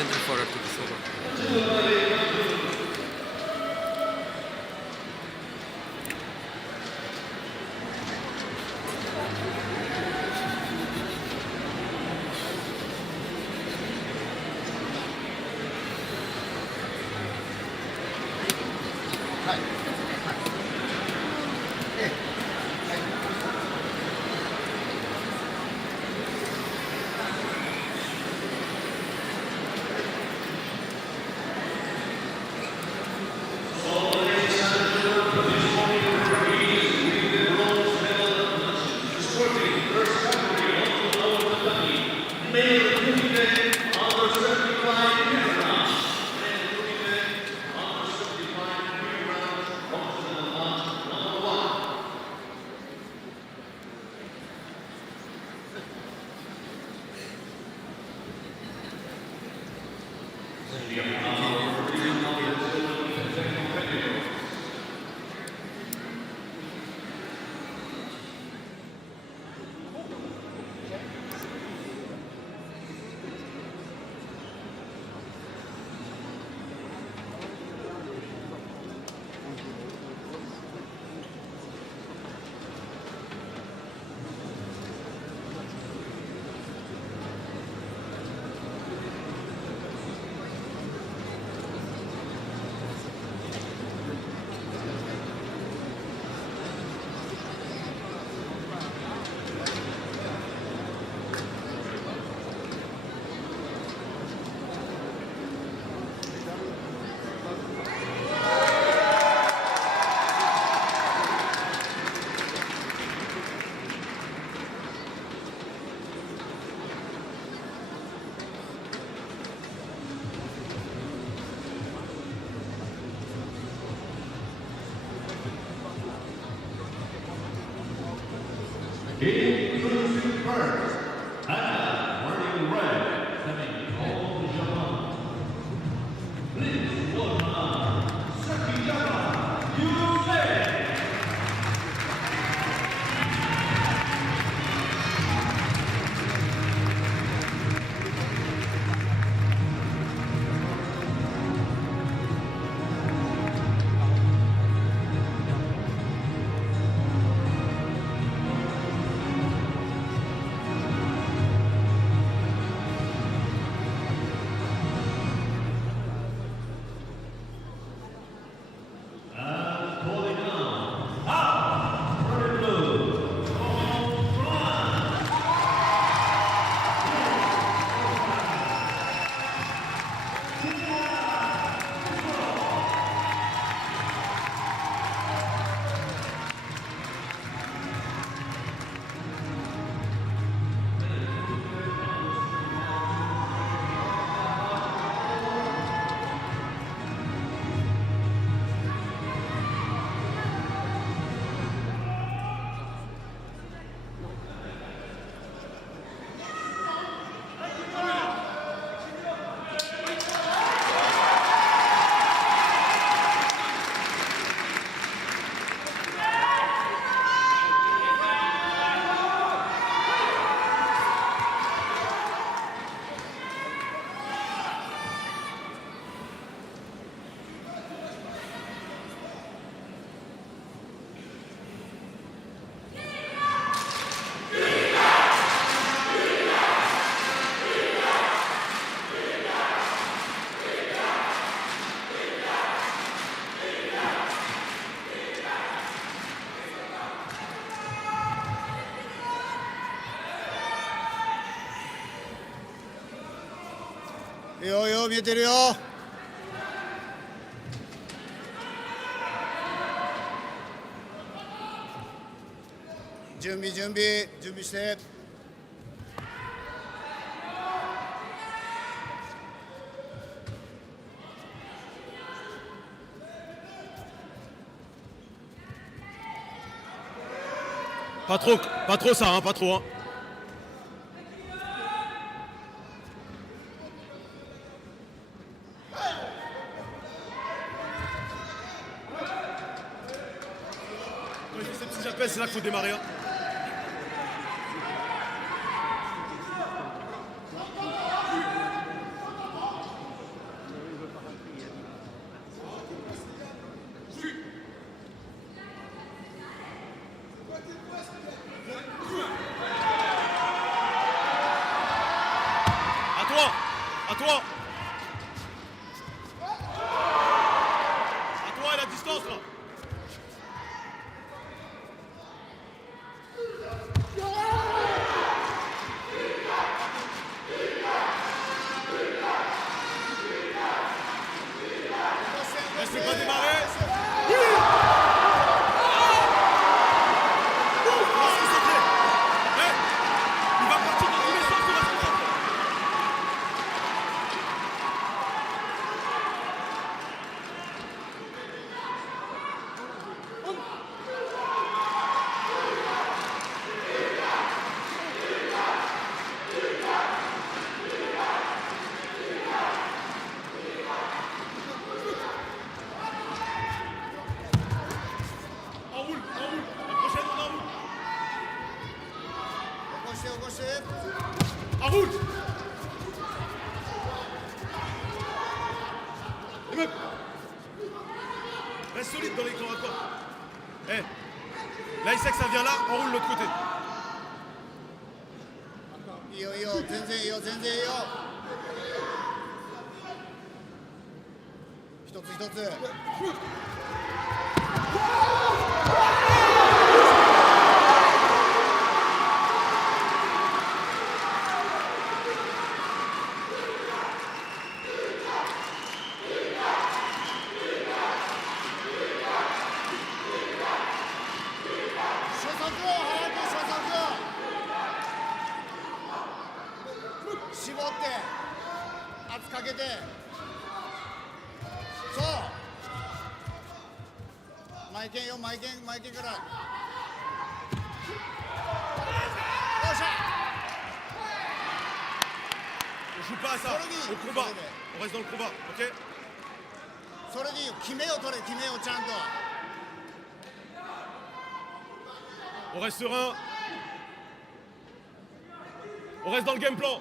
dentro e fora tudo soba. Introducing first, Anna wearing red, coming home Japan. Please welcome Semifinals, USA. 요 밑에요. 준비 스텝. Pas trop ça, hein, pas trop. Hein. C'est là qu'il faut démarrer. Hein. toi. À toi. À toi et la distance là. Laisse-le pas démarrer. Oui. Il va partir dans tous les sens, il va se concentrer. En roule. La prochaine, on en roule. Au gaucher. En roule. Les mecs. Reste solide dans les corps à corps. Là, il sait que ça vient là, on roule de l'autre côté. いいよいいよ、全然いいよ。一つ。絞って圧かけてそう前剣からよっしゃ On joue pas à ça, au combat. On reste dans le combat, ok? それでいいよ決めを取れちゃんと On reste serein. On reste dans le game plan.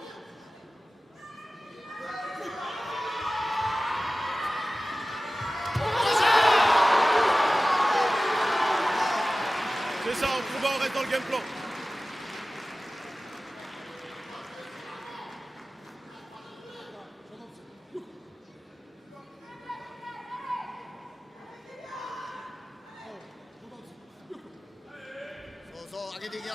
C'est ça, en combat, on reste dans le game plan.そう上げていけよ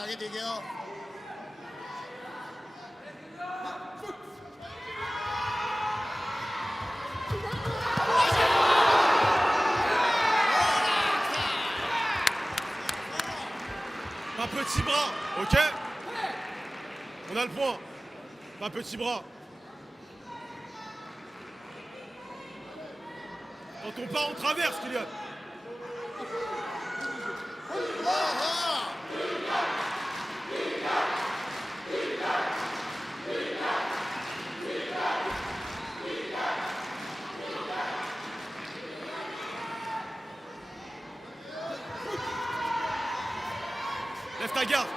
Pas petit bras, ok? On a le point. Pas petit bras. Quand on part, on traverse, Kylian. Lève ta garde.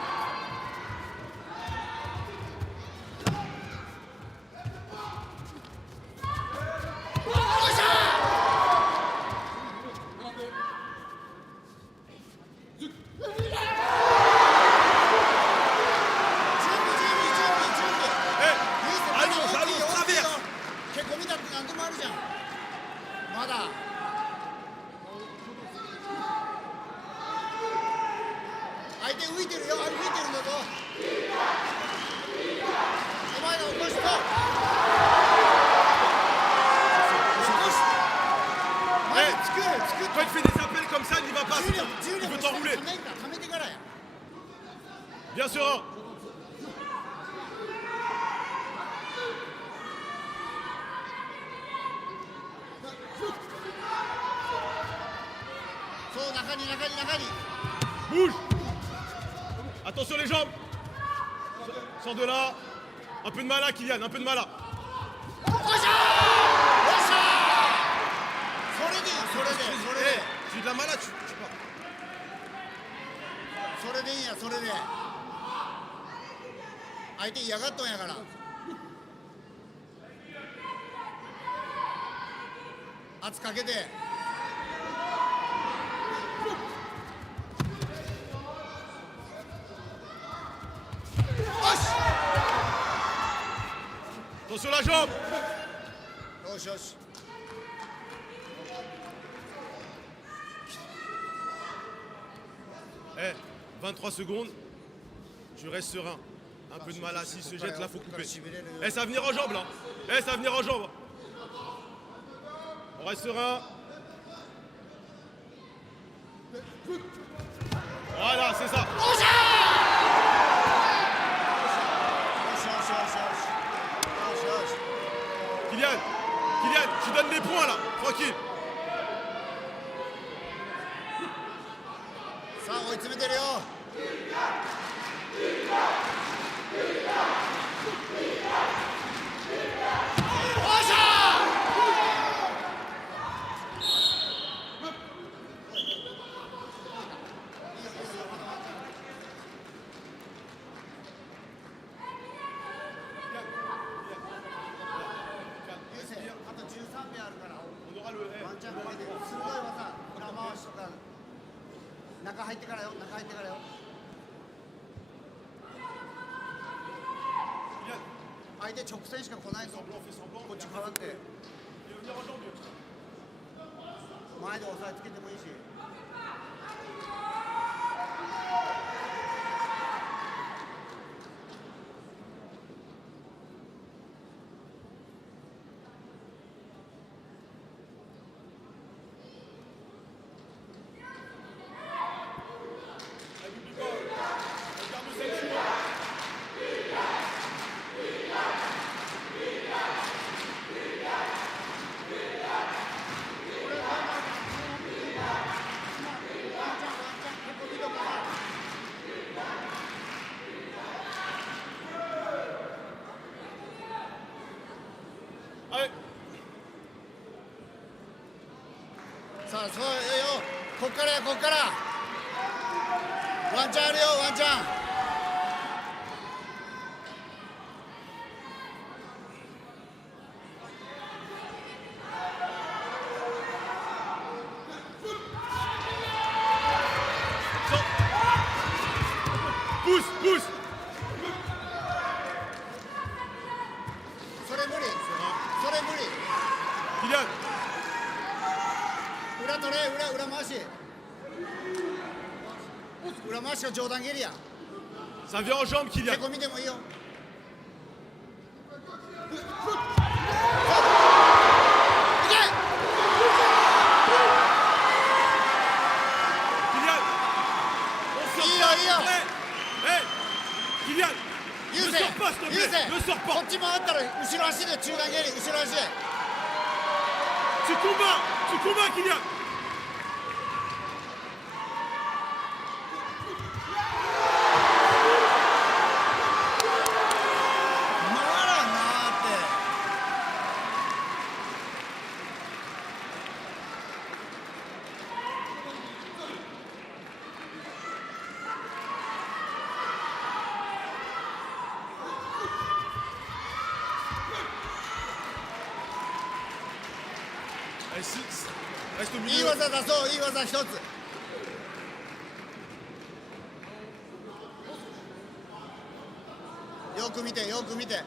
Allons, traverse. 結構見たって何でもあるじゃんまだ相手浮いてるよあれ浮いてるんだぞお前ら起こしと Quand il fait des appels comme ça, il n'y va pas. Il veut t'enrouler. Bien sûr. Bouge. Attention les jambes. Sors de là. Un peu de mala, Kylian, un peu de mala. Tu de la mala, tu pars. それでいいやそれで相手嫌がっとんやから圧かけてよし Attention Attention la jambe. よしよし。 Eh, 23 secondes. Tu restes serein. Un peu de mal à s'il se jette, là faut couper. Eh, ça va venir en jambe là. Eh, ça va venir en jambe. On reste serein. Voilà, c'est ça. よしよしよしよし。よしよし。 Kylian, Kylian, tu donnes les points là. Tranquille. さあ追い詰めてるよ。 あと13秒あるから。 On aura le. ワンチャンこれで鋭い技、裏回しとか。中入ってからよ、中入ってからよ。 Kylian, 相手直線しか来ないぞ。 semblant, fais semblant. こっち払って、 Il va venir en jambe. 前で押さえつけてもいいし。 Regarde le ceinture. はい。 さあ、そうよよ。こっからや、こっから。ワンチャンあるよ、ワンチャン。 Pousse, pousse. それ無理。それ無理。 Kylian, 裏取れ、裏回し。裏回しが上段蹴りや。 ça vient en jambe, 手 Kylian. こみでもいいよ。 Kylian, on sort Il pas. y a. Hey, Kylian, 優 ne 勢 sors pas, s'il te 優 plaît. 勢 Ne sors こ pas. っち回ったら後ろ足で中段蹴り、後ろ足で。 Tu combats, Kylian. 回らんなーって。 Allez, reste au いい milieu. 技出そう、いい技一つ。よく見て、よく見て。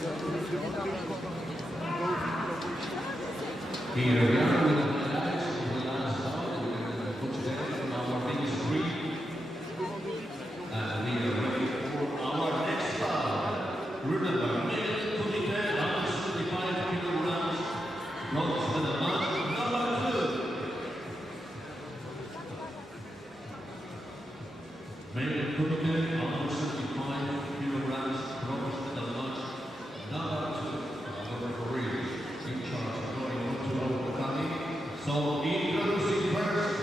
Here we are with the highlights of the last round. We're going to put together from our biggest three. And we are ready for our next round. Remember, male committed under 75 kilograms. Bronze medal match number 2. Male committed under 75 kilograms. Bronze medal match number 2. Our referees in charge of going on to our Okami. So introducing first,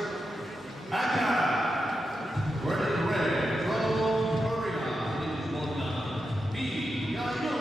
Aka. Wearing red from Korea. Please welcome B. Yayun.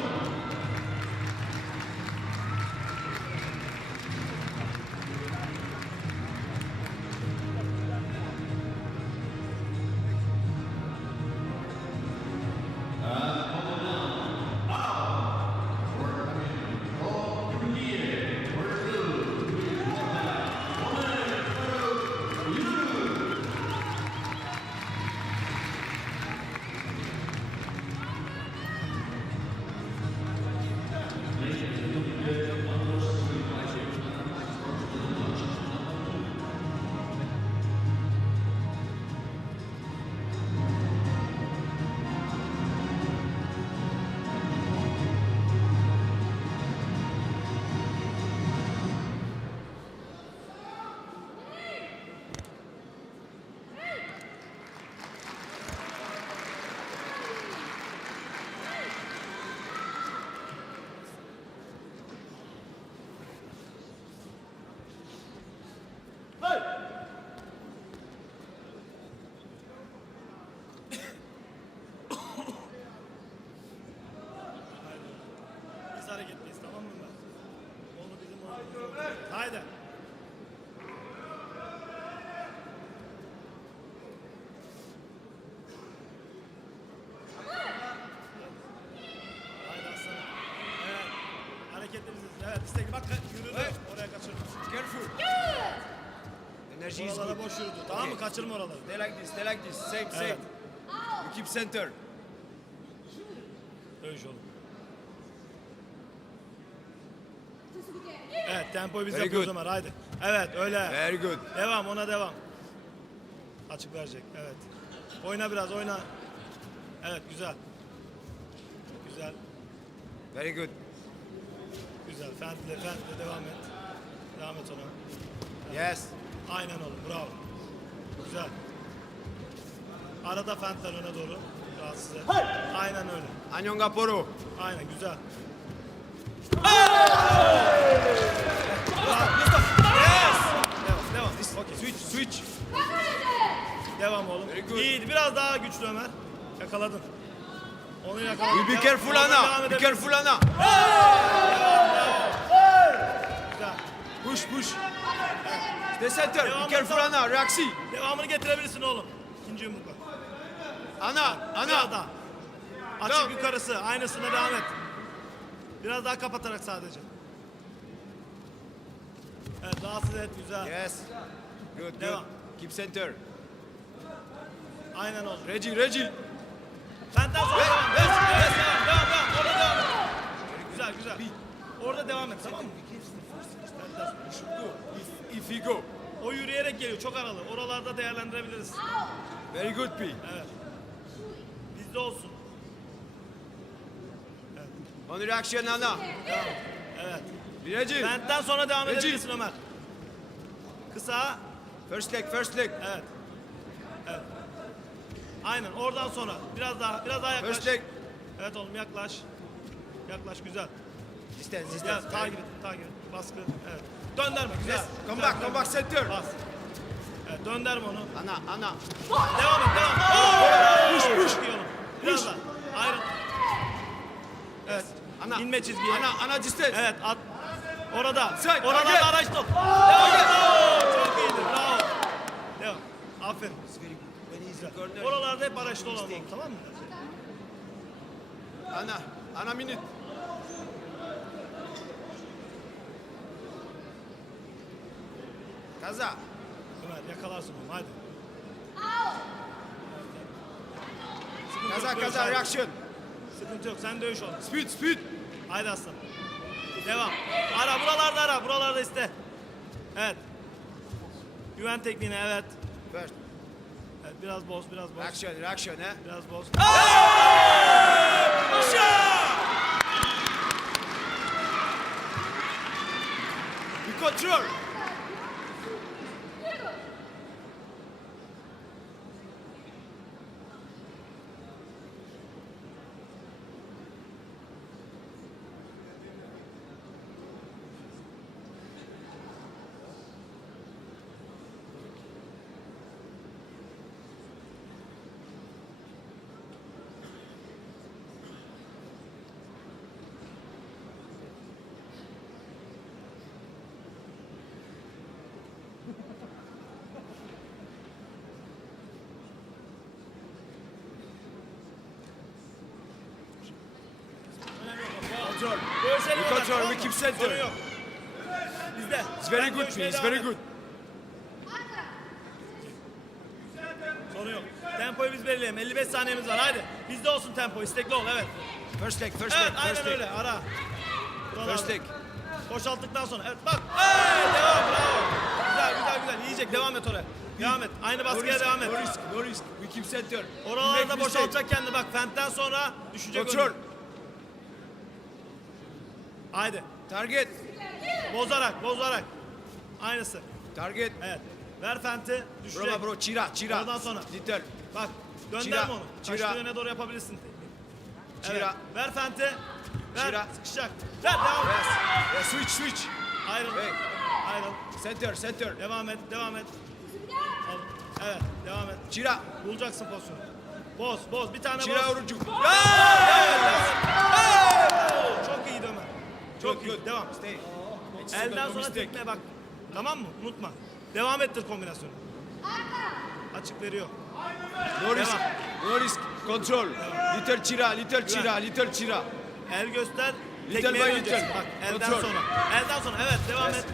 Biz hareketliyiz, tamam mı ben? Onu bizim oynayacağız. Haydi. Haydi aslanım. Evet. Hareketlerimiz. Evet, istek bak yürüdü. Oraya kaçırdı. Careful. Energy is Oralara good. boş yürüdü. Tamam mı? Kaçırma oraları. Stay like this. Stay like this. Same, same. Evet. You keep center. Dövüş oğlum. Evet, tempoyu biz Very yapıyoruz good. Ömer. Haydi. Evet, öyle. Very good. Devam, ona devam. Açık verecek, evet. Oyna biraz, oyna. Evet, güzel. Güzel, Very good. güzel. Fentle devam et. Devam et ona. Yes. Aynen oğlum, bravo. Güzel. Arada fentler öne doğru. Rahatsız et. Aynen öyle. Anyonga poro. Aynen, güzel. Yes. Devam. Okay. Switch, switch. Devam oğlum. Very good. İyiydi, biraz daha güçlü Ömer. Yakaladın. Onu yakaladın. You be Devam- careful, devam Ana. Be edebilirsin. careful, Ana. Güzel. Push, push. Stay center. Devam Be careful, et. Ana. Reaksi. Devamını getirebilirsin oğlum. İkinci yumrukla. Ana, Biraz Ana. daha. Açık Devam. yukarısı. Aynısına devam et. Biraz daha kapatarak sadece. Evet, rahatsız et. Güzel. Yes. Good, good. Devam. Keep center. Aynen oğlum. Reggie. Benden sonra Yes, devam. yes, Evet, yes. devam. Orada devam et. Güzel. Orada devam et, tamam mı? Benden sonra. You should go. If he go. O yürüyerek geliyor. Çok aralı. Oralarda değerlendirebiliriz. Very good, P. Evet. Bizde olsun. On reaction, Ana. Devam. Evet. Reggie. Benden sonra devam Reggie. edebilirsin Ömer. Kısa. First leg, first leg. Evet. Aynen, oradan sonra. Biraz daha yaklaş. First leg. Evet oğlum, yaklaş. Yaklaş, güzel. Distance, Ya, distance. takip et. Baskı. Evet. Dönderme, güzel. Yes. Come Güzel, back, come back center. Bas. Evet, dönderme onu. Ana. Devam et. Oo! Push. Çok iyi oğlum. Biraz daha. Ayrıl. Evet. Ana. İnme çizgiye. Ana distance. Evet, at. Orada. Side, Oralarda target. araç tut. Devam et. Oo, çok iyiydi. Bravo. Devam. Aferin. Güzel. Oralarda hep araçlı olalım, tamam mı? Ana minute. Kaza. Ömer, yakalarsın onu, hadi. Kaza, reaction. Sıkıntı yok, sen dövüş oğlum. Speed. Haydi aslan. Devam. Ara buralarda ara. Buralarda iste. Evet. Güven tekniğine evet. First. Evet biraz boz biraz boz. Reaction, eh? Biraz boz. We control. Control. Görüşelim We hemen, control, tamam we mı? keep center. Sorun yok. Bizde. It's very Ben good, görüşmeye it's devam very et. good. Sorun yok. Tempoyu biz belirleyelim. 55 saniyemiz var. Haydi. Bizde olsun tempo. İstekli ol. Evet. First leg, first Evet leg, first aynen leg. öyle. Ara. Buralarda. First leg. Boşalttıktan sonra. Evet bak. Hey, devam bravo. Güzel güzel güzel. Yiyecek. Devam et oraya. Devam et. Aynı baskıya devam et. No risk, no risk. We keep center. We Oralarda make mistake. boşaltacak kendini. Bak fentten sonra düşecek Control. önüne. Haydi. Target. Bozarak bozarak. Aynısı. Target. Evet. Ver fenti. Düşecek. Bro, chira, chira. Oradan sonra. Little. Bak. Gönderme Çira, onu. çira. Kaçtığı yöne doğru yapabilirsin. Evet. Çira. Ver fenti. Ver. Çira. Sıkışacak. Ver devam et. Yes. Yeah, switch, switch. Ayrıl. Hey. Ayrıl. Center, center. Devam et. Devam et. Al. Evet. Devam et. Chira. Bulacaksın pozisyonu. Boz. Boz. Bir tane Chira boz. orucu. Çok iyi döme. Çok iyi. Devam. Stay. Elden No sonra mistake. tekme bak. Tamam mı? Unutma. Devam ettir kombinasyonu. Açık veriyor. No risk. Devam. No risk. Control. Little chira, little chira, little chira. El göster. Little Tekmeye by döneceksin. little. Bak elden Control. sonra. Elden sonra. Evet devam Yes. et.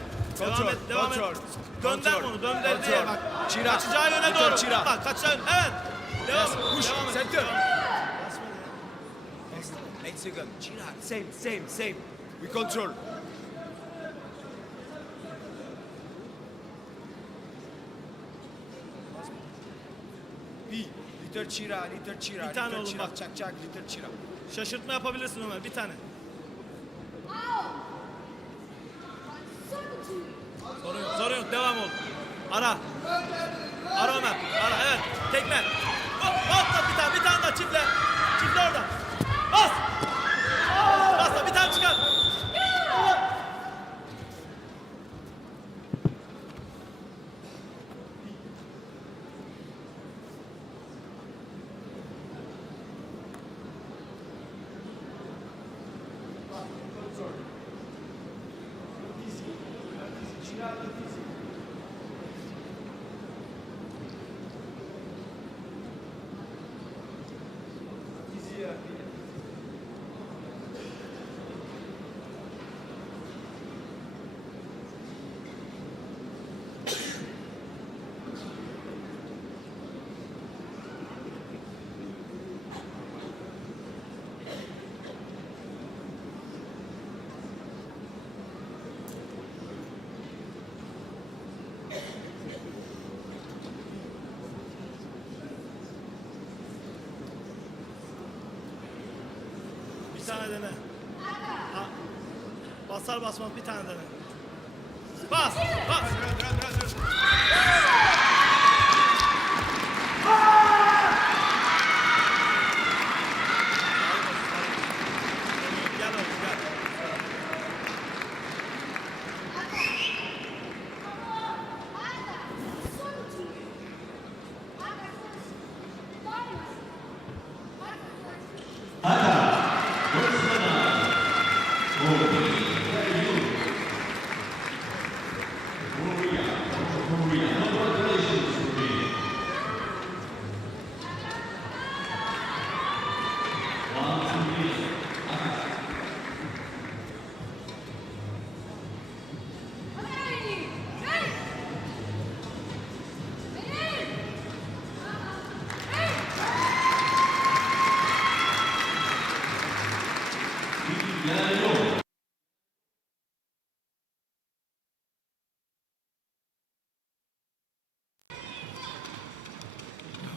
Devam Control, et. Devam control. et. Gönderme Control. onu. Döndür Control. diye bak. Çira. Kaçacağı yöne Little doğru. çira. Bak kaçacağı yöne. Evet. Devam. Yes. Push. Devam et. Center. Devam. 8 seconds. Chira. Same. We control. B. Little chira, little chira, Bir tane little oğlum chira. bak. Çak çak, little chira. Şaşırtma yapabilirsin Ömer. Bir tane. Sorun yok. Sorun yok. Devam ol. Ara. Ara Ömer. Ara. Evet. Tekme. Hop. Hop. Bir tane. Bir tane daha çiftle. Çiftle orada. Bas. Bas da bir tane çıkar. Bir tane dene. Ha. Basar basmaz bir tane dene. Bas. Bas. Gel oğlum gel.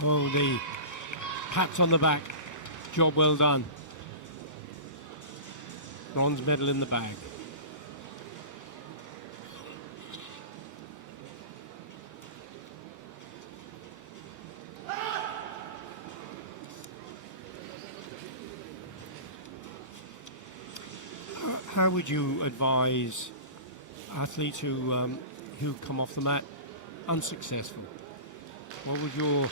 Oh, the pats on the back. Job well done. Bronze medal in the bag. How would you advise athletes who come off the mat unsuccessful? What would your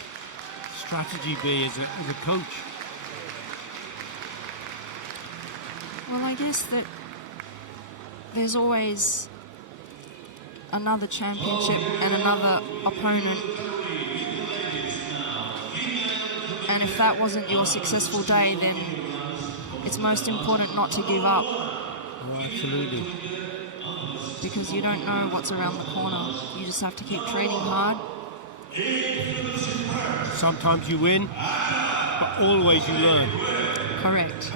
strategy be as a coach? Well, I guess that there's always another championship and another opponent. And if that wasn't your successful day, then it's most important not to give up. Oh, absolutely. Because you don't know what's around the corner. You just have to keep training hard. Sometimes you win, but always you learn. Correct.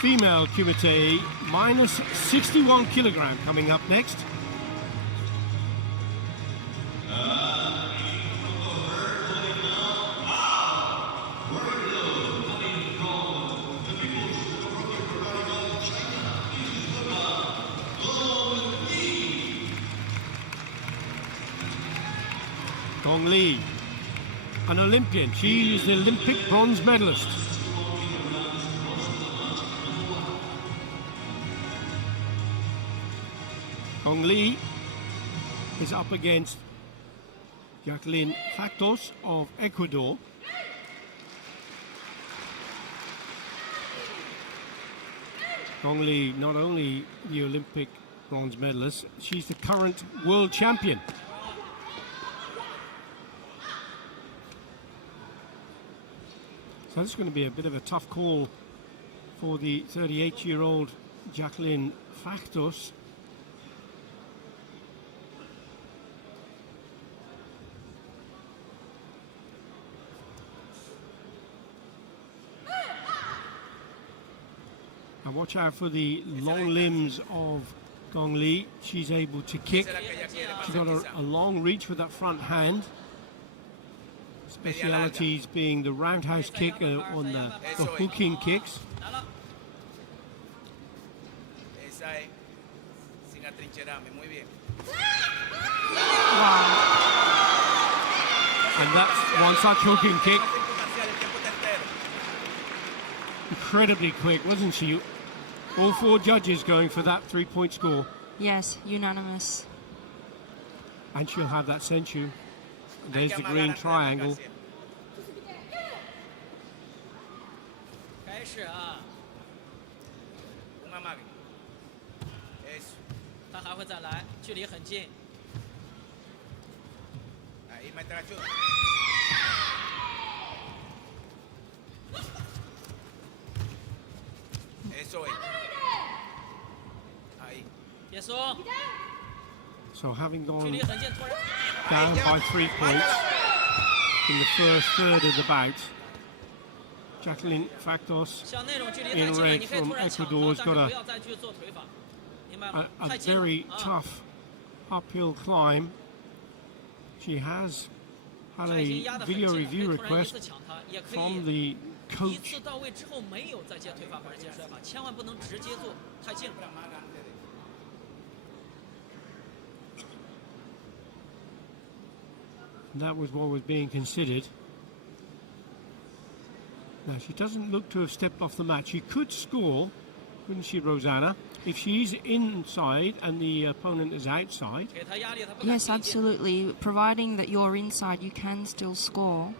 Female Kumite, minus 61 kilogram coming up next. Gong Li, an Olympian. She is the Olympic bronze medalist. Gong Li is up against Jacqueline Factos of Ecuador. Gong Li, not only the Olympic bronze medalist, she's the current world champion. So this is going to be a bit of a tough call for the 38-year-old Jacqueline Factos. And watch out for the long limbs of Gong Li. She's able to kick. She's got a long reach with that front hand. Specialities being the roundhouse kick on the hooking kicks. Wow. And that's one such hooking kick. Incredibly quick, wasn't she? All four judges going for that 3-point score. Yes, unanimous. And she'll have that sensu. There's the green triangle. So having gone down by 3 points in the first third of the bout, Jacqueline Factos in red from Ecuador has got a very tough uphill climb. She has had a video review request from the coach. That was what was being considered. Now, she doesn't look to have stepped off the mat. She could score, couldn't she, Rosanna? If she's inside and the opponent is outside. Yes, absolutely. Providing that you're inside, you can still score.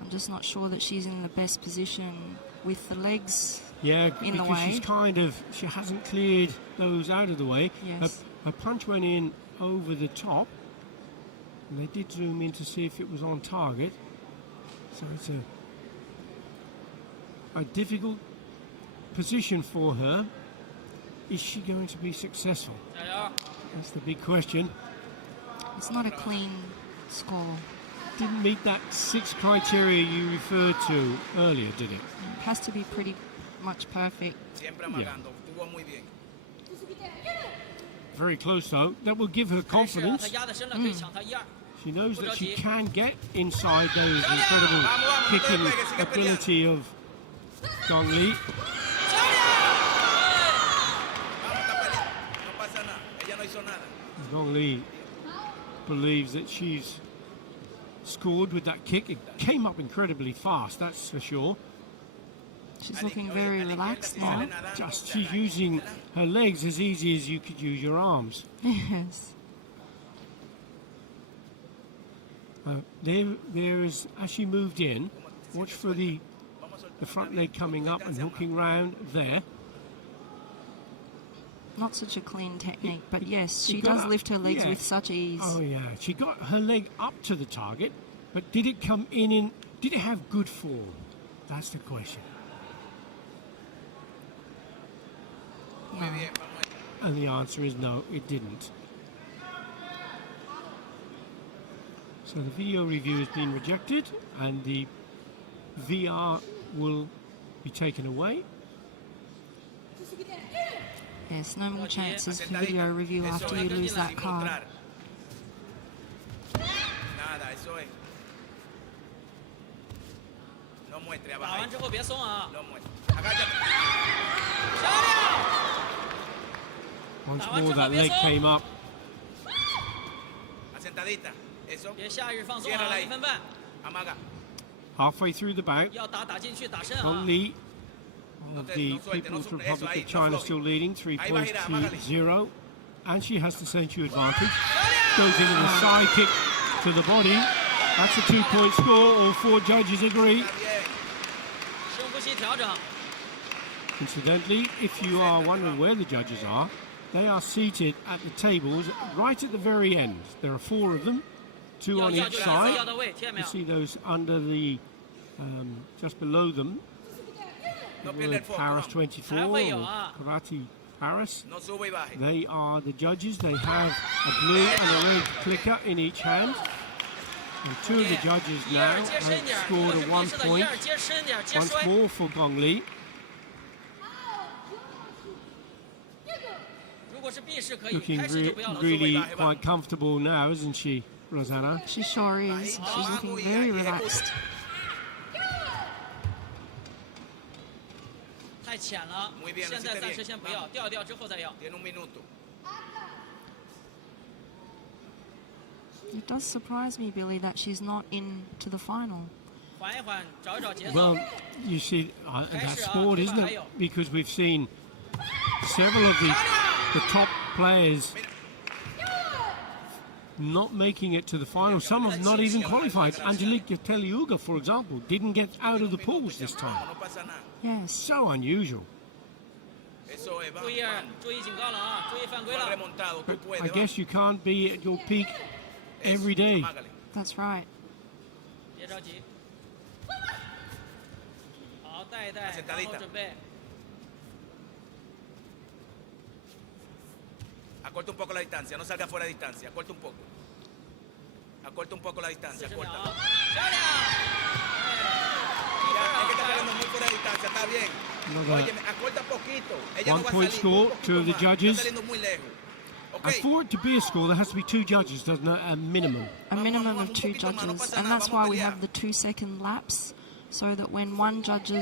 I'm just not sure that she's in the best position with the legs in the way. Because she hasn't cleared those out of the way. Yes. Her punch went in over the top. And they did zoom in to see if it was on target. So it's a difficult position for her. Is she going to be successful? That's the big question. It's not a clean score. Didn't meet that 6 criteria you referred to earlier, did it? It has to be pretty much perfect. Siempre amagando. Estuvo muy bien. Very close though. That will give her 但是啊，他 confidence. 压在身上可以抢他1、2。 She knows that she can get inside those incredible kicking ability of Gong Li. Vamos, está peleando. No pasa nada. Ella no hizo nada. Gong Li believes that she's scored with that kick. It came up incredibly fast, that's for sure. She's looking very relaxed now. Just she's using her legs as easy as you could use your arms. Yes. There is, as she moved in, watch for the front leg coming up and hooking round there. Not such a clean technique, but yes, She she got does up, lift her legs yeah. with such ease. Oh yeah, she got her leg up to the target, but did it come in, did it have good form? That's the question. No. And the answer is no, it didn't. So the video review has been rejected and the VR will be taken away. Yes, no more chances for video review after you lose that card. Nada, eso es. No muestre 打 abajo. 完之后别松啊！ No muestre. Agáchate. 漂亮！ Once more that leg came up. Asentadita. Eso. 别夏日放松啊， Ciérrala 1 ahí. 分半， Amaga. Halfway through the bout, 要打进去，打深啊 Gong！Li of the No suelte, no People's suelte. Republic Eso, ahí, of China no still floje. leading 3 Ahí va, points gira, to amágale. 0. And she has the century advantage. Goes in with a side kick to the body. That's a 2-point score. All 4 judges agree. Está bien. 深呼吸调整。 Incidentally, if you are wondering where the judges are, they are seated at the tables right at the very end. There are 4 of them, 2 on 要 each 就要 side. 到位，听见没 You 有？ see those under the, just below them. No The pierda el word foco. Paris Vamos. 24 还会有 or 啊。 Karate Paris. No sube y baje. They are the judges. They have a blue and a red clicker in each hand. And 2 of the judges 1、 now 2接深 have 点，如 scored 果 a 是 1 必是的 point. 1、2接深点，接 Once 摔。 more for Gong Li. 如果是必是可以， Looking 开始就不要了。 really quite comfortable now, isn't she, Rosanna? She sure is. She's looking very relaxed. 太浅了 Muy，bien， 现在 lo hiciste 暂时 bien 先不要，掉一掉之后再要。 Tiene un minuto. It does surprise me, Billy, that she's not into the final. 缓一缓，找一找节奏 Well,。you see, that's sport, isn't it? Because we've seen several of the top players not making it to the final. Some have not even qualified. Angelique Teliuga, for example, didn't get out of the pools this time. No pasa nada. Yes. So unusual. Eso es. 注意，注意警告了啊！注意犯规 Tú has 了。 remontado. Tú But puedes. I guess you can't be at your peak every day. Amágale. That's right. 别着急。好，带一带，然 Sentadita 后准备。 Acorta un poco la distancia. No salga fuera de distancia. Acorta un poco. Acorta un poco la distancia. 40秒 Acorta. 啊！漂亮！ Ya, es que está saliendo muy fuera de distancia. Está bien. Another Oye, acorta poquito. Ella no va a 1-point salir. score, Un poquito 2 of the más. judges. Está saliendo muy lejos. And Okay. for it to be a score, there has to be 2 judges, doesn't it? A minimum. A minimum of vamos, 2 un poquito más, no judges, pasa and nada, that's vamos why we a have pelear. the 2-second lapse, so that when one judge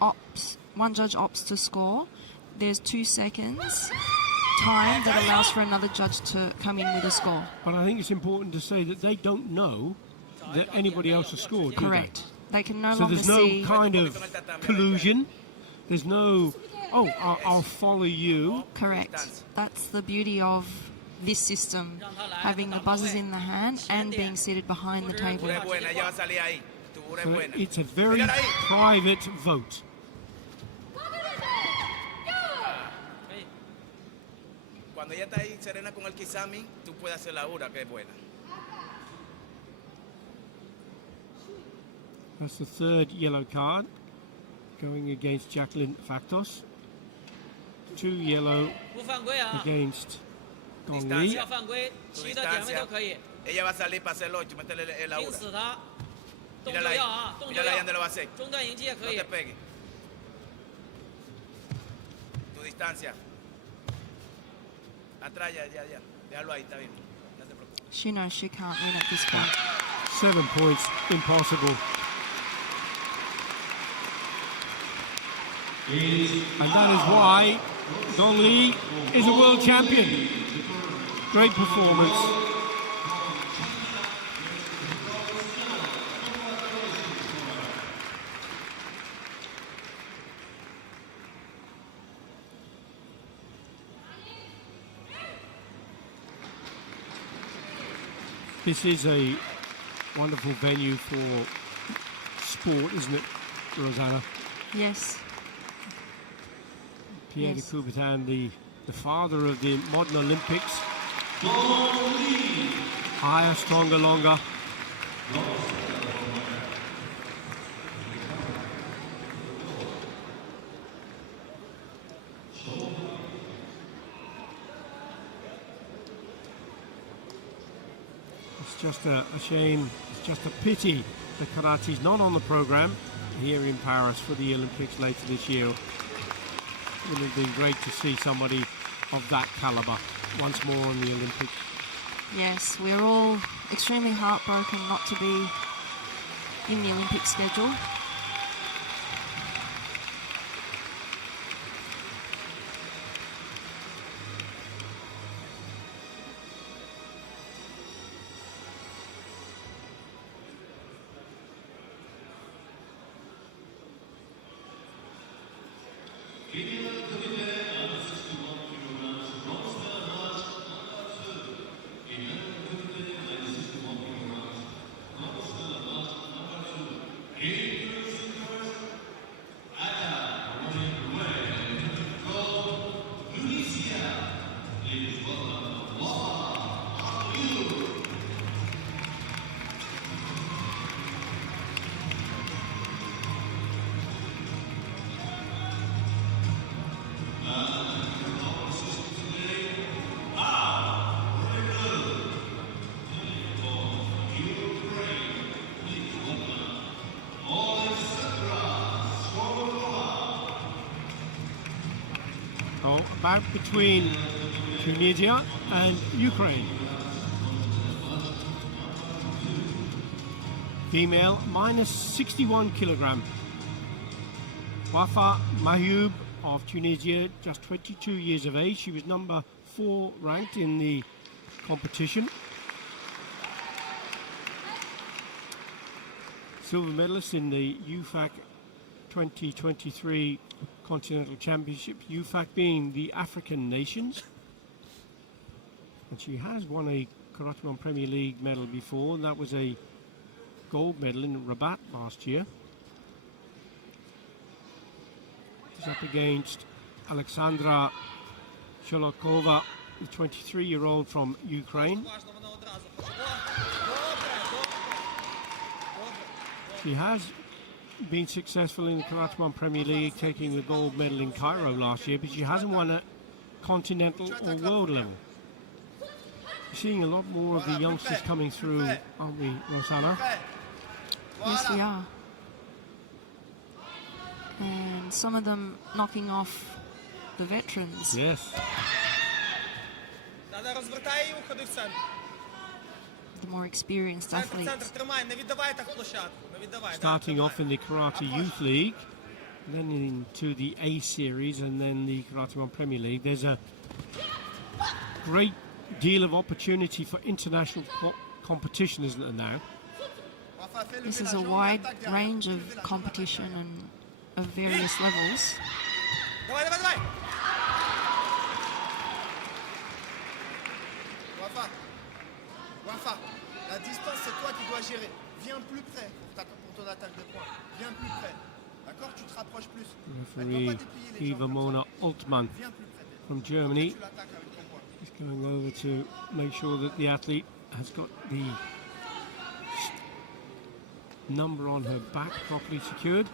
opts to score, there's 2 seconds time that allows for another judge to come in with a score. But I think it's important to say that they don't know that anybody else has scored, do they? Correct. They can no So longer there's no see. kind of collusion. There's no, oh, I'll follow you. Correct. That's the beauty of this system, having the buzzers in the hand and being seated behind the Tú table. eres buena. Ella va a salir ahí. Tú eres So buena. it's a very Mírala ahí. private vote. 可以。 Cuando ella está ahí serena con el Kisami, tú puedes hacer la ura que es buena. That's the 3rd yellow card going against Jacqueline Factos. 2 yellow 不犯规啊！ against Gong 不 Li. 要犯规， Tu 其余的点位 distancia. 都可以。 Ella va a salir para hacer el 8, métele la 盯 ura. 死他，动作 Mírala ahí. 要啊，动作 Mírala ahí 要 donde lo va a hacer. 中断迎击也 No 可以 te。pegues. distancia. Atrás, ya. Déjalo ahí, está bien. No te preocupes. She knows she can't win at this point. 7 points, impossible. And that is why Dong Lee is a world champion. Great performance. This is a wonderful venue for sport, isn't it, Rosanna? Yes. Pierre Yes. de Coubertin, the father of the modern Olympics. Higher, stronger, longer. It's just a shame, it's just a pity that karate's not on the program here in Paris for the Olympics later this year. It would have been great to see somebody of that caliber once more on the Olympics. Yes, we're all extremely heartbroken not to be in the Olympic schedule. Oh, about between Tunisia and Ukraine. Female, minus 61 kilogram. Wafa Mahoub of Tunisia, just 22 years of age. She was number 4 ranked in the competition. Silver medalist in the UFAC 2023 Continental Championships, UFAC being the African nations. And she has won a Karate1 Premier League medal before, and that was a gold medal in Rabat last year. She's up against Alexandra Sholokova, the 23-year-old from Ukraine. She has been successful in the Karate1 Premier League, taking the gold medal in Cairo last year, but she hasn't won at continental or world level. We're seeing a lot more of the youngsters coming through, aren't we, Rosanna? Yes, we are. And some of them knocking off the veterans. Yes. The more experienced athletes. Starting off in the Karate Youth League, then into the A Series, and then the Karate1 Premier League. There's a great deal of opportunity for international competition, isn't there now? This is a wide range of competition and of various levels. Wafa, la distance, c'est toi qui dois gérer. Viens plus près pour ton attaque de poing. Viens plus près. D'accord? Tu te rapproches plus. Referee Eva Mona Altmann from Germany is going over to make sure that the athlete has got the number on her back properly secured.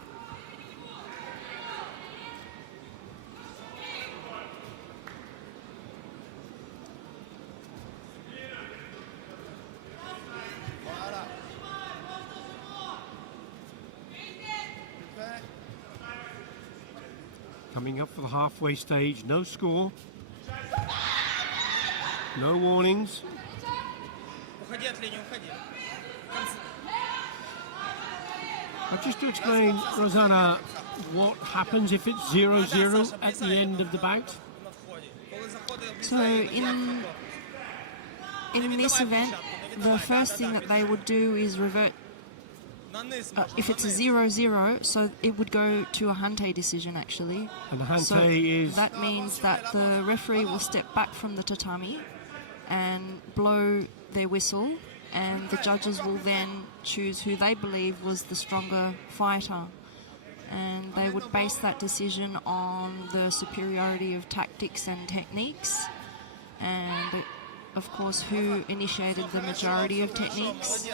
Coming up for the halfway stage, no score, no warnings. Уходи от линии, уходи. Just to explain, Rosanna, what happens if it's 0-0 at the end of the bout? So in this event, the first thing that they would do is revert. If it's a 0-0, so it would go to a hante decision actually. And the hante So is... that means that the referee will step back from the tatami and blow their whistle, and the judges will then choose who they believe was the stronger fighter. And they would base that decision on the superiority of tactics and techniques, and of course who initiated the majority of techniques,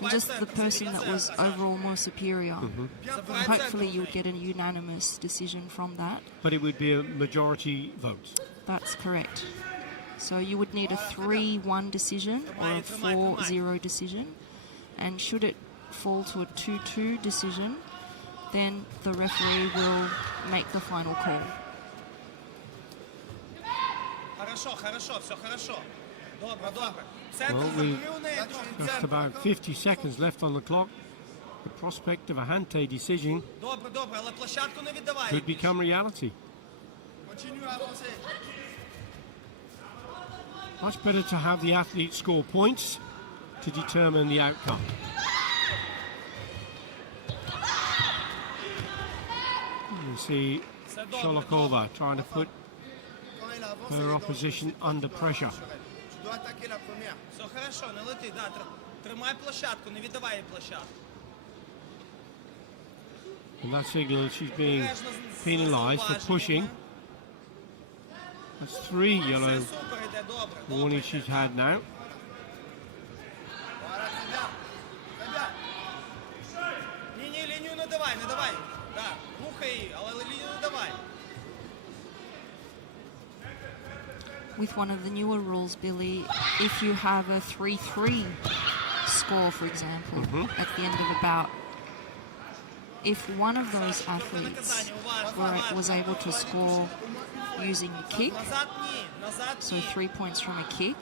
and just the person that was overall more superior. And hopefully you would get a unanimous decision from that. But it would be a majority vote. That's correct. So you would need a 3-1 decision or a 4-0 decision, and should it fall to a 2-2 decision, then the referee will make the final call. Хорошо, хорошо, все хорошо. Добро, добро. Well, we've just about 50 seconds left on the clock. The prospect of a hante decision Добро, добро, але площадку не віддавай. could become reality. Continue à avancer. Much better to have the athlete score points to determine the outcome. You see Sholokova trying to put Quand elle avance, her opposition under pressure. tu dois attaquer la première. Все хорошо, не лети, да, тримай площадку, не віддавай їй площадку. And that signal she's being penalised for pushing. That's 3 yellow Все супер іде, добре. warnings she's had now. Voilà, très bien. Très bien. Ні, лінію не давай, не давай. Да, рухай її, але лінію не давай. With one of the newer rules, Billy, if you have a 3-3 score, for example, at the end of a bout, if one of those athletes was able to score using a kick, Назад ні, назад so ні. 3 points from a kick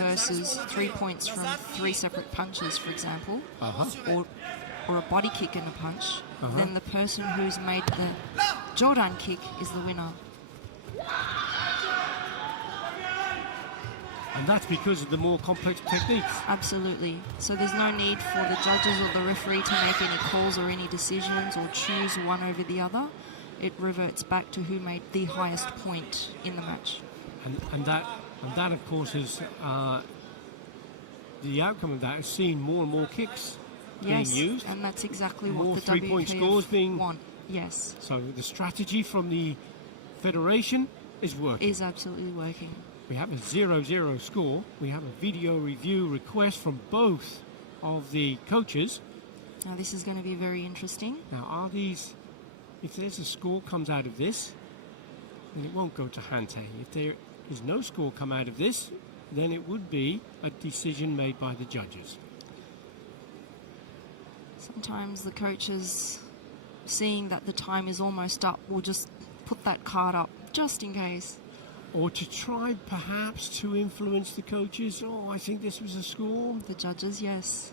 versus 3 points from 3 separate punches, for example, or a body kick and a punch, then the person who's made the Jordan kick is the winner. And that's because of the more complex techniques. Absolutely. So there's no need for the judges or the referee to make any calls or any decisions or choose one over the other. It reverts back to who made the highest point in the match. And that of course is the outcome of that is seeing more and more kicks being used. And that's exactly More what the three-point scores being- WKF want. Yes, So the strategy from the federation is working. is absolutely working. We have a 0-0 score. We have a video review request from both of the coaches. Now this is going to be very interesting. Now, are these... If there's a score comes out of this, then it won't go to hante. If there is no score come out of this, then it would be a decision made by the judges. Sometimes the coaches, seeing that the time is almost up, will just put that card up just in case. Or to try perhaps to influence the coaches. Oh, I think this was a score. The judges, yes.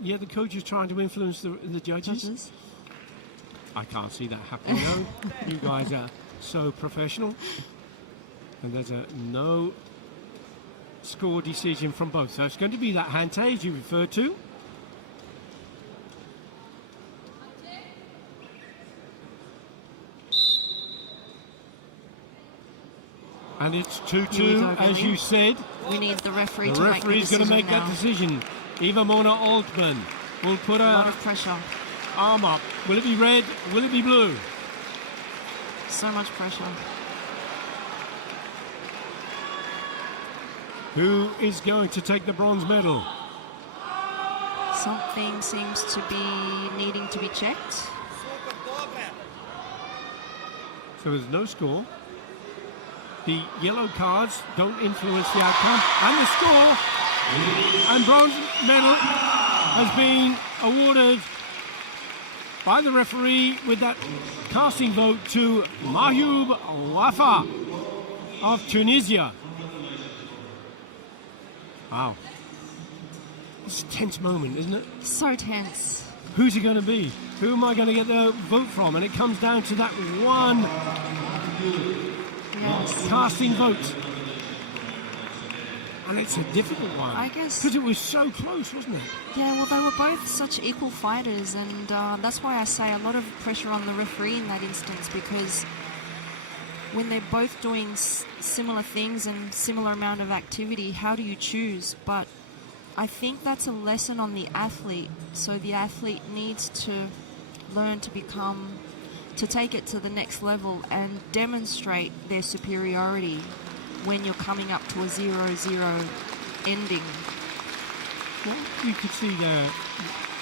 Yeah, the coaches trying to influence the judges. I can't see that happening, no. You guys are so professional. And there's a no score decision from both. So it's going to be that hante as you referred to. And it's 2-2, as you said. We need the referee The to make the referee's going to decision make that now. decision. Eva Mona Altman will put A lot her of pressure. arm up. Will it be red? Will it be blue? So much pressure. Who is going to take the bronze medal? Something seems to be needing to be checked. Супер, добре. So there's no score. The yellow cards don't influence the outcome. And the score. And bronze medal has been awarded by the referee with that casting vote to Mahjoub Wafa of Tunisia. Wow. It's a tense moment, isn't it? So tense. Who's it going to be? Who am I going to get the vote from? And it comes down to that one casting vote. And it's a difficult one. I guess. Because it was so close, wasn't it? Yeah, well, they were both such equal fighters, and that's why I say a lot of pressure on the referee in that instance, because when they're both doing similar things and similar amount of activity, how do you choose? But I think that's a lesson on the athlete. So the athlete needs to learn to take it to the next level and demonstrate their superiority when you're coming up to a 0-0 ending. What you could see there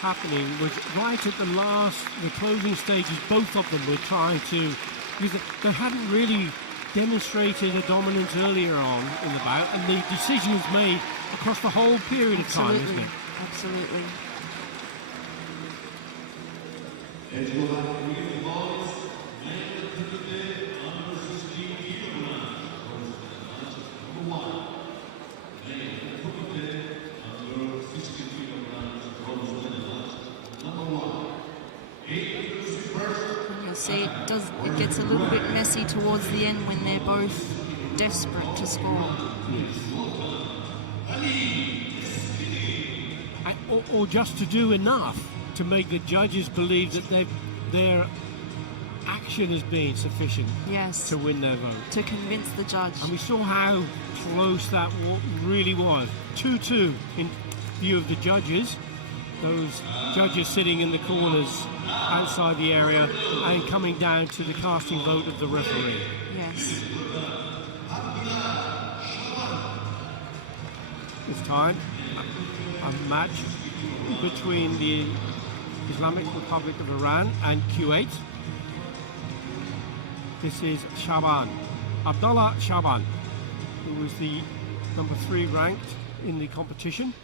happening was right at the closing stages, both of them were trying to, because they hadn't really demonstrated a dominance earlier on in the bout, and the decision was made across the whole period of time, isn't it? Absolutely. And you'll see it gets a little bit messy towards the end when they're both desperate to score. Or just to do enough to make the judges believe that their action has been sufficient to win their vote. To convince the judge. And we saw how close that really was. 2-2 in view of the judges. Those judges sitting in the corners outside the area and coming down to the casting vote of the referee. Yes. This time, a match between the Islamic Republic of Iran and Kuwait. This is Shaban, Abdullah Shaban, who was the number 3 ranked in the competition.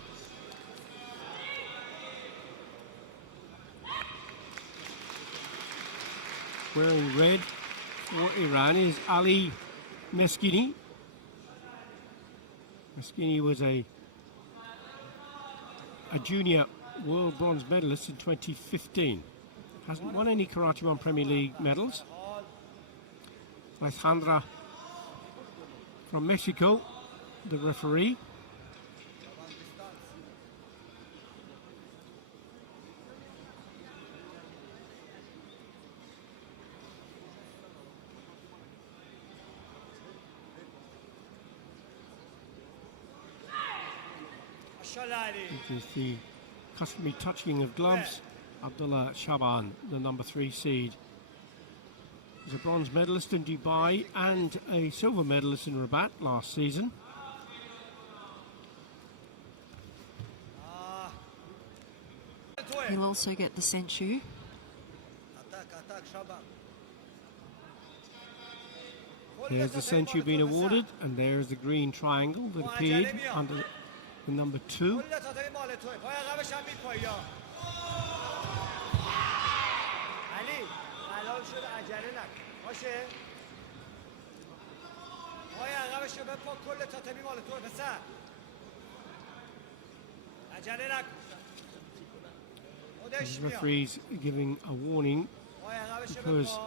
Wearing red for Iran is Ali Meskini. Meskini was a junior world bronze medalist in 2015. Hasn't won any Karate1 Premier League medals. Alejandra from Mexico, the referee. This is the customary touching of gloves. Abdullah Shaban, the number 3 seed. He's a bronze medalist in Dubai and a silver medalist in Rabat last season. He'll also get the Senchu. There's the Senchu being awarded, and there's the green triangle that appeared under the number 2. The referee's giving a warning because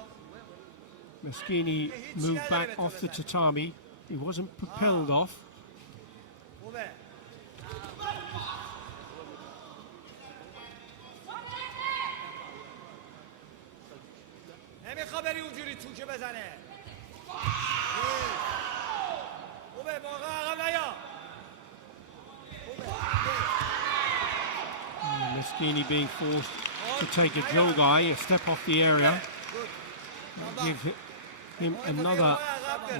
Meskini moved back off the tatami. He wasn't propelled off. Meskini being forced to take a drill guy, a step off the area. Give him another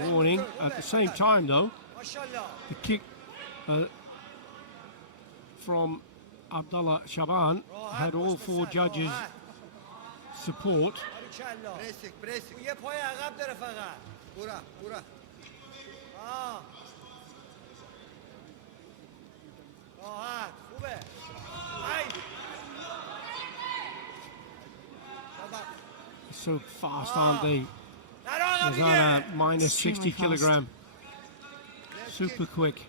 warning. At the same time, though, the kick from Abdullah Shaban had all 4 judges' support. so fast, aren't they? Rosanna minus 60 Extremely fast. kilogram. Super quick.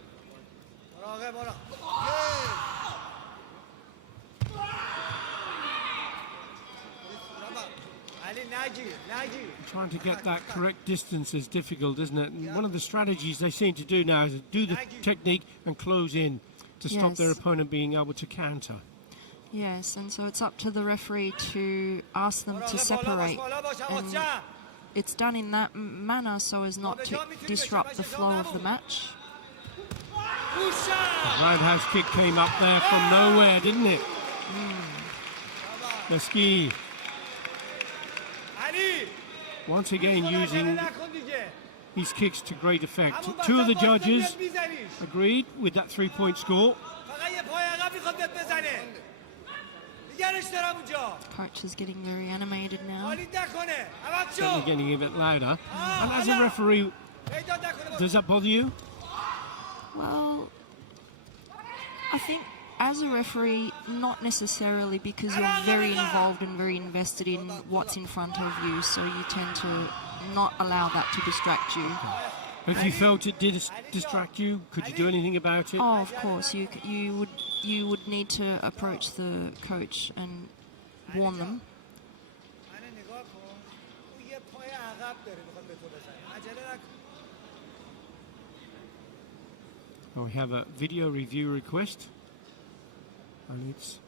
Trying to get that correct distance is difficult, isn't it? And one of the strategies they seem to do now is do the technique and close in to stop their Yes. opponent being able to counter. Yes, and so it's up to the referee to ask them to separate. And it's done in that manner so as not to disrupt the flow of the match. Roundhouse kick came up there from nowhere, didn't it? Meski once again using his kicks to great effect. Two of the judges agreed with that 3-point score. Coach is getting very animated now. Certainly getting a bit louder. And as a referee, does that bother you? Well, I think as a referee, not necessarily, because you're very involved and very invested in what's in front of you, so you tend to not allow that to distract you. If you felt it did distract you, could you do anything about it? Oh, of course, you would need to approach the coach and warn them. Well, we have a video review request, and it's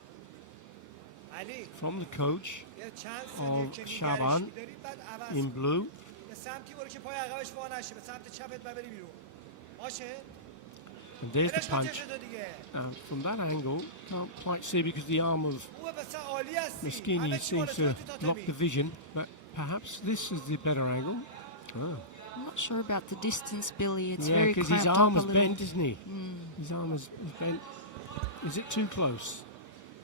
from the coach of Shaban in blue. And there's the punch. From that angle, can't quite see because the arm of Moschini seems to block the vision, but perhaps this is the better angle. Oh. I'm not sure about the distance, Billy. It's Yeah, very because clamped his up arm a is little. bent, isn't he? His arm is bent. Is it too close?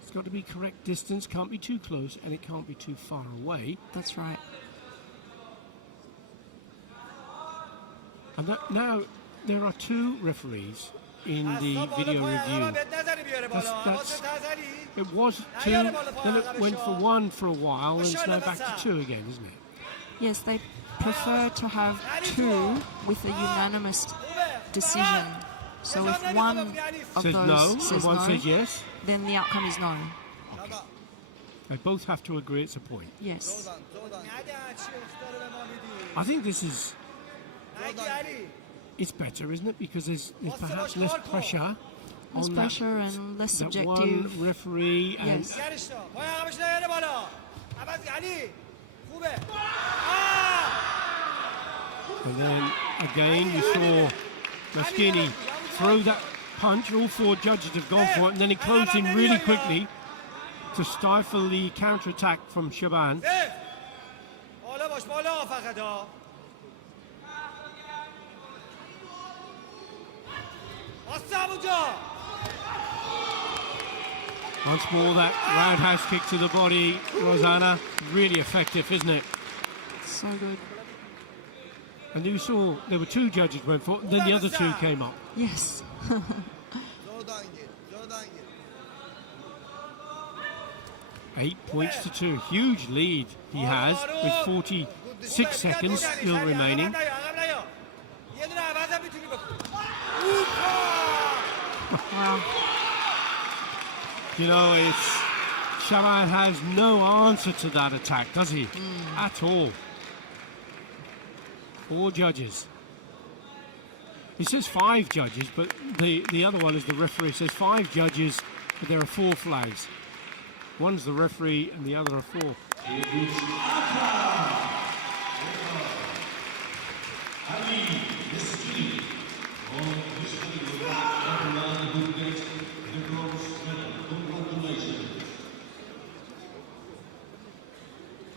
It's got to be correct distance, can't be too close, and it can't be too far away. That's right. And now there are two referees in the video review. It was two, then it went for one for a while, and it's now back to two again, isn't it? Yes, they prefer to have two with a unanimous decision. So if one of Says those no, says and one no, says yes. then the outcome is no. They both have to agree it's a point. Yes. I think this is... It's better, isn't it? Because there's perhaps less pressure Less on pressure and less that one subjective. referee, and Yes. then again you saw Moschini throw that punch. All four judges have gone for it, and then he closed in really quickly to stifle the counter-attack from Shaban. Once more that roundhouse kick to the body, Rosanna. Really effective, isn't it? So good. And you saw there were two judges went for it, then the other two came up. Yes. 8 points to 2. Huge lead he has with 46 seconds still remaining. Wow. You know, Shaban has no answer to that attack, does he? At all. 4 judges. He says 5 judges, but the other one is the referee. Says 5 judges, but there are 4 flags. One's the referee and the other are 4.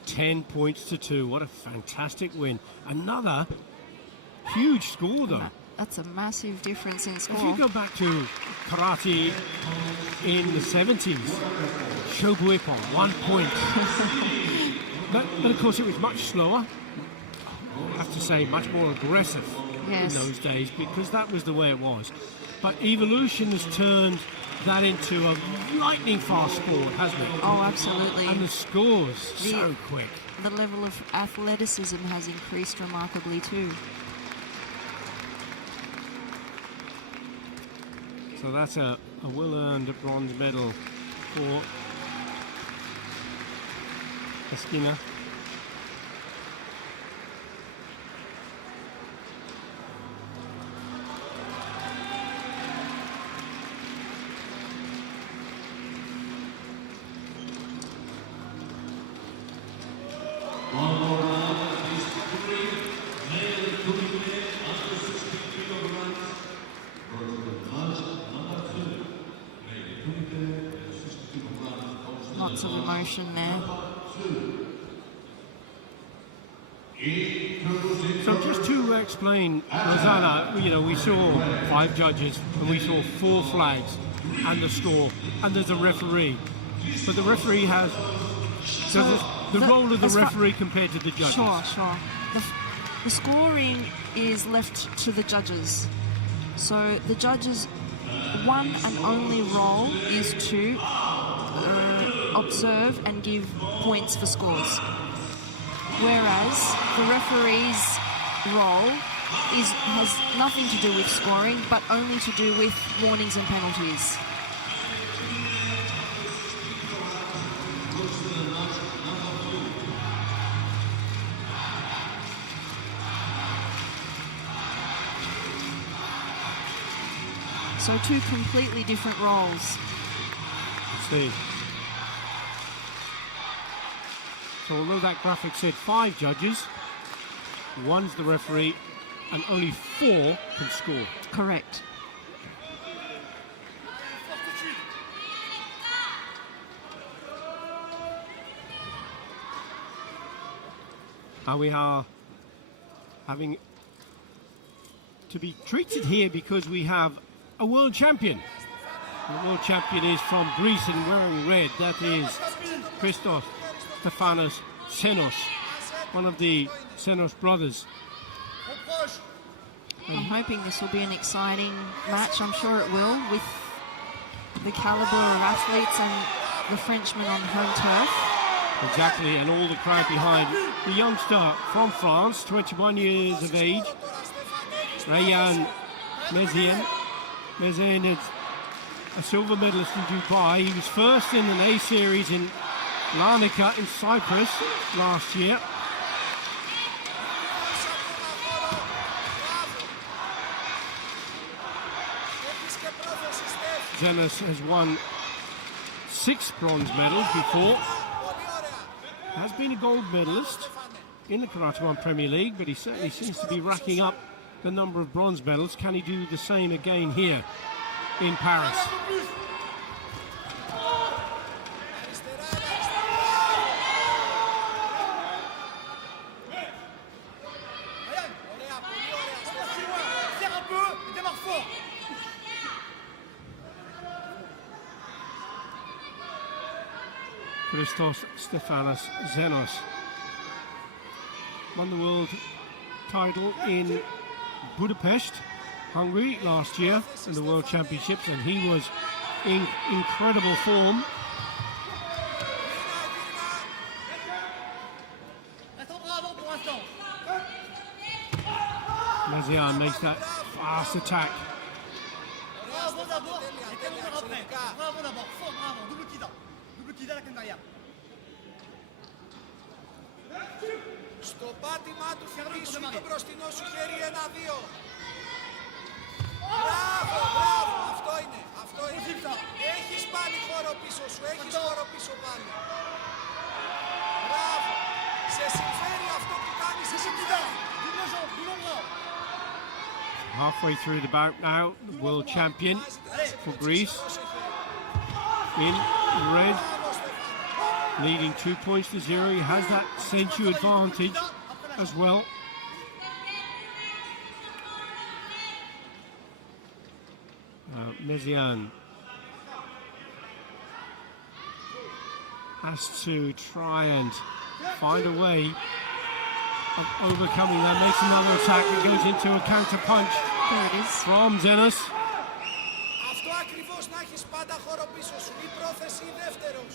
$10 points to 2. What a fantastic win. Another huge score, though. That's a massive difference in score. If you go back to karate in the 70s, Shobuippon, 1 point. but of course it was much slower. I have to say much more aggressive Yes. in those days, because that was the way it was. But evolution has turned that into a lightning fast score, hasn't it? Oh, absolutely. And the scores so quick. The level of athleticism has increased remarkably too. So that's a well-earned bronze medal for Esquina. Lots of emotion there. So just to explain, Rosanna, we saw 5 judges and we saw 4 flags and the score, and there's a referee. But the referee has the role of the referee compared to the judges. Sure. The scoring is left to the judges. So the judges' one and only role is to observe and give points for scores. Whereas the referee's role has nothing to do with scoring, but only to do with warnings and penalties. So 2 completely different roles. Let's see. So although that graphic said 5 judges, 1's the referee, and only 4 can score. Correct. And we are having to be treated here because we have a world champion. The world champion is from Greece and wearing red. That is Christos Stefanos Xenos, one of the Xenos brothers. I'm hoping this will be an exciting match. I'm sure it will, with the caliber of athletes and the Frenchmen on home turf. Exactly, and all the crowd behind. The youngster from France, 21 years of age, Rayan Mezian. Mezian is a silver medalist in Dubai. He was first in an A series in Larnaca in Cyprus last year. Xenos has won 6 bronze medals before. Has been a gold medalist in the Karate1 Premier League, but he certainly seems to be racking up the number of bronze medals. Can he do the same again here in Paris? Christos Stefanos Xenos won the world title in Budapest, Hungary last year in the World Championships, and he was in incredible form. Mezian makes that fast attack. Στο πάτημά του θυμίσου το μπροστινό σου χέρι 1-2. Μπράβο, αυτό είναι. Έχεις πάλι χώρο πίσω σου, πάλι. Μπράβο, σε συμφέρει αυτό που κάνεις, σε συμφέρει. Halfway through the bout now, the world champion for Greece in red, leading 2 points to 0. He has that Senchu advantage as well. Mezian has to try and find a way of overcoming that. Makes another attack that goes into a counter punch. There it is. From Xenos. Αυτό ακριβώς να έχεις Πάντα χώρο πίσω σου. Ή πρόθεση ή δεύτερος.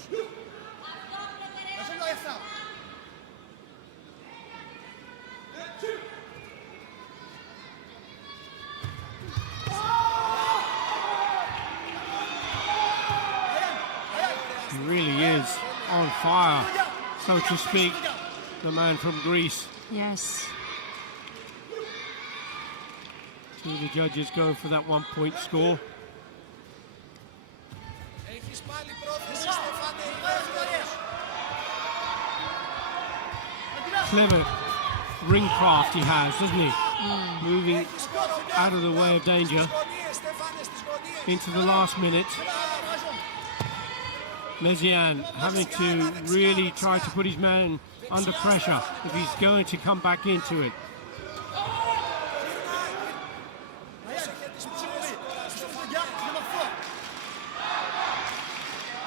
Eso ya está. He really is on fire, so to speak, the man from Greece. Yes. Two of the judges going for that 1-point score. Έχεις πάλι πρόθεση, Στεφάνε, ή δεύτερος. Clever ring craft he has, doesn't he? Moving out of the way of danger into the last minute. Mezian having to really try to put his man under pressure if he's going to come back into it.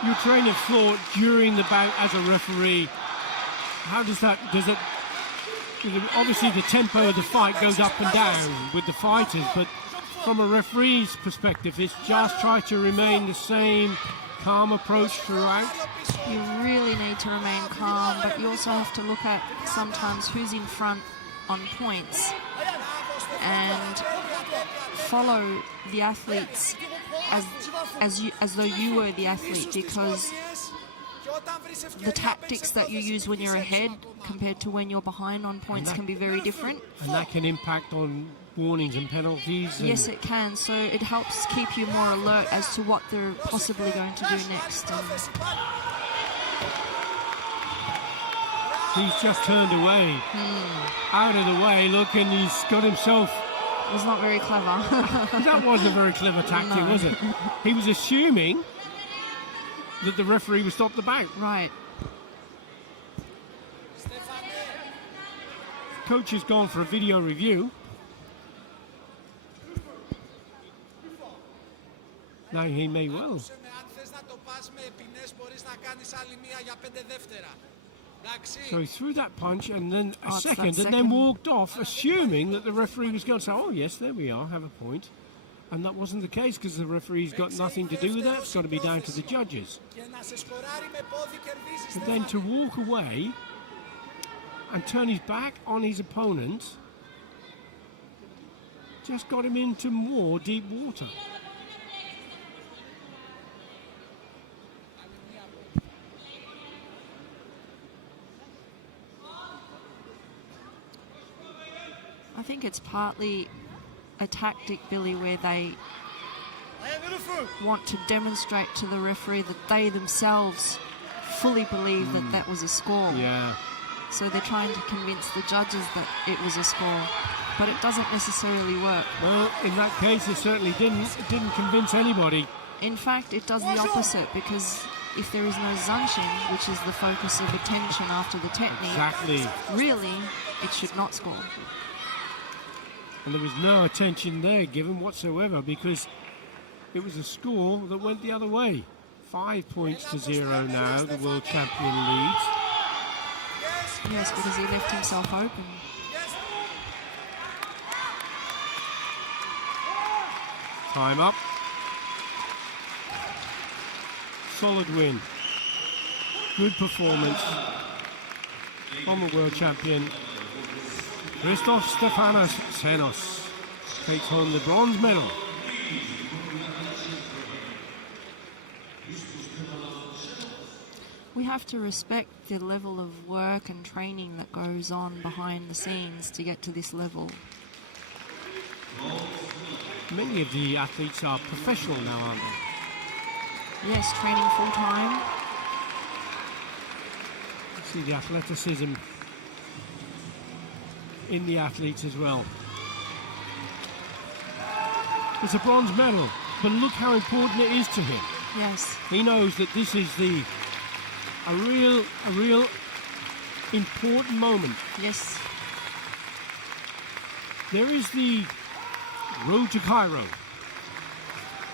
Your train of thought during the bout as a referee, how does it, obviously the tempo of the fight goes up and down with the fighters, but from a referee's perspective, it's just try to remain the same calm approach throughout. You really need to remain calm, but you also have to look at sometimes who's in front on points and follow the athletes as though you were the athlete, because the tactics that you use when you're ahead compared to when you're behind on points can be very different. And that can impact on warnings and penalties. Yes, it can. So it helps keep you more alert as to what they're possibly going to do next. And he's just turned away, out of the way. Look, and he's got himself. it was not very clever. That wasn't a very clever tactic, was it? He was assuming that the referee would stop the bout. Right. Coach has gone for a video review. Now he may well. Αν θες να το πας με ποινές μπορείς να κάνεις άλλη μία για 5 δεύτερα. So he threw that punch and then a it's second, that and then second. walked off, assuming that the referee was going to say, oh yes, there we are, have a point. And that wasn't the case, because the referee's got nothing to do with that. It's got to be down to the judges. Και να σε σκοράρει με πόδι κερδίζεις. But then to walk away and turn his back on his opponent just got him into more deep water. I think it's partly a tactic, Billy, where they want to demonstrate to the referee that they themselves fully believe that that was a score. Yeah. So they're trying to convince the judges that it was a score, but it doesn't necessarily work. Well, in that case, it certainly didn't. It didn't convince anybody. In fact, it does the opposite, because if there is no zanshin, which is the focus of attention after the technique, Exactly. really, it should not score. And there was no attention there given whatsoever, because it was a score that went the other way. 5 points to 0 now, the world champion leads. Yes, because he left himself open. Time up. Solid win. Good performance from the world champion. Christos Stefanos Xenos takes home the bronze medal. We have to respect the level of work and training that goes on behind the scenes to get to this level. Many of the athletes are professional now, aren't they? Yes, training full time. See the athleticism in the athletes as well. It's a bronze medal, but look how important it is to him. Yes. He knows that this is a real important moment. Yes. There is the road to Cairo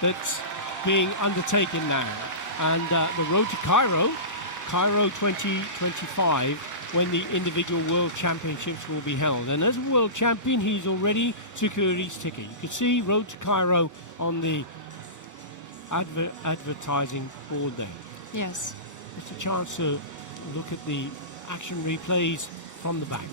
that's being undertaken now, and the road to Cairo 2025, when the individual world championships will be held. And as a world champion, he's already secured his ticket. You can see Road to Cairo on the advertising board there. Yes. Just a chance to look at the action replays from the back.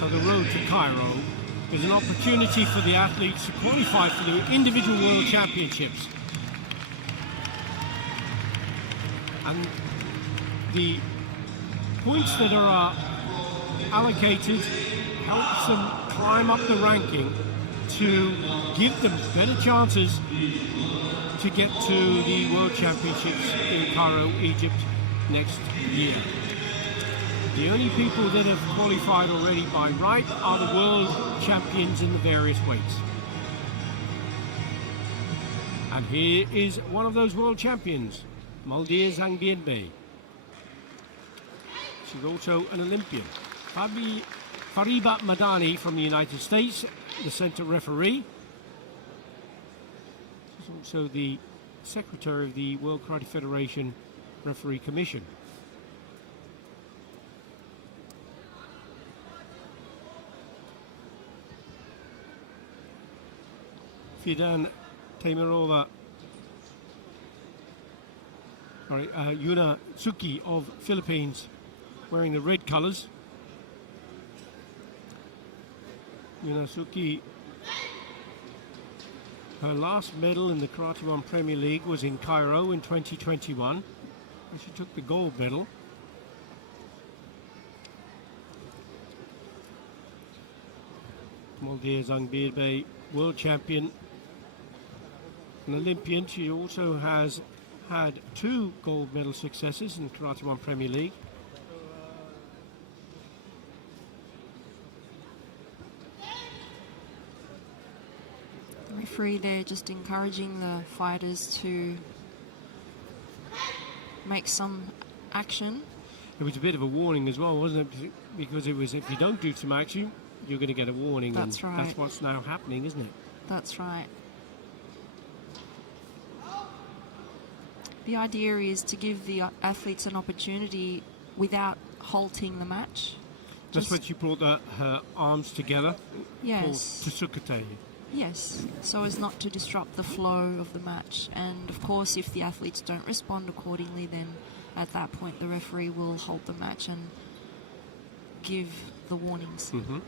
So the road to Cairo is an opportunity for the athletes to qualify for the individual world championships. And the points that are allocated helps them climb up the ranking to give them better chances to get to the World Championships in Cairo, Egypt next year. The only people that have qualified already by right are the world champions in the various weights. And here is one of those world champions, Maldia Zangbienbe. She's also an Olympian. Fariba Madani from the United States, the center referee. She's also the secretary of the World Karate Federation Referee Commission. Fidan Temirova, Yuna Tsuki of Philippines, wearing the red colors. Yuna Tsuki, her last medal in the Karate1 Premier League was in Cairo in 2021, and she took the gold medal. Maldia Zangbienbe, world champion, an Olympian. She also has had 2 gold medal successes in the Karate1 Premier League. The referee there just encouraging the fighters to make some action. It was a bit of a warning as well, wasn't it? Because it was, if you don't do some action, you're going to get a warning. That's and right. That's what's now happening, isn't it? That's right. The idea is to give the athletes an opportunity without halting the match. That's when she brought her arms together. Yes. Called Tsukate. Yes, so as not to disrupt the flow of the match. And of course, if the athletes don't respond accordingly, then at that point the referee will halt the match and give the warnings. Mm-hmm.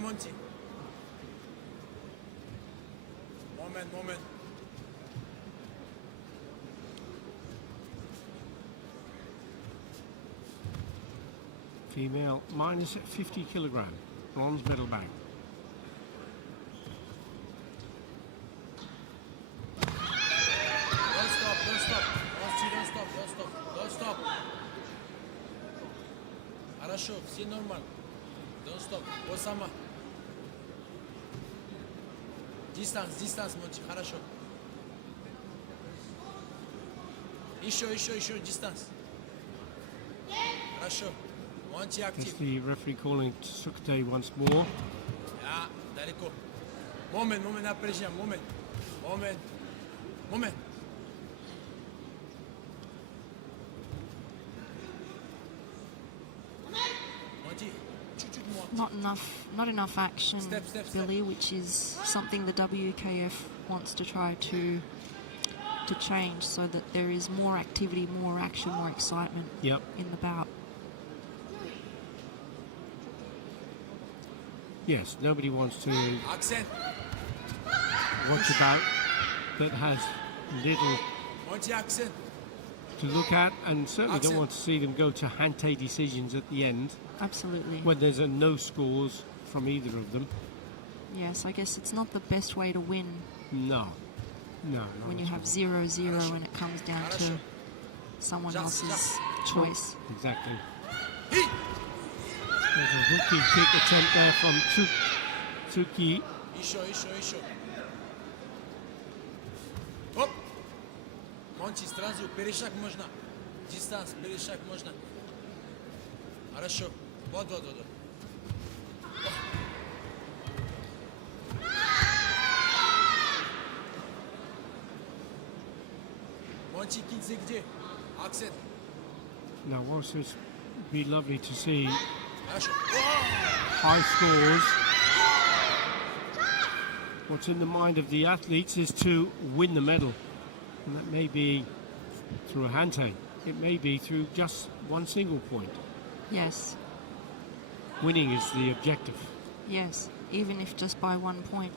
Monty. Moment. Female minus 50 kilogram, bronze medal bag. Don't stop. Don't stop. Хорошо, все нормально. Don't stop. Osama. Distance, Monty. Хорошо. Еще, distance. Хорошо. Monty It's active. the referee calling Tsukate once more. Yeah, далеко. Moment, напряжение, moment. Monty, чуть-чуть more. Not enough action, Step. Billy, which is something the WKF wants to try to change, so that there is more activity, more action, more excitement in the bout. Yes, nobody wants to Accent. watch a bout that has little Monty accent. to look at, and certainly don't want to see them go to hante decisions at the end Absolutely. when there's no scores from either of them. Yes, I guess it's not the best way to win No. No. when you have 0-0 and it comes down to someone else's choice. Exactly. There's a hooking kick attempt there from Tsuki. Еще. Оп! Монти, сразу перешаг можно. Дистанс, перешаг можно. Хорошо. Вот. Монти, кинься где? Акцент. Now, whilst it would be lovely to see Хорошо. high scores, what's in the mind of the athletes is to win the medal. And that may be through a hante. It may be through just one single point. Yes, Winning is the objective. yes, even if just by 1 point.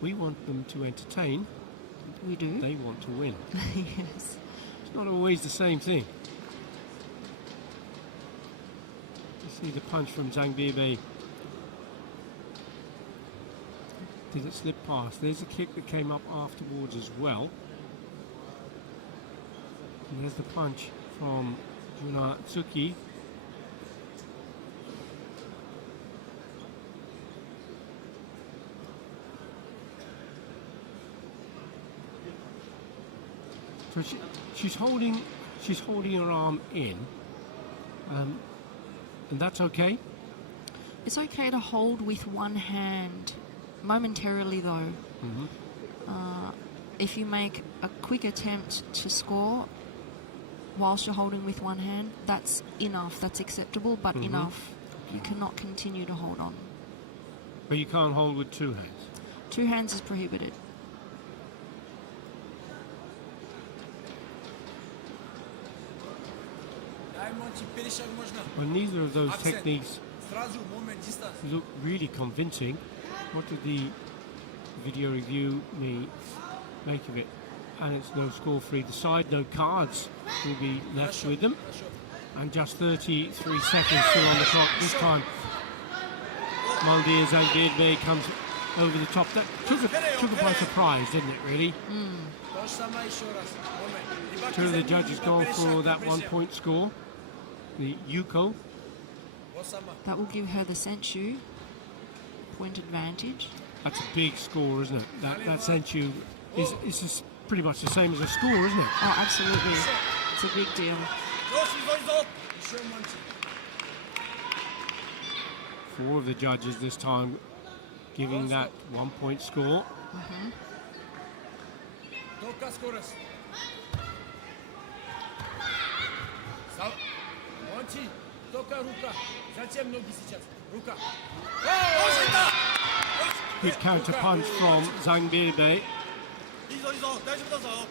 We want them to entertain. We do. They want to win. Yes. It's not always the same thing. You see the punch from Zhang Biibei. Did it slip past? There's a kick that came up afterwards as well. And there's the punch from Juna Tsuki. So she's holding her arm in, and that's okay. It's okay to hold with one hand momentarily, though. If you make a quick attempt to score whilst you're holding with one hand, that's enough. That's acceptable, but enough. You cannot continue to hold on. But you can't hold with two hands. Two hands is prohibited. Дай, Монти, перешаг можно. Well, neither of those Accent. techniques Сразу, момент, дистанс. look really convincing. What did the video review make of it? And it's no score free. The side, no cards will be left with them. And just 33 seconds still on the clock. This time, Maldir Zhang comes over the top. That took it by surprise, didn't it, really? То же самое еще раз. Момент. Two of the judges gone for that 1 point score. The Yuko. Вот сама. That will give her the Senchu point advantage. That's a big score, isn't it? That Senchu is just pretty much the same as a score, isn't it? Oh, absolutely. It's a big deal. Еще Монти. Four of the judges this time giving that 1 point score. Только скорость. Монти, только рука. Затем ноги сейчас. Рука. Big counter punch from Zhang Biibei. 이소, 다시부터.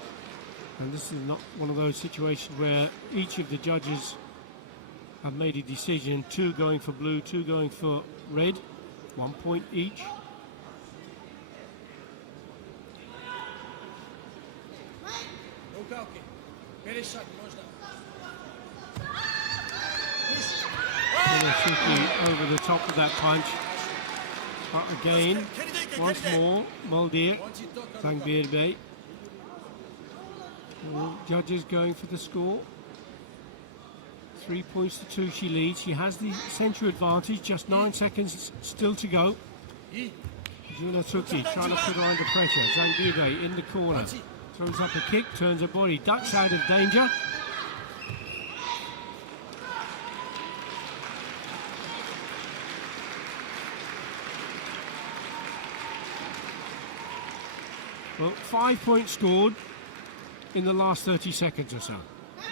And this is not one of those situations where each of the judges have made a decision. Two going for blue, two going for red. 1 point each. Рука, окей. Перешаг можно. Suki over the top of that punch. But again, once more, Maldir, Zhang Biibei. All judges going for the score. 3 points to 2 she leads. She has the central advantage, just 9 seconds still to go. Juna Tsuki trying to put her under pressure. Zhang Biibei in the corner. Throws up a kick, turns her body, ducks out of danger. Well, 5 points scored in the last 30 seconds or so.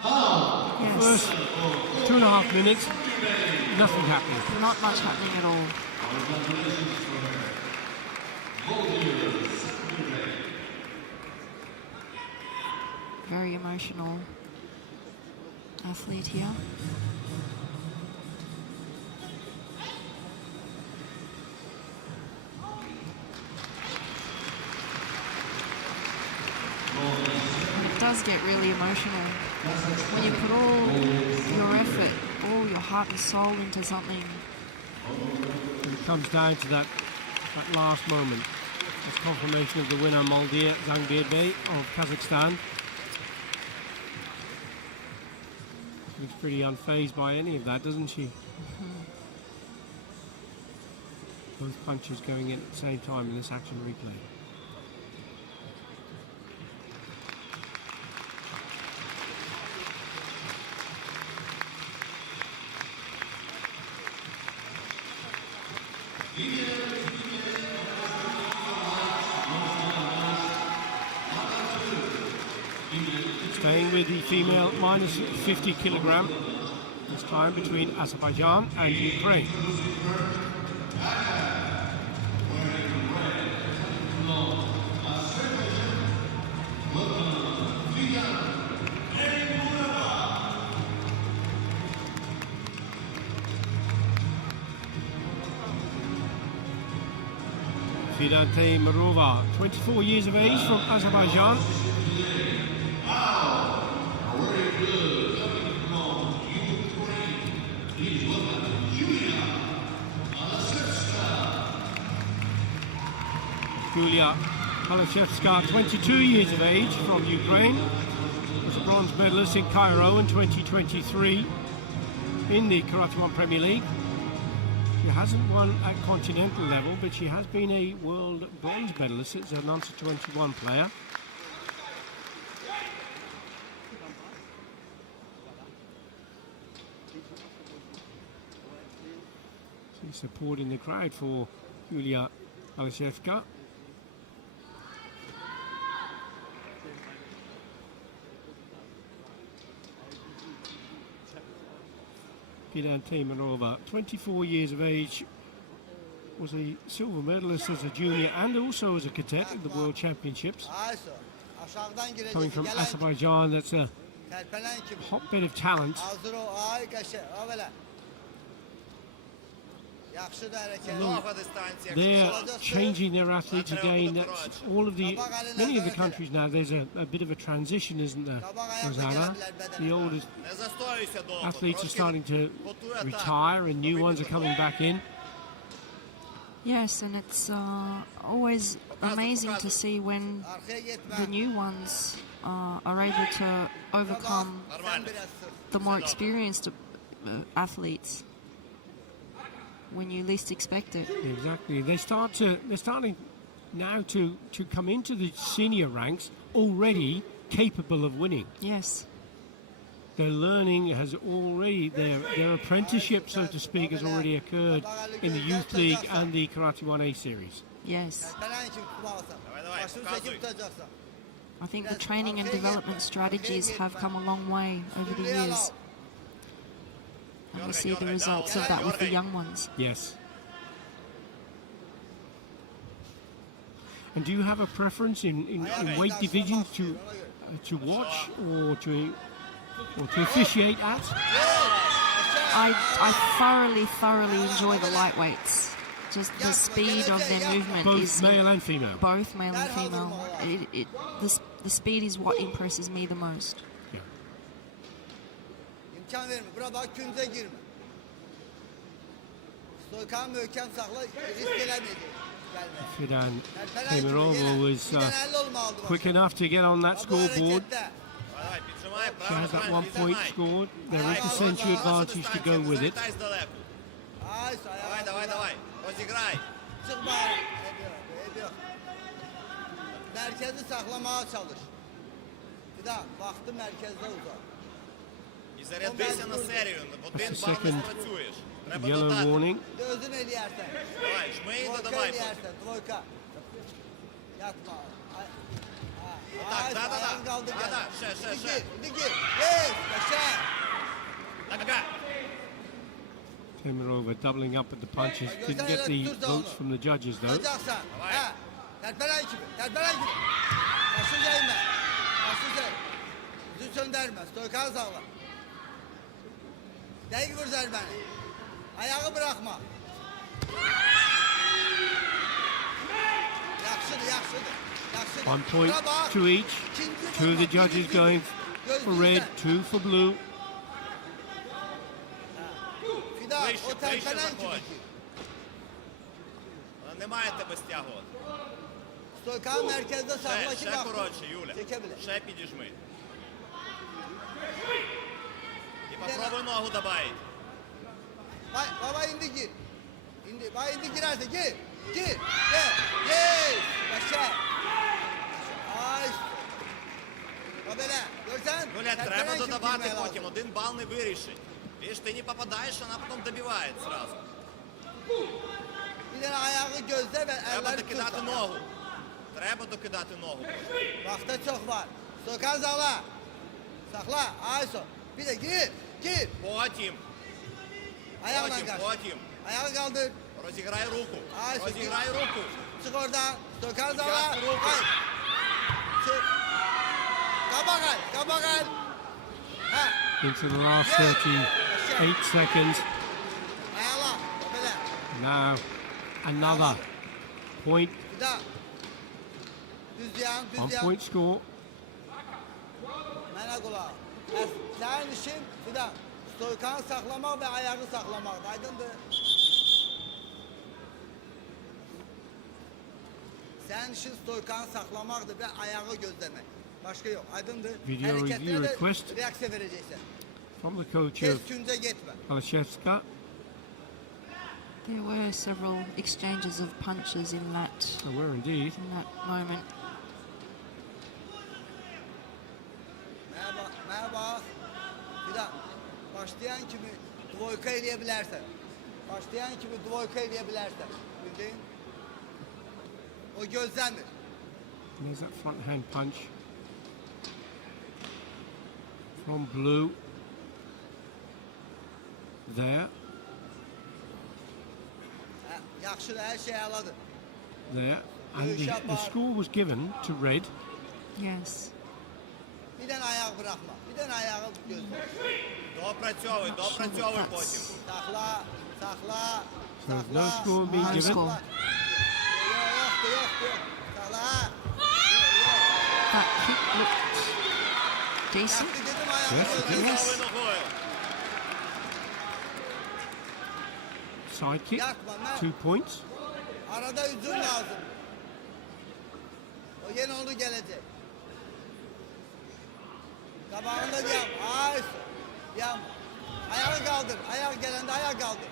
Yes. First 2.5 minutes, nothing happening. Not much happening at all. Very emotional athlete here. It does get really emotional when you put all your effort, all your heart and soul into something comes down to that last moment. It's confirmation of the winner, Moldir Zangbirbey of Kazakhstan. Looks pretty unfazed by any of that, doesn't she? Both punches going in at the same time in this action replay. Staying with the female minus 50 kilogram, this time between Azerbaijan and Ukraine. Fidante Marova, 24 years of age, from Azerbaijan. Yulia Alashevska, 22 years of age, from Ukraine, was a bronze medalist in Cairo in 2023 in the Karate1 Premier League. She hasn't won at continental level, but she has been a world bronze medalist as an under 21 player. She's supporting the crowd for Yulia Alashevska. Fidante Marova, 24 years of age, was a silver medalist as a junior and also as a cadet at the World Championships. Coming from Azerbaijan, that's a hotbed of talent. They're changing their athletes again. That's many of the countries now. There's a bit of a transition, isn't there, Rosanna? The oldest athletes are starting to retire, and new ones are coming back in. Yes, and it's always amazing to see when the new ones are able to overcome the more experienced athletes when you least expect it. Exactly. They're starting now to come into the senior ranks already capable of winning. Yes. Their learning has already, their apprenticeship, so to speak, has already occurred in the Youth League and the Karate1A series. Yes. I think the training and development strategies have come a long way over the years. And we see the results of that with the young ones. Yes. And do you have a preference in weight divisions to watch or to officiate at? I thoroughly enjoy the lightweights. Just the speed of their movement both male and female. Both male and female. The speed is what impresses me the most. Fidan Temirova was quick enough to get on that scoreboard. She has that 1 point scored. There is the century advantage to go with it. That's the second yellow warning. Temirova doubling up at the punches. Didn't get the votes from the judges though. One point to each. Two of the judges going for red, two for blue. Немає тебе стягувати. Stoykan merkezde sakla ki Ще bak. коротше, Юля. Çekebilir. Ще підіжми. І попробуй ногу добавити. Bak baba indi gir. İndi. Bak indi girerse gir. Gir. Gel. Yes. Başa. Ay. Babele. Görsen. Юля, sen треба kim додавати girmeye потім. lazım. Один бал не вирішить. Видиш, ти не попадаєш, вона потім добиває зразу. Bir tane ayağı gözle ve Треба elleri докидати tut. ногу. Треба dокидати ногу. Vakta çok var. Stoykan sakla. Sakla. Ayso. Bir de gir. Gir. Потім. Ayağla Потім, kaç. потім. Ayağı kaldır. Розіграй руку. Ay, Розіграй руку. Çık oradan. Stoykan sakla. Yaslı ruhu. Hay. Çık. Kabakal. Kabakal. Ha. Into the last 38 seconds. Ayağla. Böyle. Now another point, Bir daha. Düz yan. Düz 1 yan. point score. Mene kulağı. Senin işin bir daha. Stoykan saklamak ve ayağı saklamak. Aydındır. Senin işin stoykan saklamaktır ve ayağı gözlemek. Başka yok. Aydındır. Video Hareketlere review de request. reaksiyon vereceksin. From the coach of Kes künce gitme. Kalashevska. There were several exchanges of punches in that There were indeed. moment. Merhaba. Bir daha. Başlayan kimi dvoyka eleyebilirsen. Başlayan kimi dvoyka eleyebilirsen. Bildiğin. O gözlemdir. And there's that front hand punch from Blue. There, Ha, yakşı her şeyi aladı. there. And the score was given to Red. Yes. Bir tane ayak bırakma. Bir tane ayağı gözle. Допрацьовуй, допрацьовуй потім. Sakla, sakla, So there's sakla. no score being No given. score. Yok. Sakla ha. That kick looked decent. Yaktı dedim ayağı Yes, gözle. it Правою ногою. Side kick, Yakma. 2 points. Arada üzüm lazım. O yine onu gelecek. Kabağında yap. Ay. Yap. Ayağı kaldır. Ayağı gelende ayağı kaldır.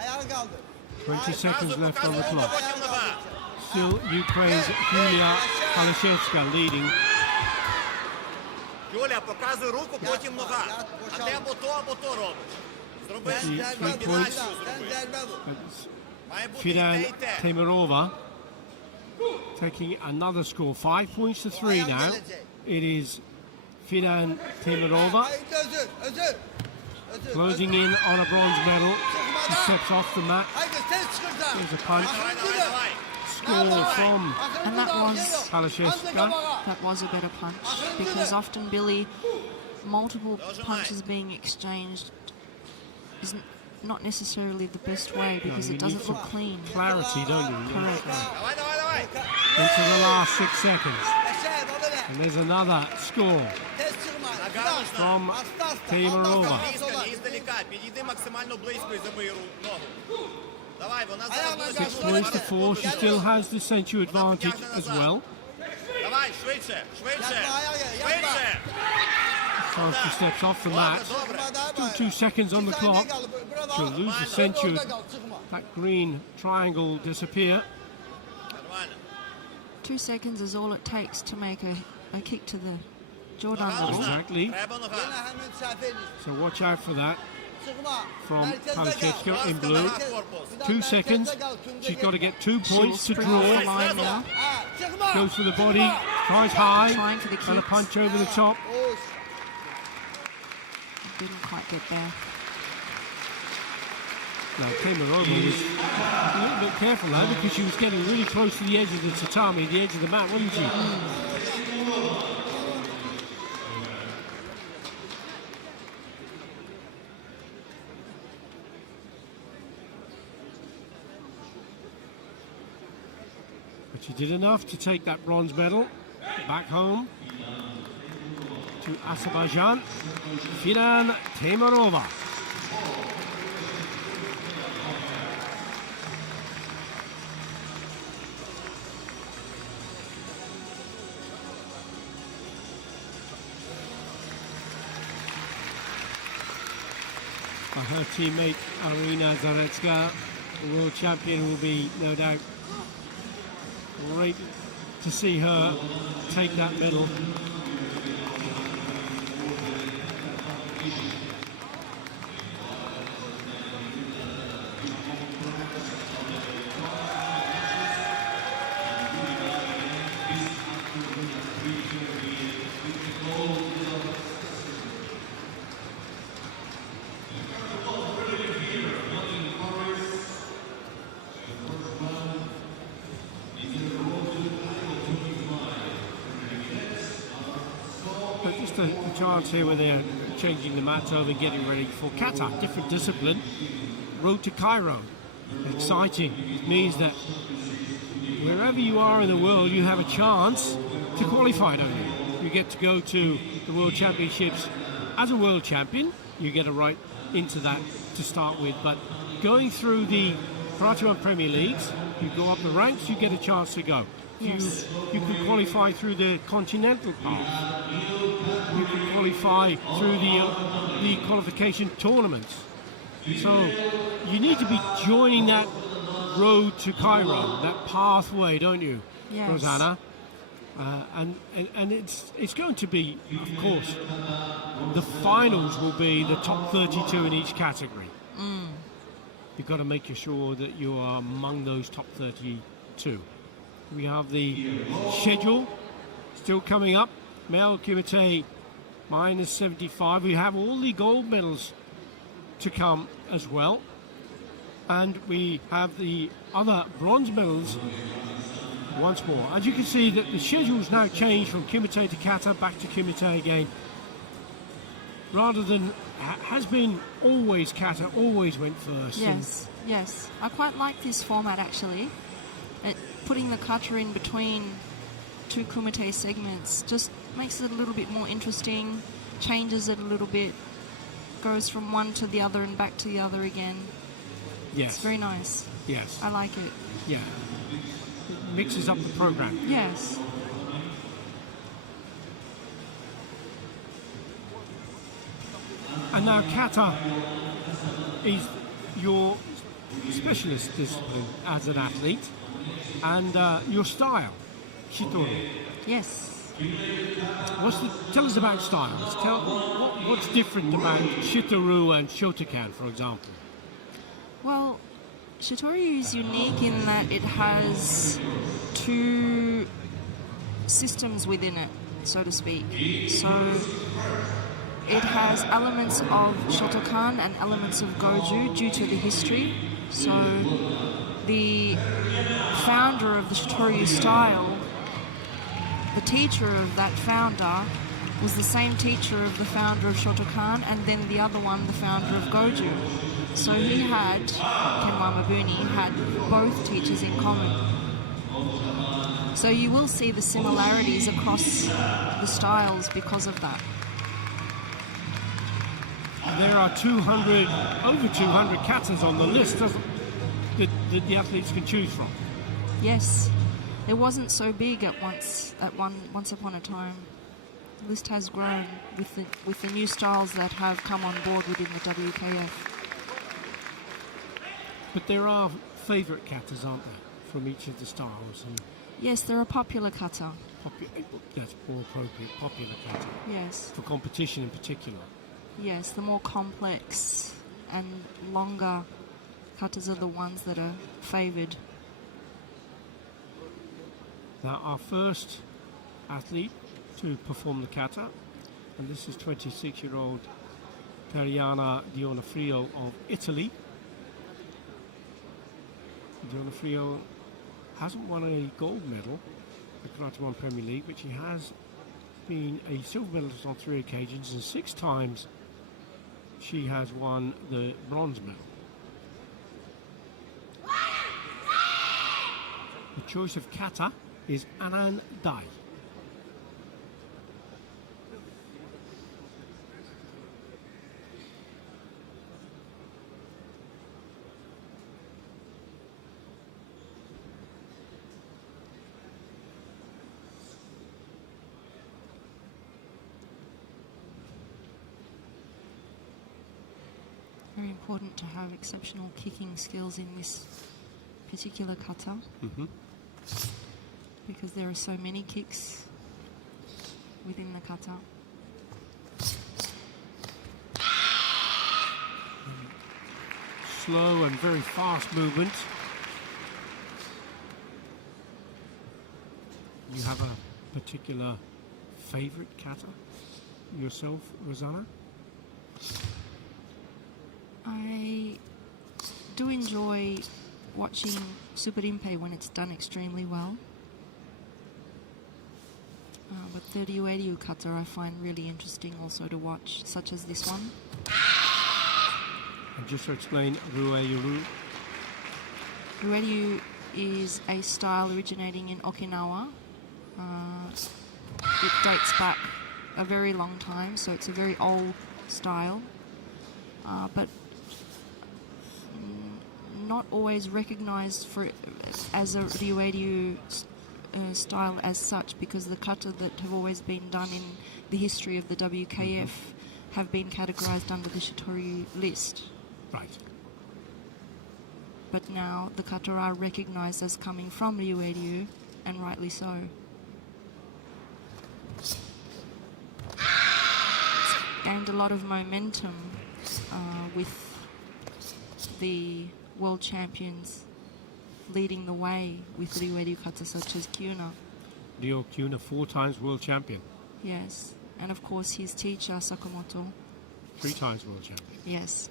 Ayağı kaldır. 20 seconds Зразу left on the показуй clock. потім нога. Still Ukraine's Yulia Kalashevska leading. Юля, показуй руку, потім нога. А ти або то робиш. Зроби Sen zerbe vur. комбінацію Sen зроби. zerbe vur. It's Має бути і Fidan те, і те. Temirova taking another score, 5 points to 3 now. It is Fidan Temirova Hayır özür. Özür. closing in on a bronze medal. She steps off the mat. Haydi sen çıkırsan. There's a punch. Давай, давай, давай. Score from And that was Kalashevska. that was a better punch because often Billy, multiple punches being exchanged is not necessarily the best way because you it doesn't need look clean. Clarity, don't you? Correct. Давай, давай, давай. Into the last 6 seconds. Aşağıya babele. And there's another score Tez çıkma. Нога нужна. from Temirova. Близько, не іздалека. Підійди максимально близько і забий ногу. Давай, вона зараз буде 6 заходити. points to 4. She still has the sensu advantage as well. Давай, швидше, швидше, Yapma, ayağa, yapma. швидше. So she steps off the mat. Добре, добре. Still 2 seconds on the clock. She'll lose the sensu. Çıkma. That green triangle disappear. Нормально. 2 seconds is all it takes to make a kick to the Jordan Нога level. нужна. Exactly. Треба Yine нога. hemen seferiz. So watch out for that. Çıkma. From Merkezde Kalashevska kal. in blue. Merkez- Bir daha 2 merkezde seconds. kal, künde She's got to gitme. get 2 She'll points to spring off the draw. line now. Ha, çıkma. Goes for the body. Tries high. Trying for the And a kicks. punch over the top. Oş. Didn't quite get there. Now Temirova was a little bit careful now because she was getting really close to the edge of the tatami, the edge of the mat, wasn't she? But she did enough to take that bronze medal back home to Azerbaijan. Fidan Temirova. Her teammate Arina Zaretska, the world champion, will be no doubt great to see her take that medal. But just a chance here where they're changing the mats over and getting ready for kata, different discipline. Road to Cairo. Exciting. It means that wherever you are in the world, you have a chance to qualify, don't you? You get to go to the World Championships as a world champion. You get a right into that to start with. But going through the Karate1 Premier Leagues, you go up the ranks, you get a chance to go. Yes. You can qualify through the continental path. You can qualify through the qualification tournaments. So you need to be joining that road to Cairo, that pathway, don't you, Yes. Rosanna? And it's going to be, of course, the finals will be the top 32 in each category. You've got to make sure that you are among those top 32. We have the schedule still coming up. Male Kumite minus 75. We have all the gold medals to come as well. And we have the other bronze medals once more. As you can see, that the schedule's now changed from Kumite to Kata, back to Kumite again. Rather than has been always Kata, always went first. Yes, yes. I quite like this format actually. Putting the kata in between two kumite segments just makes it a little bit more interesting, changes it a little bit, goes from one to the other and back to the other again. Yes. It's very nice. Yes. I like it. Yeah. It mixes up the program. Yes. And now Kata is your specialist discipline as an athlete, and your style, Shitoru. Yes. Tell us about styles. What's different about Shitoru and Shotokan, for example? Well, Shitoru is unique in that it has two systems within it, so to speak. So it has elements of Shotokan and elements of Goju due to the history. So the founder of the Shitoru style, the teacher of that founder, was the same teacher of the founder of Shotokan, and then the other one, the founder of Goju. So he had, Kenwa Mabuni, had both teachers in common. So you will see the similarities across the styles because of that. There are over 200 katas on the list that the athletes can choose from. Yes, it wasn't so big once upon a time. The list has grown with the new styles that have come on board within the WKF. But there are favourite katas, aren't there, from each of the styles? And Yes, there are popular kata. that's more appropriate, popular kata. Yes, For competition in particular. yes, the more complex and longer katas are the ones that are favoured. Now, our first athlete to perform the kata, and this is 26-year-old Cariana Dionofrio of Italy. Dionofrio hasn't won a gold medal at the Karate1 Premier League, but she has been a silver medalist on 3 occasions, and 6 times she has won the bronze medal. The choice of kata is Anan Dai. Very important to have exceptional kicking skills in this particular kata because there are so many kicks within the kata. Slow and very fast movement. You have a particular favorite kata yourself, Rosanna? I do enjoy watching Super Rimpe when it's done extremely well. But 30 kata I find really interesting also to watch, such as this one. And just to explain, Rueyu. Rueyu is a style originating in Okinawa. It dates back a very long time, so it's a very old style, but not always recognized as a Ryueiryu style as such, because the kata that have always been done in the history of the WKF have been categorized under the Shitoryu list. Right. But now the kata are recognized as coming from Ryueiryu, and rightly so. Gained a lot of momentum with the world champions leading the way with Ryueiryu kata such as Kyuna. Ryo Kyuna, 4 times world champion. Yes, and of course his teacher Sakamoto. 3 times world champion. Yes.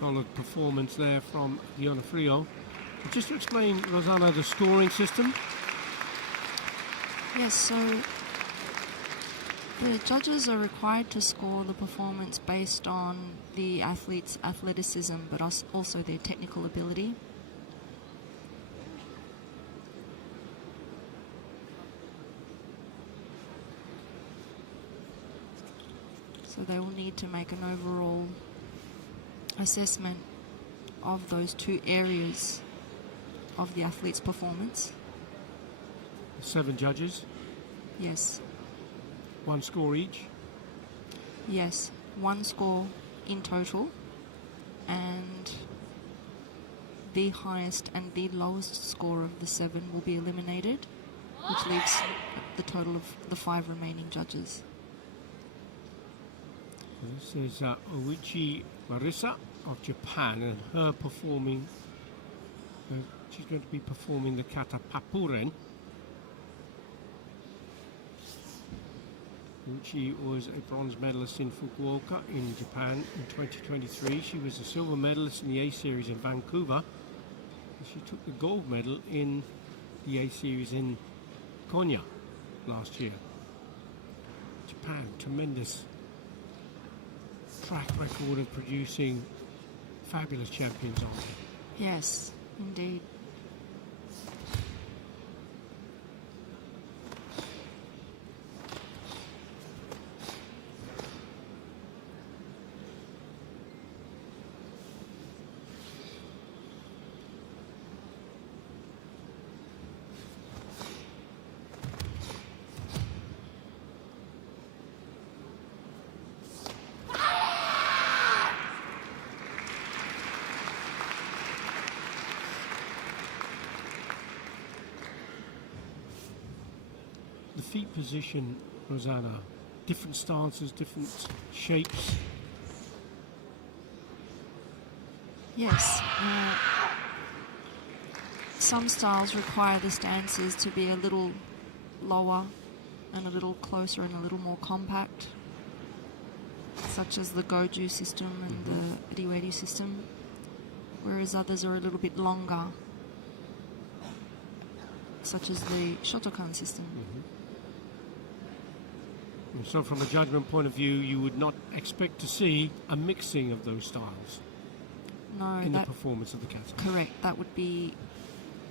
Solid performance there from Dionofrio. Just to explain, Rosanna, the scoring system. Yes, so the judges are required to score the performance based on the athlete's athleticism, but also their technical ability. So they will need to make an overall assessment of those 2 areas of the athlete's performance. 7 judges. Yes. 1 score each. Yes, 1 score in total, and the highest and the lowest score of the 7 will be eliminated, which leaves the total of the 5 remaining judges. This is Oichi Marisa of Japan, and her performing, she's going to be performing the kata Papuren. She was a bronze medalist in Fukuoka in Japan in 2023. She was a silver medalist in the A Series in Vancouver. And she took the gold medal in the A Series in Konya last year. Japan, tremendous track record of producing fabulous champions on it. Yes, indeed. The feet position, Rosanna, different stances, different shapes. Yes. Some styles require the stances to be a little lower and a little closer and a little more compact, such as the Goju system and the Ryueiryu system. whereas others are a little bit longer, such as the Shotokan system. And so from a judgment point of view, you would not expect to see a mixing of those styles No, in the performance of the kata. correct. That would be,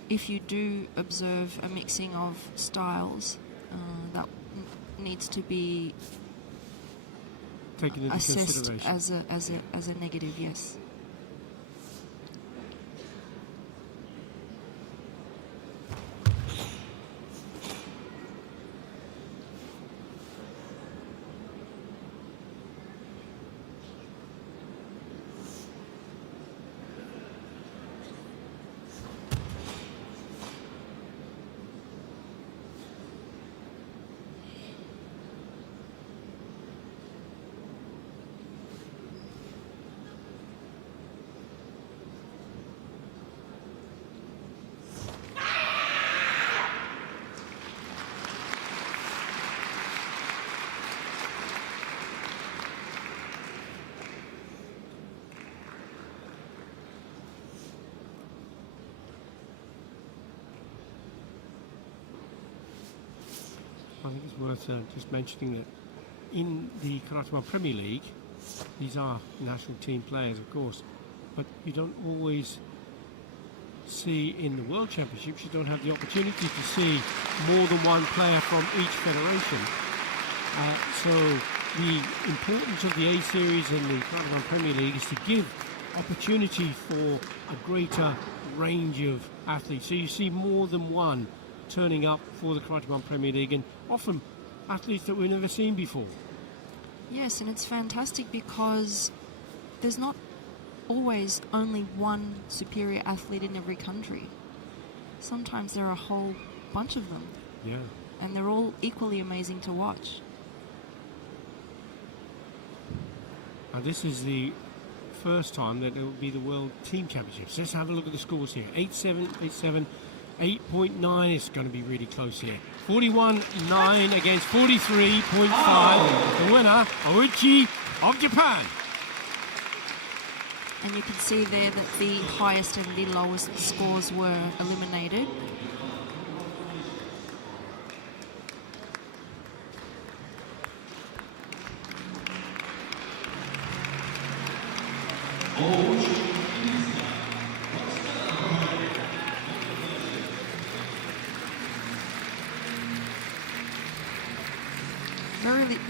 if you do observe a mixing of styles, that needs to be Taken into assessed consideration. as a negative. Yes. I think it's worth just mentioning that in the Karate1 Premier League, these are national team players, of course, but you don't always see in the World Championships, you don't have the opportunity to see more than one player from each federation. So the importance of the A Series and the Karate1 Premier League is to give opportunity for a greater range of athletes. So you see more than one turning up for the Karate1 Premier League, and often athletes that we've never seen before. Yes, and it's fantastic because there's not always only one superior athlete in every country. Sometimes there are a whole bunch of them. Yeah. And they're all equally amazing to watch. And this is the first time that it will be the World Team Championships. Let's have a look at the scores here. 8-7, 8-7, 8.9 is going to be really close here. 41.9 against 43.5. The winner, Ouchi of Japan. And you can see there that the highest and the lowest scores were eliminated.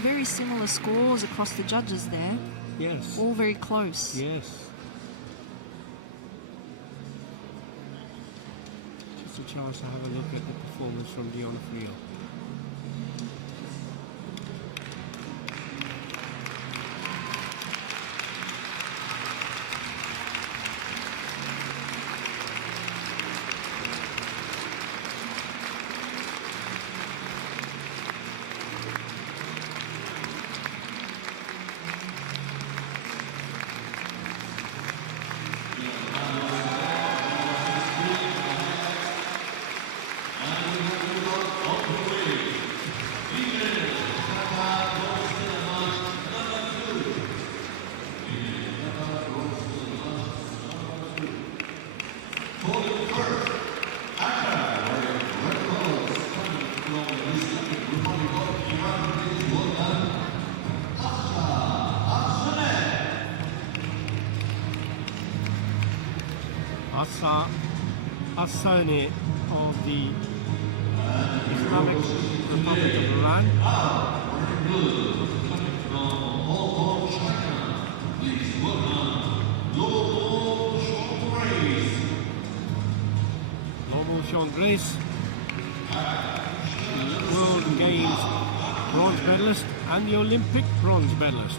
Very similar scores across the judges there. Yes. All very close. Yes. Just a chance to have a look at the performance from Dion Frio. Asane of the Islamic Republic of Iran. Lobo Chandres, the World Games bronze medalist and the Olympic bronze medalist.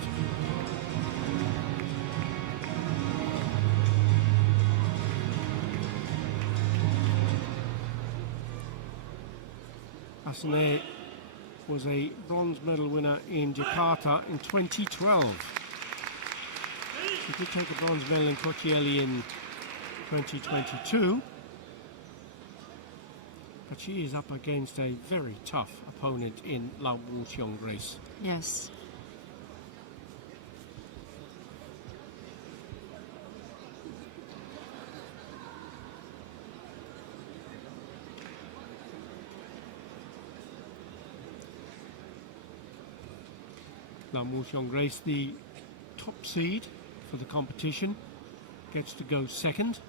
Asane was a bronze medal winner in Jakarta in 2012. She did take a bronze medal in Kochieli in 2022. But she is up against a very tough opponent in Lau Wu Xiong Grace. Yes. Lam Woo Grace, the top seed for the competition, gets to go second.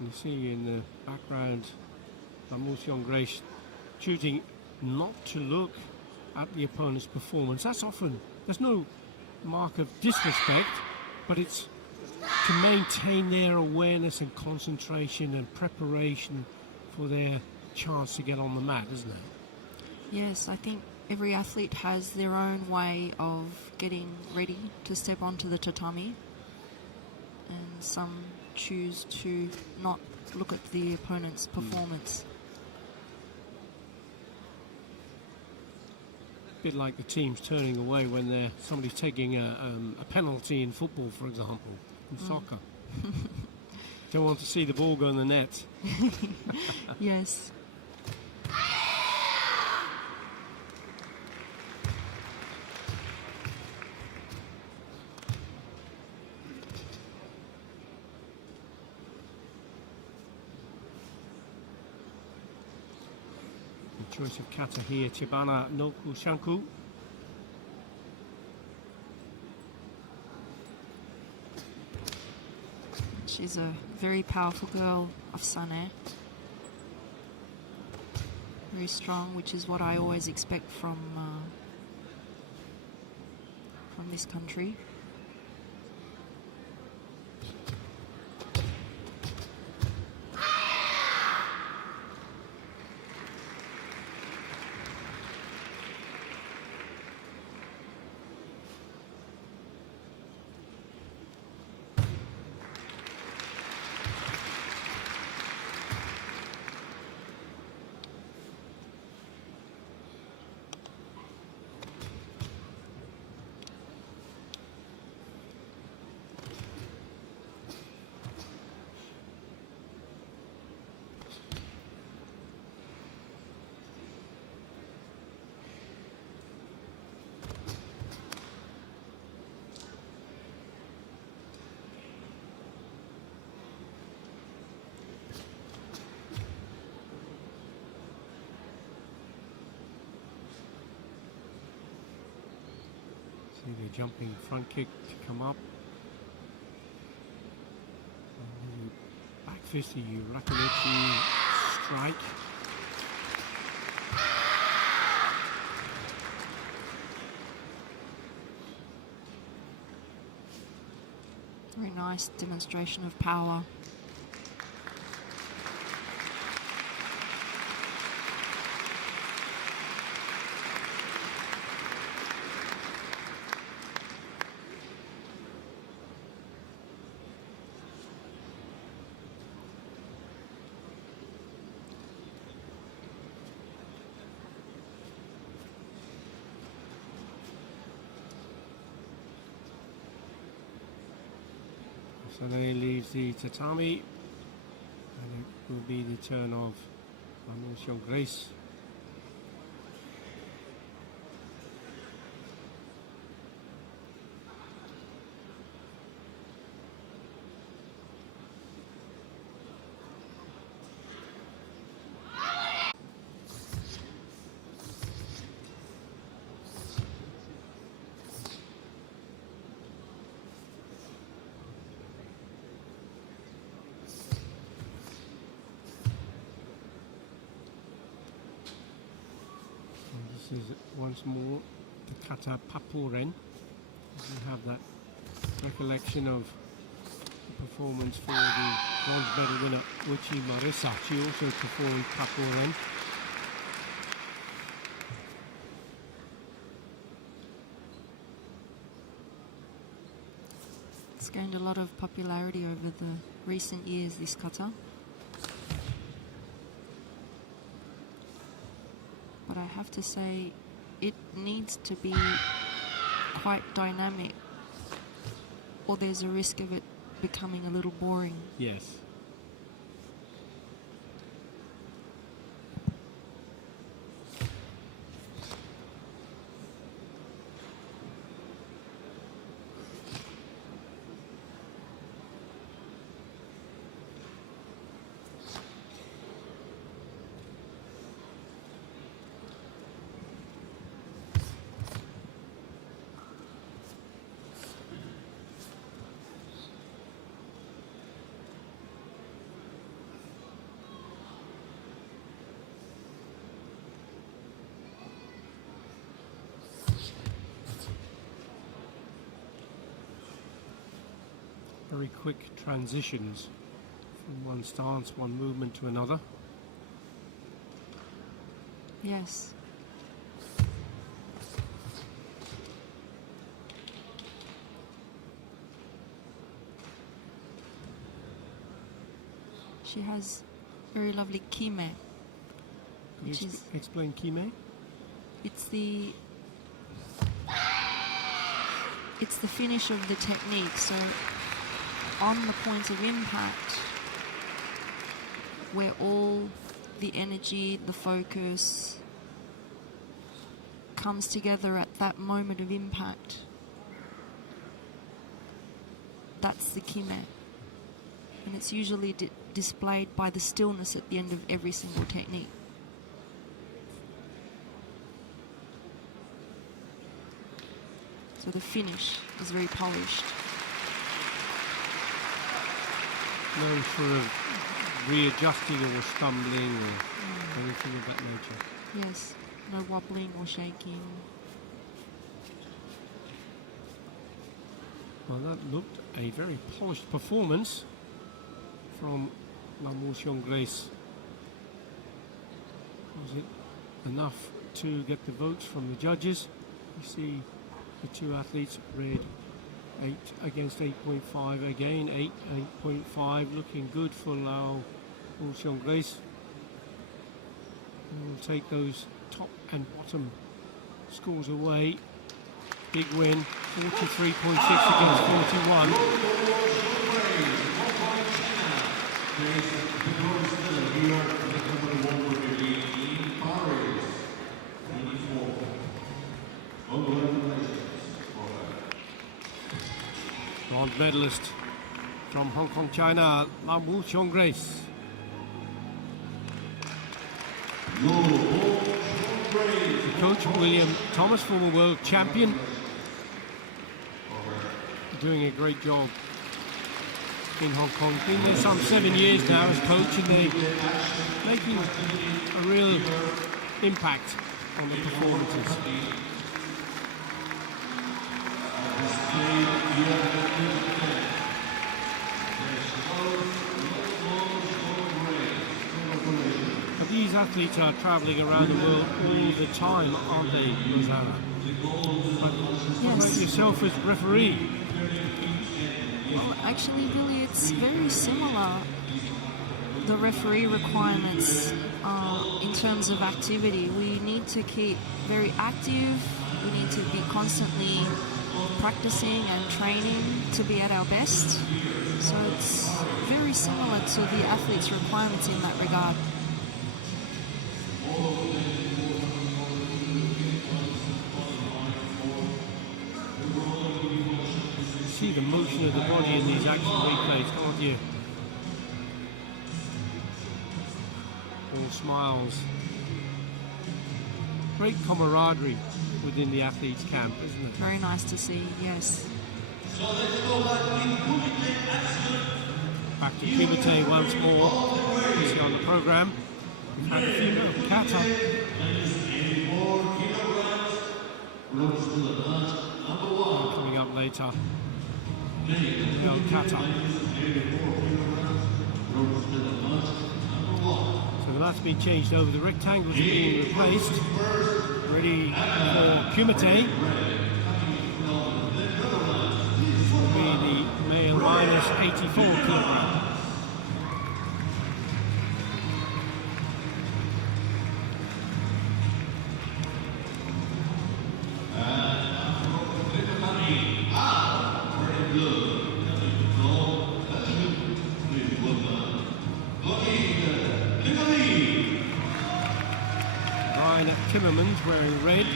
You see in the background Lam Woo Grace choosing not to look at the opponent's performance. That's often, there's no mark of disrespect, but it's to maintain their awareness and concentration and preparation for their chance to get on the mat, isn't it? Yes, I think every athlete has their own way of getting ready to step onto the tatami, and some choose to not look at the opponent's performance. Bit like the teams turning away when somebody's taking a penalty in football, for example, in soccer. Don't want to see the ball go in the net. Yes. Choice of kata here, Chibana Noku Shanku. She's a very powerful girl of Sane. Very strong, which is what I always expect from this country. See the jumping front kick to come up. And the back fist, the Rakunichi strike. Very nice demonstration of power. So then he leaves the tatami, and it will be the turn of Lam Woo Grace. This is once more the kata papuren. We have that recollection of the performance for the bronze medal winner Uchi Marisa. She also performed papuren. It's gained a lot of popularity over the recent years, this kata. But I have to say, it needs to be quite dynamic, or there's a risk of it becoming a little boring. Yes. very quick transitions from one stance, one movement to another. Yes. She has very lovely kime, Can which you is explain kime? it's the finish of the technique. So on the point of impact, where all the energy, the focus comes together at that moment of impact, that's the kime. And it's usually displayed by the stillness at the end of every single technique. So the finish is very polished. No sort of readjusting or stumbling or anything of that nature. Yes, no wobbling or shaking. Well, that looked a very polished performance from La Motion Grace. Was it enough to get the votes from the judges? You see the two athletes read 8 against 8.5 again, 8.5, looking good for La Motion Grace. We'll take those top and bottom scores away. Big win, 43.6 against 41. Bronze medalist from Hong Kong, China, La Motion Grace. Coach William Thomas, former world champion, doing a great job in Hong Kong. Been there some 7 years now as coach, and they're making a real impact on the performances. But these athletes are travelling around the world all the time, aren't they, Rosanna? But what about yourself as referee? Well, actually, Billy, it's very similar. The referee requirements in terms of activity. We need to keep very active. We need to be constantly practicing and training to be at our best. So it's very similar to the athlete's requirements in that regard. You see the motion of the body in these action replays, can't you? All smiles. Great camaraderie within the athletes' camp, isn't it? Very nice to see, yes. Back to Kumite once more. You see on the programme, we've had a female kata. Coming up later. Female kata. So the mat's been changed over. The rectangles are being replaced. Ready for Kumite. This will be the male minus 84 kilogram. Timmermans wearing red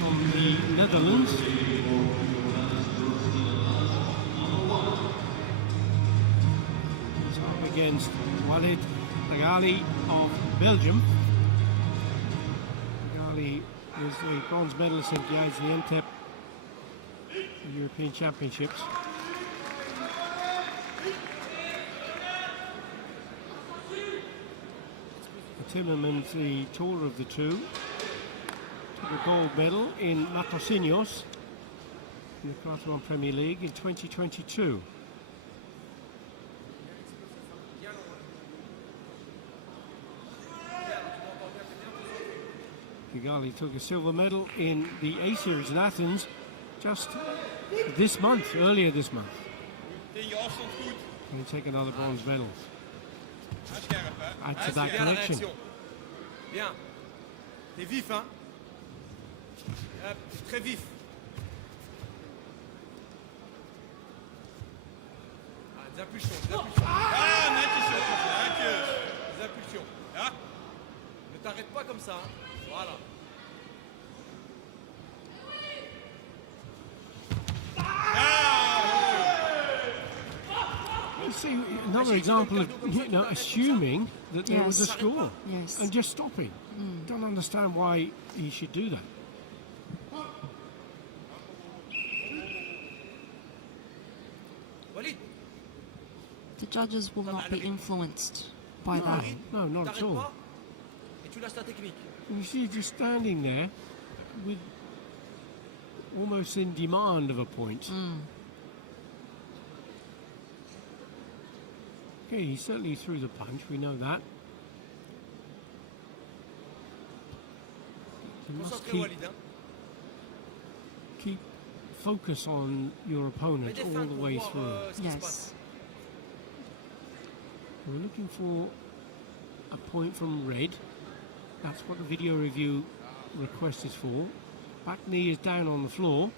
from the Netherlands. He's up against Walid Lagali of Belgium. Lagali is the bronze medalist in Gaziantep European Championships. Timmermans, the taller of the two, took a gold medal in Matosinhos in the Karate1 Premier League in 2022. Kigali took a silver medal in the A Series in Athens just this month, earlier this month. Tegen je afstand goed. Going to take another bronze medal. Hij is scherp, hè? Add Hij to is that bien, collection. réaction. Bien. T'es vif, hein? Hop, très vif. Ah, des impulsions, des impulsions. Ah, netjes, jongens, netjes. Des impulsions, ja? Ne t'arrête pas comme ça, hein? Voilà. You see, another example of assuming that there was a Yes. score Yes. and just stopping. Don't understand why he should do that. Walid, The judges will not be influenced by that. No, not at t'arrêtes all. pas et tu lâches ta technique. You see, just standing there with almost in demand of a point. Okay, he certainly threw the punch, we know that. You must Concentré keep, Walid, hein. keep focus on your Mets opponent des all feintes the pour way voir through. ce qui se passe. Yes. We're looking for a point from red. That's what the video review request is for. Back knee is down on the floor.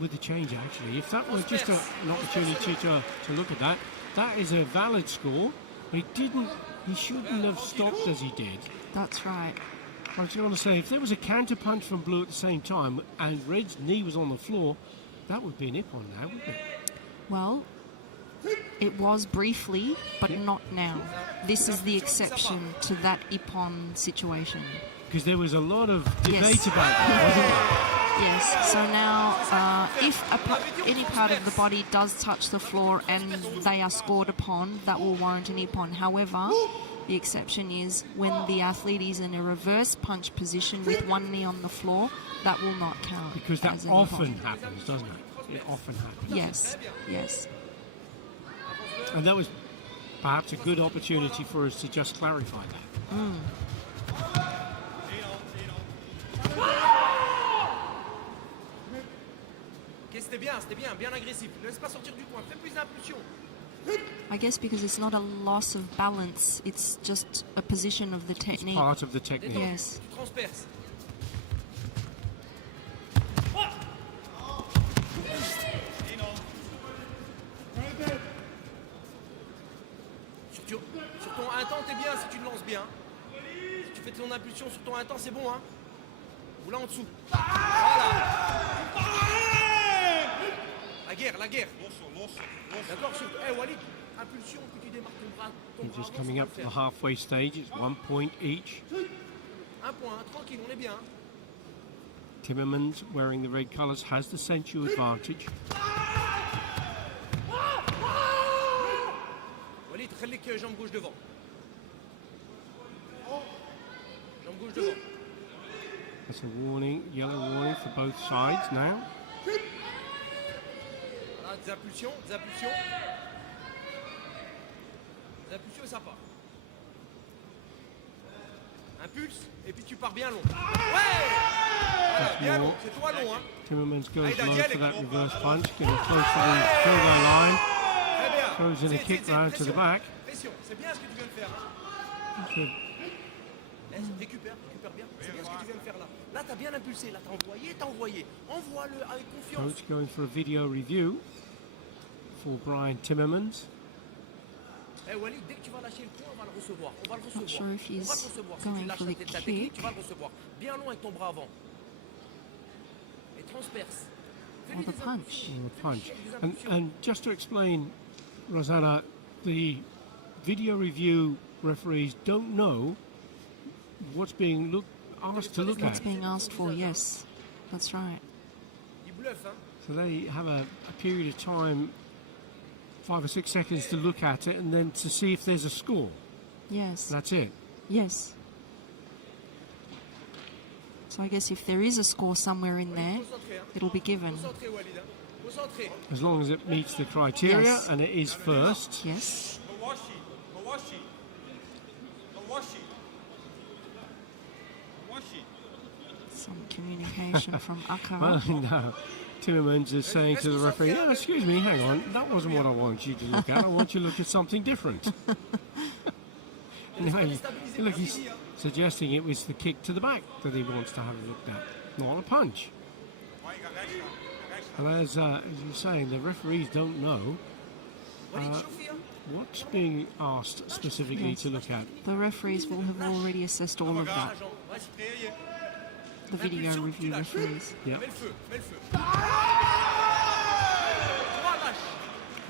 With the change, actually, if that were just an opportunity to look at that, that is a valid score. He shouldn't have stopped as he did. That's right. I was going to say, if there was a counter punch from Blue at the same time and Red's knee was on the floor, that would be an ippon now, wouldn't it? Well, it was briefly, but not now. This is the exception to that Ippon situation. Because there was a lot of debate Yes. about that, wasn't there? Yes, so now if any part of the body does touch the floor and they are scored upon, that will warrant an Ippon. However, the exception is when the athlete is in a reverse punch position with one knee on the floor, that will not count. Because that as an often Ippon. happens, doesn't it? It often happens. Yes, yes. And that was perhaps a good opportunity for us to just clarify that. Ok, c'était bien, bien agressif. Ne laisse pas sortir du coin, fais plus d'impulsion. I guess because it's not a loss of balance, it's just a position of the technique. Part of the technique. Yes. Tu transperces. Sur ton 1 temps, t'es bien si tu le lances bien. Si tu fais ton impulsion sur ton 1 temps, c'est bon, hein. Ou là en dessous. Voilà. La guerre. D'accord, sur... Walid, impulsion, que tu démarques ton bras. Ton And bras just avant, coming ça up va to le the faire. halfway stage, it's 1 point each. 1 point, tranquille, on est bien. Timmermans, wearing the red colours, has the sensual advantage. Walid, خليك jambe gauche devant. Jambe gauche devant. That's a warning, yellow warning for both sides now. Voilà, des impulsions. Des impulsions et ça part. Impulse, et puis tu pars bien long. Ouais! Voilà, bien long, c'est toi long, hein. Timmermans goes Allez, low Daniel, for that les gros. reverse punch, getting close to the field goal line. Très bien. Throws in a kick round to the back. Pression, c'est bien ce que tu viens de faire. Hein. So Récupère bien. C'est bien ce que tu viens de faire là. Là, t'as bien impulsé, là, t'as envoyé. Envoie-le avec confiance. coach going for a video review for Brian Timmermans. Walid, dès que tu vas lâcher le point, on va le recevoir. Not sure if On va le he's recevoir. Si tu going lâches for the ta technique, kick. tu vas le recevoir. Bien long avec ton bras avant. Et transperce. Or the punch. Or a punch. And just to explain, Rosanna, the video review referees don't know what's being asked to look What's at. being asked for, yes. That's right. Il bluffe, hein. So they have a period of time, 5 or 6 seconds to look at it and then to see if there's a score. Yes. That's it. Yes. So I guess if there is a score somewhere in there, Concentré, hein. it'll be given. Concentré, Walid, hein. Concentré. As long as it meets the criteria Yes. and it is first. Yes. Mawashi. Washi. Washi. Some communication from Akara. Well, no. Timmermans is saying to the referee, "Yeah, excuse me, hang on. That wasn't what I want you to look at. I want you to look at something different." No, look, he's suggesting it was the kick to the back that he wants to have a look at, not a punch. And as you're saying, the referees don't know what's being asked specifically to look at. The referees will have already assessed all of that. The video review referees. Yeah. Mets le feu, mets le feu.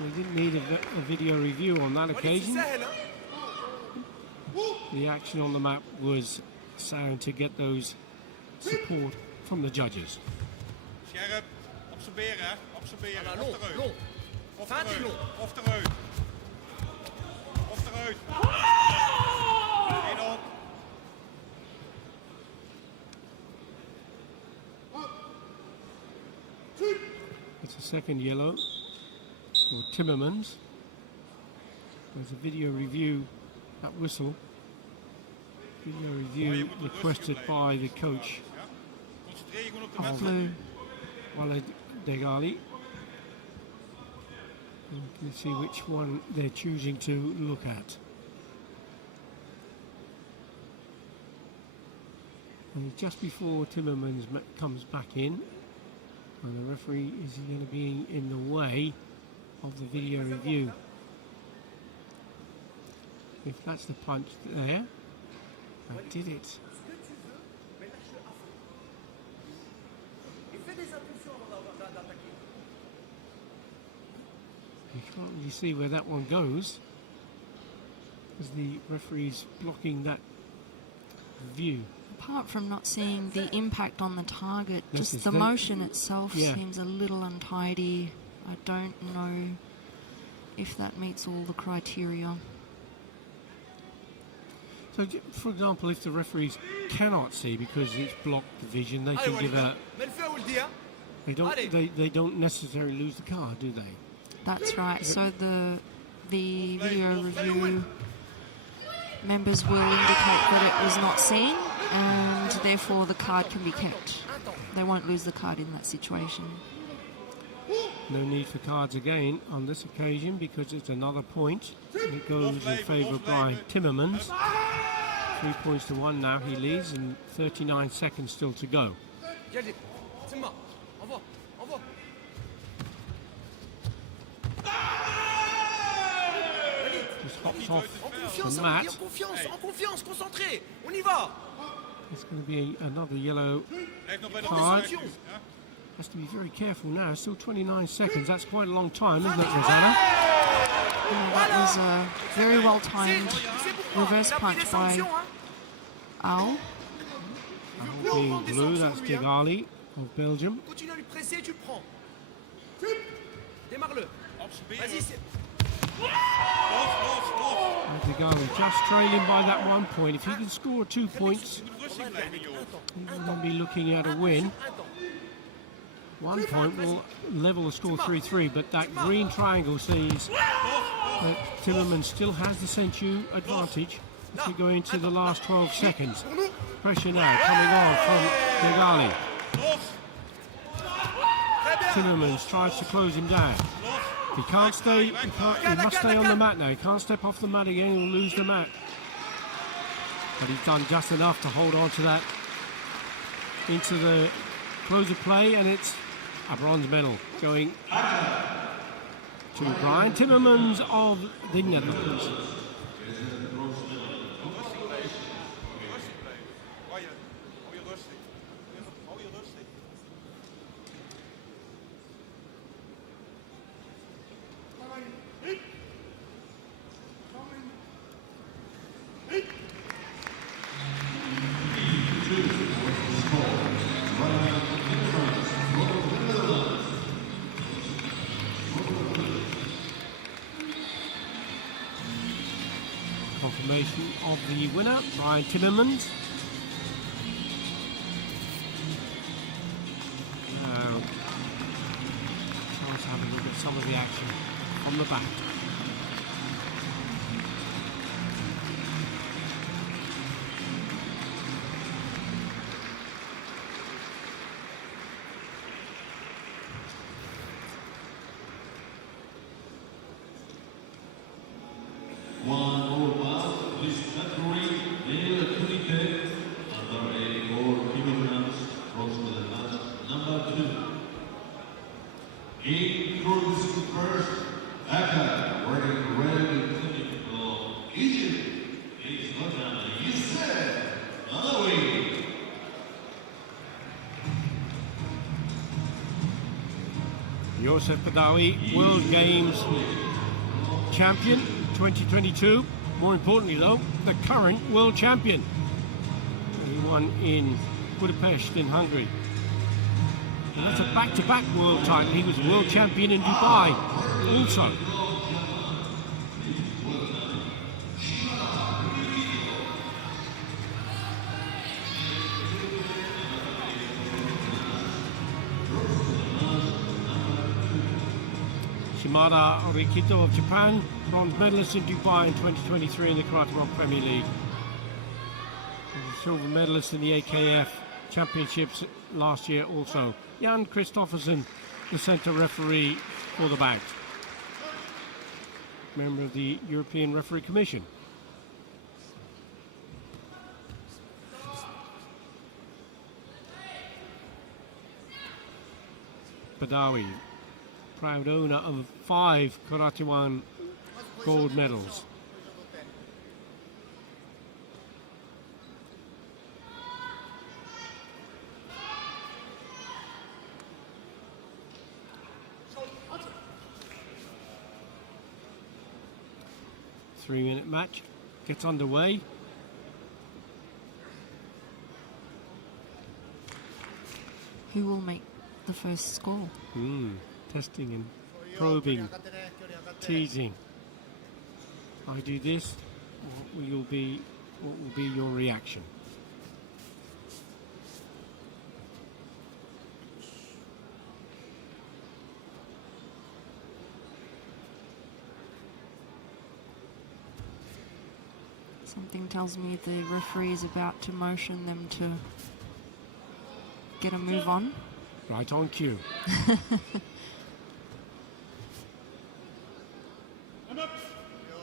We didn't need a video review on that occasion. The action on the map was sound to get those support from the judges. Scherp. Absorberen, hè. Absorberen. Voilà, Of long, eruit. long. Of Feinte eruit. long. Of eruit. Of eruit. Eén op. It's a second yellow for Timmermans. There's a video review, that whistle. Video review requested by the coach Concentreer je gewoon op de of wedstrijd. Blue. Walid Degali. You can see which one they're choosing to look at. And just before Timmermans comes back in, and the referee is going to be in the way of the video review. If that's the punch there, that did it. You can't really see where that one goes, because the referee's blocking that view. Apart from not seeing the impact on the target, This just is the the- motion itself Yeah. seems a little untidy. I don't know if that meets all the criteria. So, for example, if the referees cannot see because it's blocked the vision, they Allez, can give Walid, a. mets le feu à Waldi, hein. They don't necessarily lose the card, do they? That's right. So the video review members will indicate that it was not seen, and therefore the card can be kept. They won't lose the card in that situation. No need for cards again on this occasion because it's another point. It goes in favour of Brian Timmermans. 3 points to 1 now. He leads, and 39 seconds still to go. Dégagez. Simba. Envoie. Envoie. Just hops off En confiance, the hein, mat. en confiance, concentré. On y va. It's going to be another yellow Blijf nog bij de card. concentration. Ja. Has to be very careful now. Still 29 seconds. That's quite a long time, isn't it, Rosanna? Yeah, that was a very well timed reverse punch by Al. Being blue, that's Degali of Belgium. Continue à lui presser, tu le prends. Démarre-le. Absorberen. Vas-y, c'est... Los, los, los. And Degali just trailing by that 1 point. If he can score 2 points, Je moet rustig blijven, joh. he will be looking at a win. 1 point will level the score 3-3, but that green triangle sees that Timmermans still has the Senchu advantage as we go into the last 12 seconds. Pressure now coming on from Degali. Los, Timmermans tries to close him down. He can't stay, he must stay on the mat now. He can't step off the mat again, he'll lose the mat. But he's done just enough to hold on to that into the close of play, and it's a bronze medal going to Brian Timmermans of the Netherlands. Hou je rustig. Hou je rustig. Confirmation of the winner, Brian Timmermans. Now, let's have a look at some of the action from the back. Joseph Badawi, World Games champion 2022. More importantly, though, the current world champion. He won in Budapest in Hungary. And that's a back-to-back world title. He was world champion in Dubai also. Shimada Rikito of Japan, bronze medalist in Dubai in 2023 in the Karate1 Premier League. And a silver medalist in the AKF Championships last year also. Jan Christoffersen, the centre referee for the bout. Member of the European Referee Commission. Badawi, proud owner of 5 Karate1 gold medals. Three-minute match gets underway. Who will make the first score? Testing and probing, teasing. I do this, what will be your reaction? Something tells me the referee is about to motion them to get a move on. Right on cue.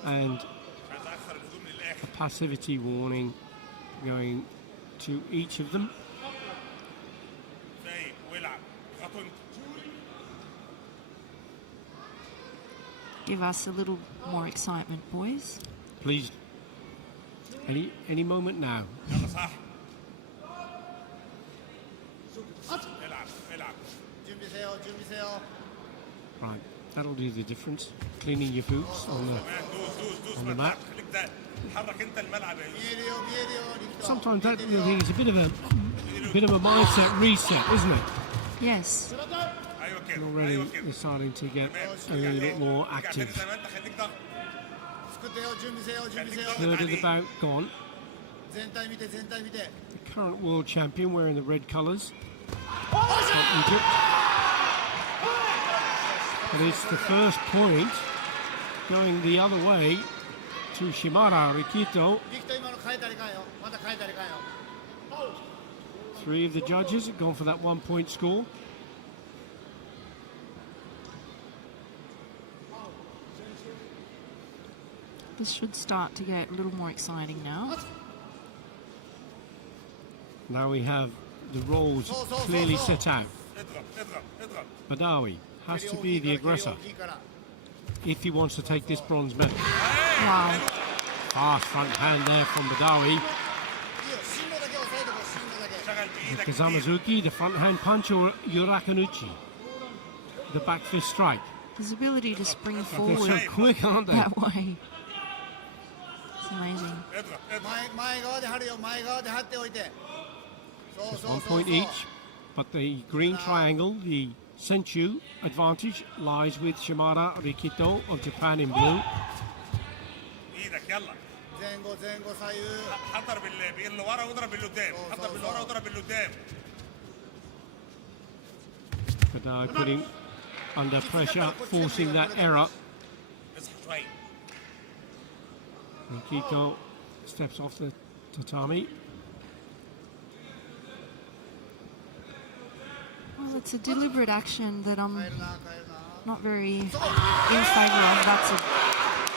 And a passivity warning going to each of them. Give us a little more excitement, boys. Please. Any moment now. Right, that'll do the difference. Cleaning your boots on the mat. Sometimes that thing is a bit of a mindset reset, isn't it? Yes. And already they're starting to get a little bit more active. Third of the bout gone. The current world champion wearing the red colours. Egypt. But it's the first point going the other way to Shimada Rikito. 3 of the judges have gone for that 1 point score. This should start to get a little more exciting now. Now we have the roles clearly set out. Badawi has to be the aggressor if he wants to take this bronze medal. Wow. Fast front hand there from Badawi. Kazamazuki, the front hand punch, or Yurakanuchi, the back fist strike. His ability to spring They're forward so quick, aren't they? that way. It's amazing. Just 1 point each, but the green triangle, the Senchu advantage, lies with Shimada Rikito of Japan in blue. But putting under pressure, forcing that error. Rikito steps off the tatami. Well, it's a deliberate action that I'm not very in favour of. That's a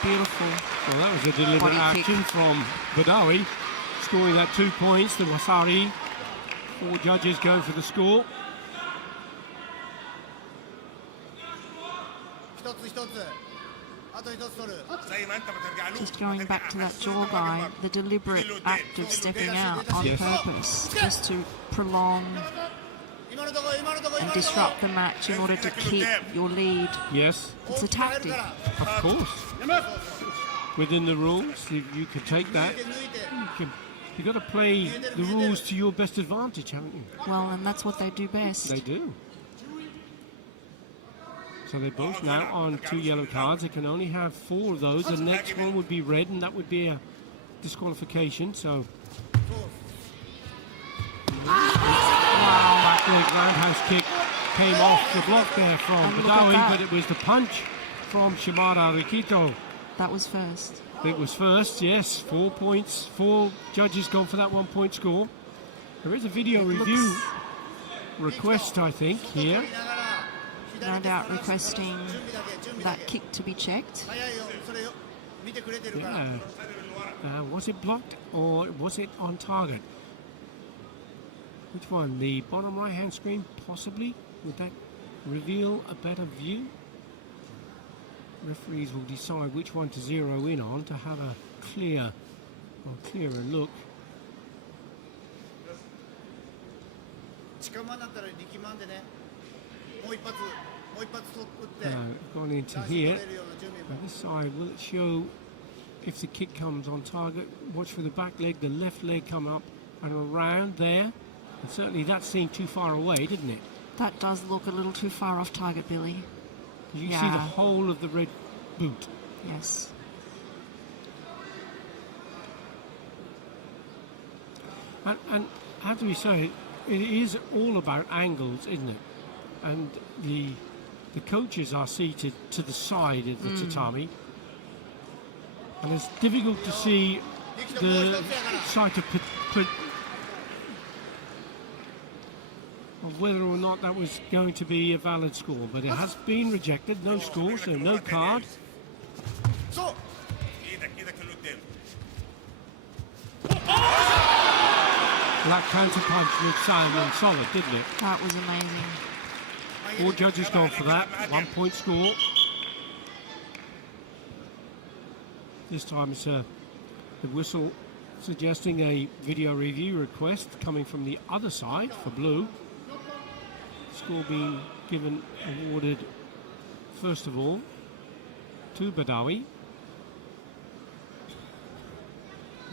beautiful. Well, that was a deliberate action from Badawi, scoring that 2 points. The Wasari, 4 judges going for the score. Just going back to that jaw guy, the deliberate act of stepping out on purpose, just to prolong and disrupt the match in order to keep your lead. Yes, It's a tactic. of course. Within the rules, you can take that. You've got to play the rules to your best advantage, haven't you? Well, and that's what they do best. They do. So they're both now on 2 yellow cards. They can only have 4 of those. The next one would be red, and that would be a disqualification. So, back leg roundhouse kick came off the block there from And look at Badawi, that. but it was the punch from Shimada Rikito. That was first. It was first, yes. 4 points. 4 judges gone for that 1 point score. There is a video review request, I think, here. No doubt requesting that kick to be checked. Yeah. Was it blocked or was it on target? Which one? The bottom right hand screen, possibly? Would that reveal a better view? Referees will decide which one to zero in on to have a clearer look. Gone into here. On this side, will it show if the kick comes on target? Watch for the back leg, the left leg come up and around there. And certainly that seemed too far away, didn't it? That does look a little too far off target, Billy. You see the whole of the red boot. Yes. And how do we say it is all about angles, isn't it? And the coaches are seated to the side of the tatami, and it's difficult to see the site of whether or not that was going to be a valid score, but it has been rejected. No score, so no card. That counter punch looked sound and solid, didn't it? That was amazing. 4 judges gone for that. 1 point score. This time it's the whistle suggesting a video review request coming from the other side for blue. Score being awarded first of all to Badawi.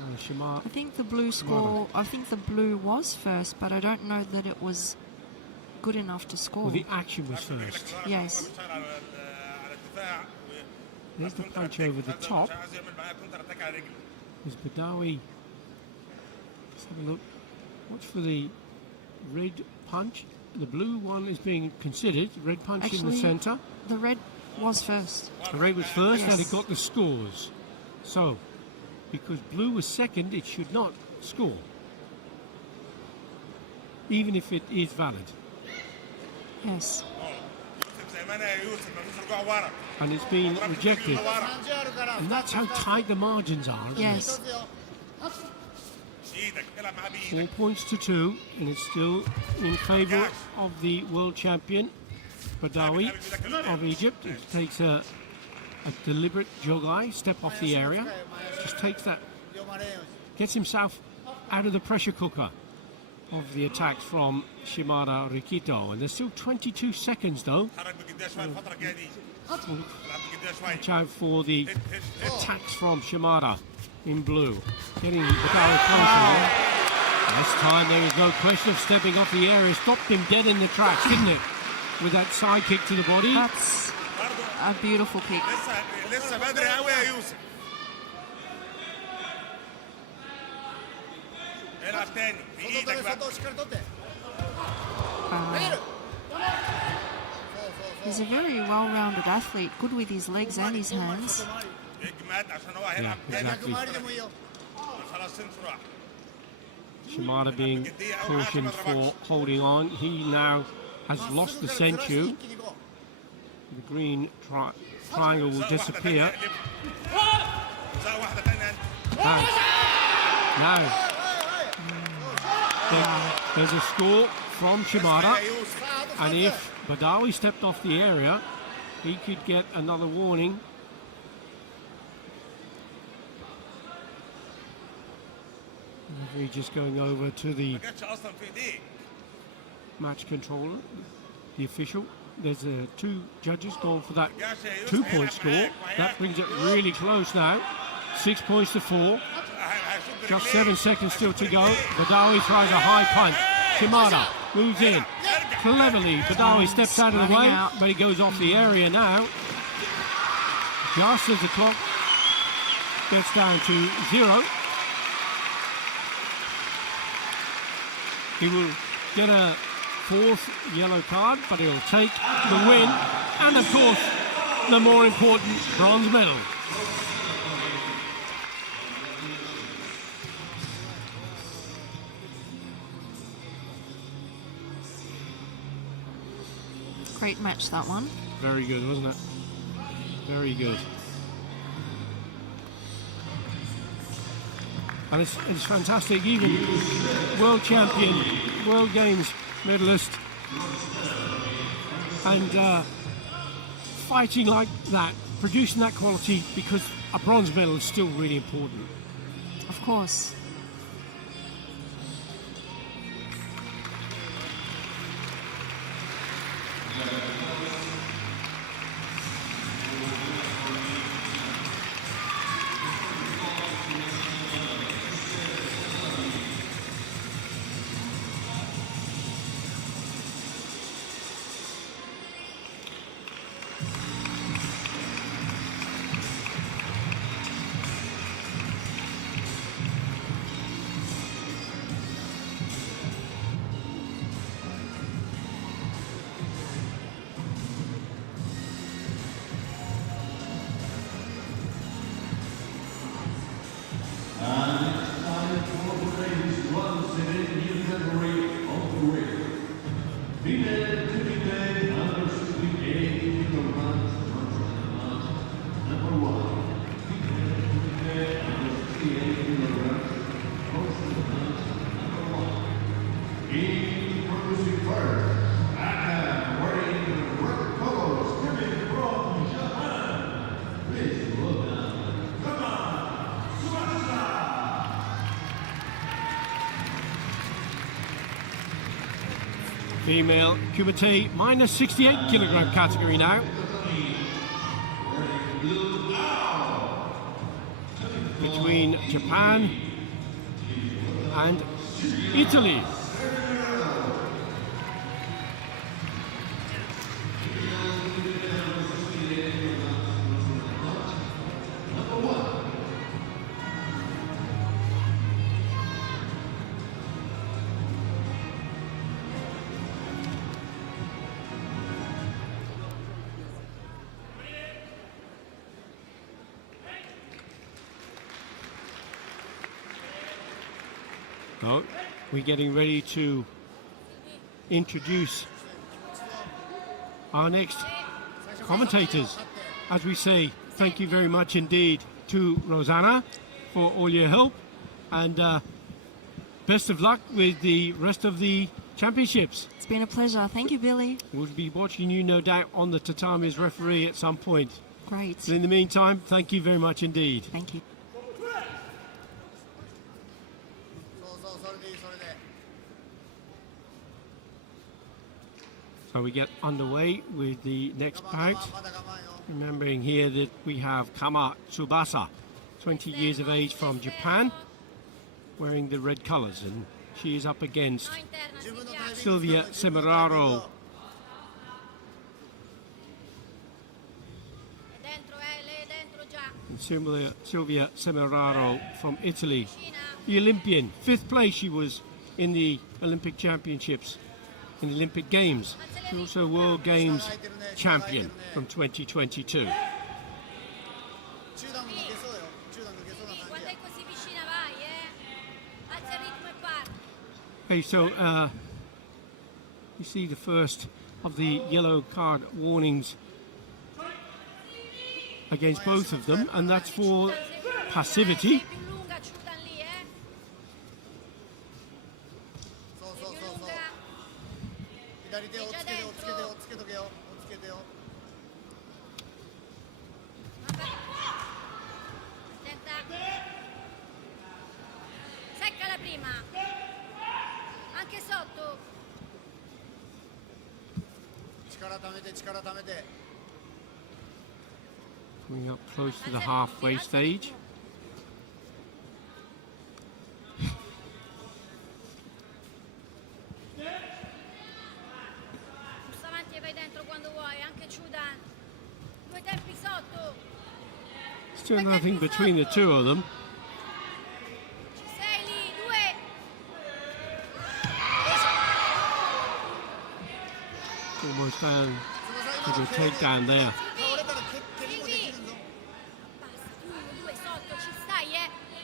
I think the blue score. I think the blue was first, but I don't know that it was good enough to score. Well, the action was first. Yes. There's the punch over the top. There's Badawi. Let's have a look. Watch for the red punch. The blue one is being considered. Red punch in the centre. The red was first. The red was first, Yes. and it got the scores. So, because blue was second, it should not score, even if it is valid. Yes. And it's been rejected. And that's how tight the margins are, isn't Yes. it? 4 points to 2, and it's still in favour of the world champion, Badawi of Egypt. It takes a deliberate jogai, step off the area. Just takes that, gets himself out of the pressure cooker of the attacks from Shimada Rikito. And there's still 22 seconds though. Watch out for the attacks from Shimada in blue. Getting Badawi closer. This time there is no question of stepping off the area. Stopped him dead in the tracks, didn't it? With that side kick to the body. That's a beautiful kick. He's a very well-rounded athlete, good with his legs and his hands. Yeah, exactly. Shimada being cautioned for holding on. He now has lost the senchu. The green triangle will disappear. Now, there's a score from Shimada, and if Badawi stepped off the area, he could get another warning. Referee just going over to the match controller, the official. There's two judges going for that 2-point score. That brings it really close now. 6 points to 4. Just 7 seconds still to go. Badawi tries a high punch. Shimada moves in. Cleverly, Badawi steps out of the way, but he goes off the area now. Just as the clock gets down to 0. He will get a 4th yellow card, but he'll take the win and, of course, the more important bronze medal. Great match, that one. Very good, wasn't it? Very good. And it's fantastic, even world champion, world games medalist, and fighting like that, producing that quality, because a bronze medal is still really important. Of course. Female Kumite minus 68 kilogram category now. Between Japan and Italy. So we're getting ready to introduce our next commentators. As we say, thank you very much indeed to Rosanna for all your help, and best of luck with the rest of the championships. It's been a pleasure. Thank you, Billy. We'll be watching you, no doubt, on the tatami as referee at some point. Great. But in the meantime, thank you very much indeed. Thank you. So we get underway with the next bout. Remembering here that we have Kama Tsubasa, 20 years of age from Japan, wearing the red colours, and she is up against Silvia Semeraro. And Silvia Semeraro from Italy, the Olympian. 5th place she was in the Olympic Championships, in the Olympic Games. She's also World Games champion from 2022. Okay, so you see the first of the yellow card warnings against both of them, and that's for passivity. 力貯めて力貯めて Coming up close to the halfway stage. Bussa avanti e vai dentro quando vuoi, anche Chudan. Due tempi sotto. Still nothing between the two of them. Ci sei lì, due. Almost down to the takedown there. 倒れたら蹴りもできるぞ Abbassati, uno, due, sotto, ci stai,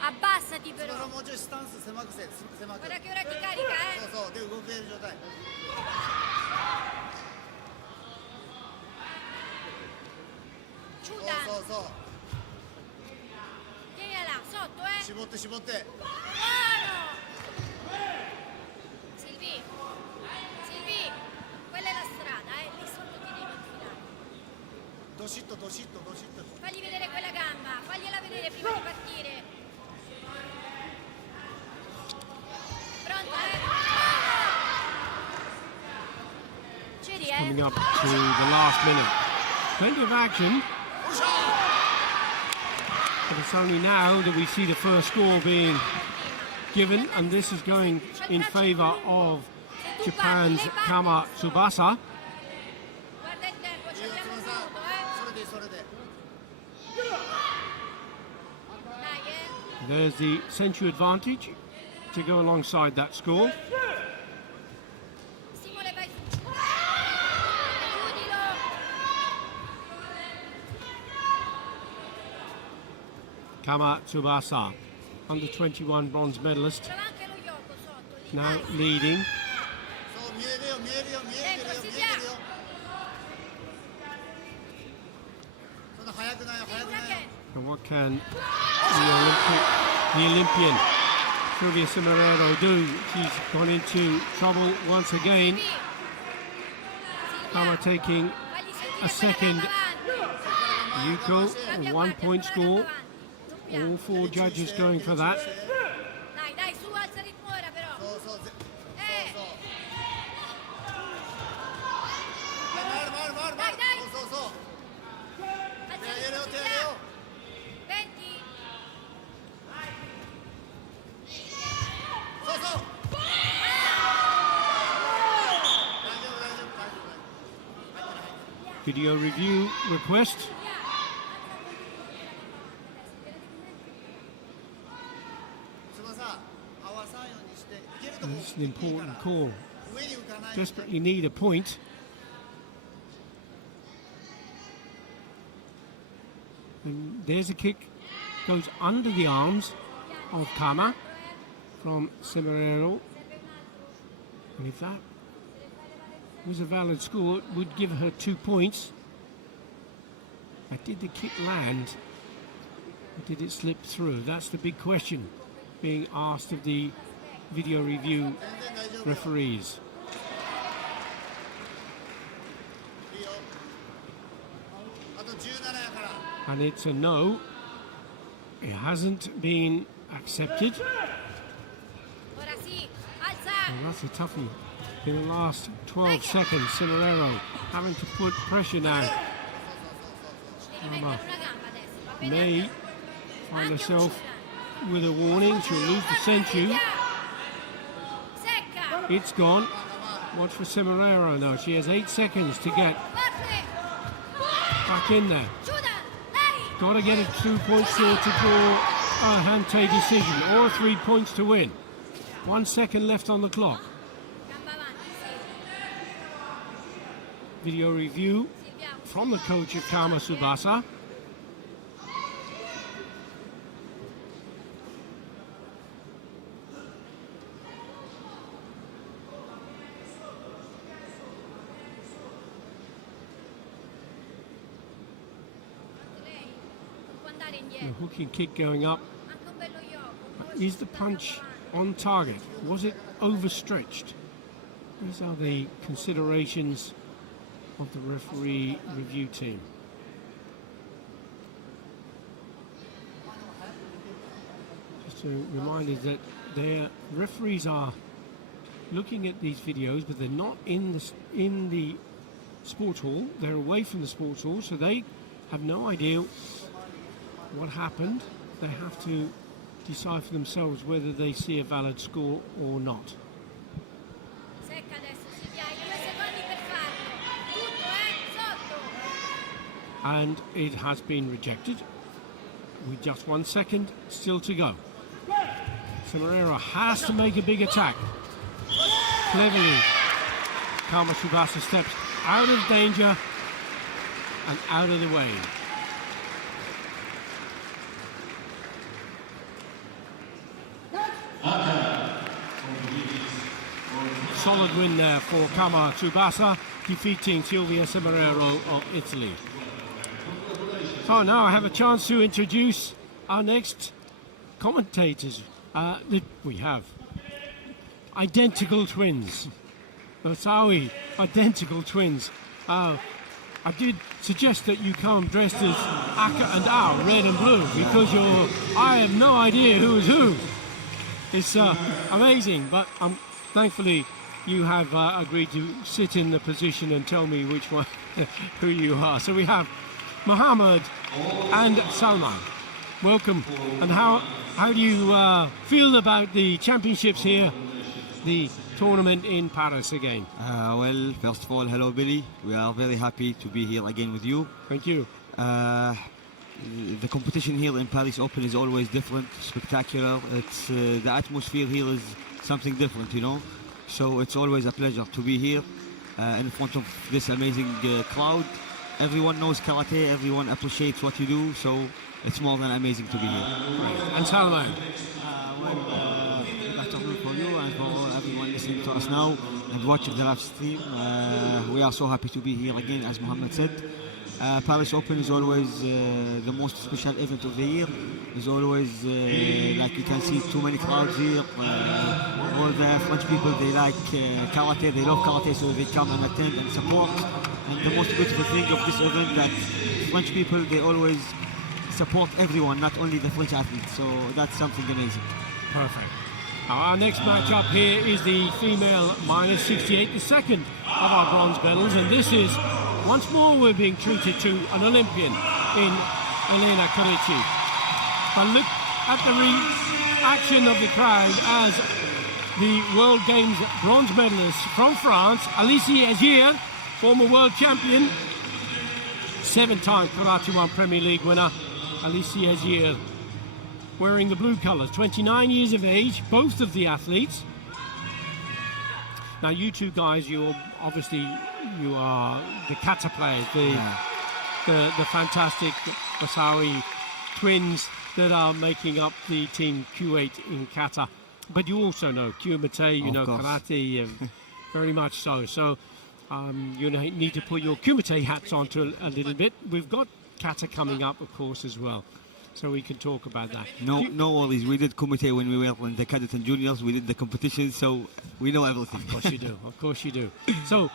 Abbassati そ però. れもうちょいスタンス狭くせ狭く Guarda che ora ti carica, そうそうで動ける状態 そう Chudan, そうそう tienila là, sotto, 絞って絞って Buono! Silvi, Silvi, quella è la strada, lì sotto ti devi infilare. ドシッとドシッとドシッと Fagli vedere quella gamba, fagliela vedere prima di partire. Pronto, Giri, Coming up to the last minute. Plenty of action. But it's only now that we see the first score being given, and this is going in favour of Japan's Kama Tsubasa. Guarda il tempo, ci いいよ abbiamo un 翼 minuto, それでそれで Dai, There's the Senchu advantage to go alongside that score. Simone vai su. Chiudilo. Kama Tsubasa, under 21 bronze medalist, C'era anche lo Yoko sotto lì. now Dai. leading. そう見えるよ見えるよ見えてるよ見えてるよそんな速くないよ速くないよ And what can the Olympian Sylvia Cimarero do? She's gone into trouble once again. Kama taking Fagli a sentire second quella gamba avanti. Yuko, a Cambia 1 guardia, point ancora score. gamba avanti. Doppiamo. All four judges going for that. Dai, dai, su, alza il ritmo ora però. そうそうそう Eh. そう回る回る回る回るそうそうそう Alza 手 il 上げるよ ritmo, 手上げるよ 20. そうそう大丈夫大丈夫大丈夫大丈夫入ってない入ってない Video review request. 翼合わさんようにしていけるとこ It's an いいから important call. 上に浮かないように Desperately need a point. And there's a kick, goes under the arms of Kama from Cimarero. And if that was a valid score, it would give her 2 points. But did the kick land? Or did it slip through? That's the big question being asked of the video review 全然大丈夫よ referees. いいよあと17やから And it's a no. It hasn't been accepted. Ora sì, alza. And that's a toughie. In the last 12 seconds, Cimarero having to put pressure now. Ci devi mettere una gamba adesso, va bene? May find Anche un herself Chudan. with a warning. She'll lose the Senchu. Secca. It's gone. Watch for Cimarero now. She has 8 seconds to get Forte. back in there. Chudan, dai. Got to get a 2 point short to draw a Hantei decision or 3 points to win. 1 second left on the clock. Gamba avanti, sì. Video review Silvia. from the coach of Kama Tsubasa. Lei non può andare The indietro. hooking kick going up. Anche un bello Yoko. Is the punch on target? Was it overstretched? These are the considerations of the referee review team. Just a reminder that their referees are looking at these videos, but they're not in the sports hall. They're away from the sports hall, so they have no idea what happened. They have to decide for themselves whether they see a valid score or not. Secca adesso, Silvia, hai 2 secondi per farlo. Tutto, sotto. And it has been rejected with just 1 second still to go. Semerera has to make a big attack. Cleverly, Kama Tsubasa steps out of danger and out of the way. Solid win there for Kama Tsubasa, defeating Silvia Semerero of Italy. So now I have a chance to introduce our next commentators. We have identical twins. Osawi, identical twins. I did suggest that you come dressed as Aka and Ao, red and blue, because I have no idea who is who. It's amazing, but thankfully you have agreed to sit in the position and tell me which one, who you are. So we have Mohammed and Salman. Welcome. And how do you feel about the championships here, the tournament in Paris again? Well, first of all, hello Billy. We are very happy to be here again with you. Thank you. The competition here in Paris Open is always different, spectacular. It's the atmosphere here is something different, you know. So it's always a pleasure to be here in front of this amazing crowd. Everyone knows karate, everyone appreciates what you do, so it's more than amazing to be here. And Salman? Good afternoon for you and for everyone listening to us now and watching the live stream. We are so happy to be here again, as Mohammed said. Paris Open is always the most special event of the year. There's always, like you can see, too many crowds here. All the French people, they like karate, they love karate, so they come and attend and support. And the most beautiful thing of this event that French people, they always support everyone, not only the French athletes. So that's something amazing. Perfect. Our next matchup here is the female -68, the second of our bronze medals, and this is, once more we're being treated to an Olympian in Elena Carici. And look at the reaction of the crowd as the World Games bronze medalist from France, Alicia Agier, former world champion, 7-time Karate1 Premier League winner, Alicia Agier, wearing the blue colours, 29 years of age, both of the athletes. Now you two guys, you are the kata players, the fantastic Osawi twins that are making up the team Q8 in kata. But you also know Kumite, you know karate, very much so. So you need to put your Kumite hats on to a little bit. We've got kata coming up, of course, as well. So we can talk about that. No worries. We did Kumite when we were in the cadet and juniors. We did the competition, so we know everything. Of course you do. Of course you do. So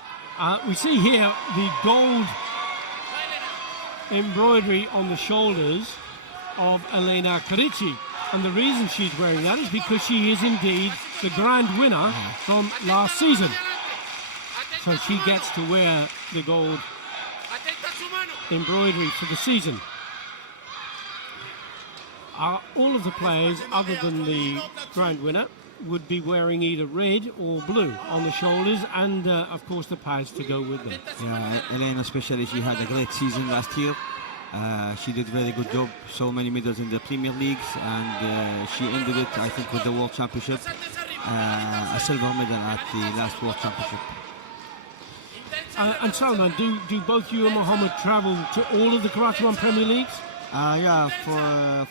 we see here the gold embroidery on the shoulders of Elena Carici. And the reason she's wearing that is because she is indeed the grand winner from last season. So she gets to wear the gold embroidery for the season. All of the players, other than the grand winner, would be wearing either red or blue on the shoulders and, of course, the pads to go with them. Yeah, Elena especially, she had a great season last year. She did a very good job, so many medals in the Premier Leagues, and she ended it, I think, with the World Championship, a silver medal at the last World Championship. And Salman, do both you and Mohammed travel to all of the Karate1 Premier Leagues? Yeah,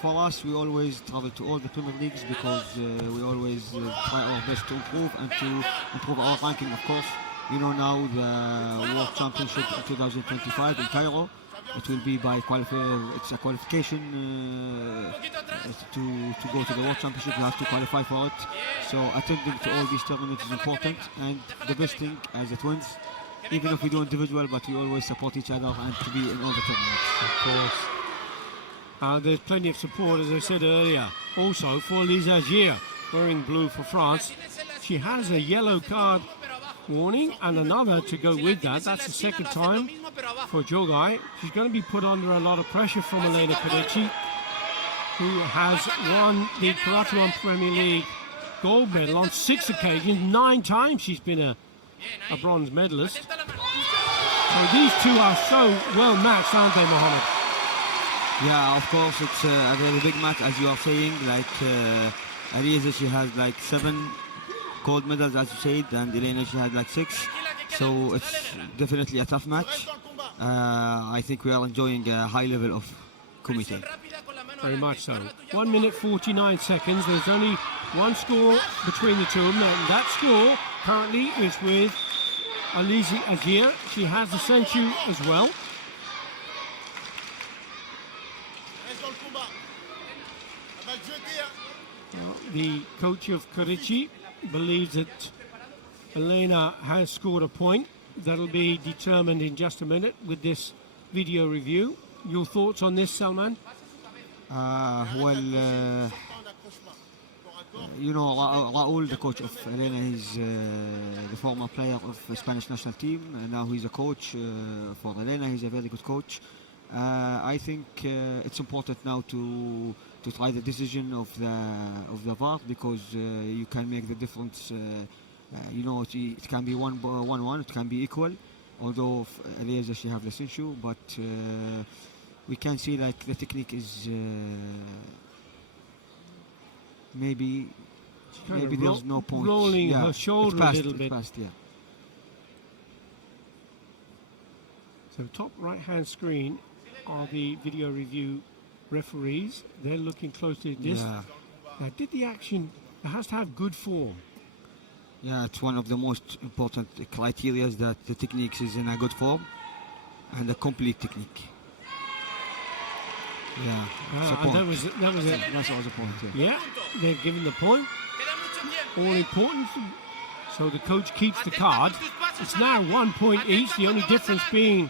for us, we always travel to all the Premier Leagues because we always try our best to improve and to improve our ranking, of course. You know, now the World Championship in 2025 in Cairo, it will be by it's a qualification to go to the World Championship. You have to qualify for it. So attending to all these tournaments is important, and the best thing as the twins, even if we do individual, but we always support each other and to be in all the tournaments. Of course. There's plenty of support, as I said earlier, also for Lisa Agier, wearing blue for France. She has a yellow card warning, and another to go with that. That's the second time for Jogai. She's going to be put under a lot of pressure from Elena Kadici, who has won the Karate1 Premier League gold medal on 6 occasions. 9 times she's been a bronze medalist. So these two are so well matched, aren't they, Mohammed? Yeah, of course, it's a very big match, as you are saying. Like Ariza, she has like 7 gold medals, as you said, and Elena, she had like 6. So it's definitely a tough match. I think we are enjoying a high level of kumite. Very much so. 1 minute 49 seconds. There's only one score between the two of them, and that score currently is with Alizi Agir. She has the Senchu as well. The coach of Karichi believes that Elena has scored a point. That'll be determined in just a minute with this video review. Your thoughts on this, Salman? You know, Raul, the coach of Elena, is the former player of the Spanish national team. Now he's a coach for Elena. He's a very good coach. I think it's important now to try the decision of the VAR, because you can make the difference. You know, it can be 1-1, it can be equal. Although Elena, she have the issue, but we can see like the technique is maybe there's no point. Rolling her shoulder a little bit. Fast, yeah. So top right-hand screen are the video review referees. They're looking closely at this. Yeah. Now, did the action? It has to have good form. Yeah, it's one of the most important criteria that the technique is in a good form and a complete technique. Yeah, And that was it. That's also a point. Yeah, they've given the point. All important. So the coach keeps the card. It's now 1 point each. The only difference being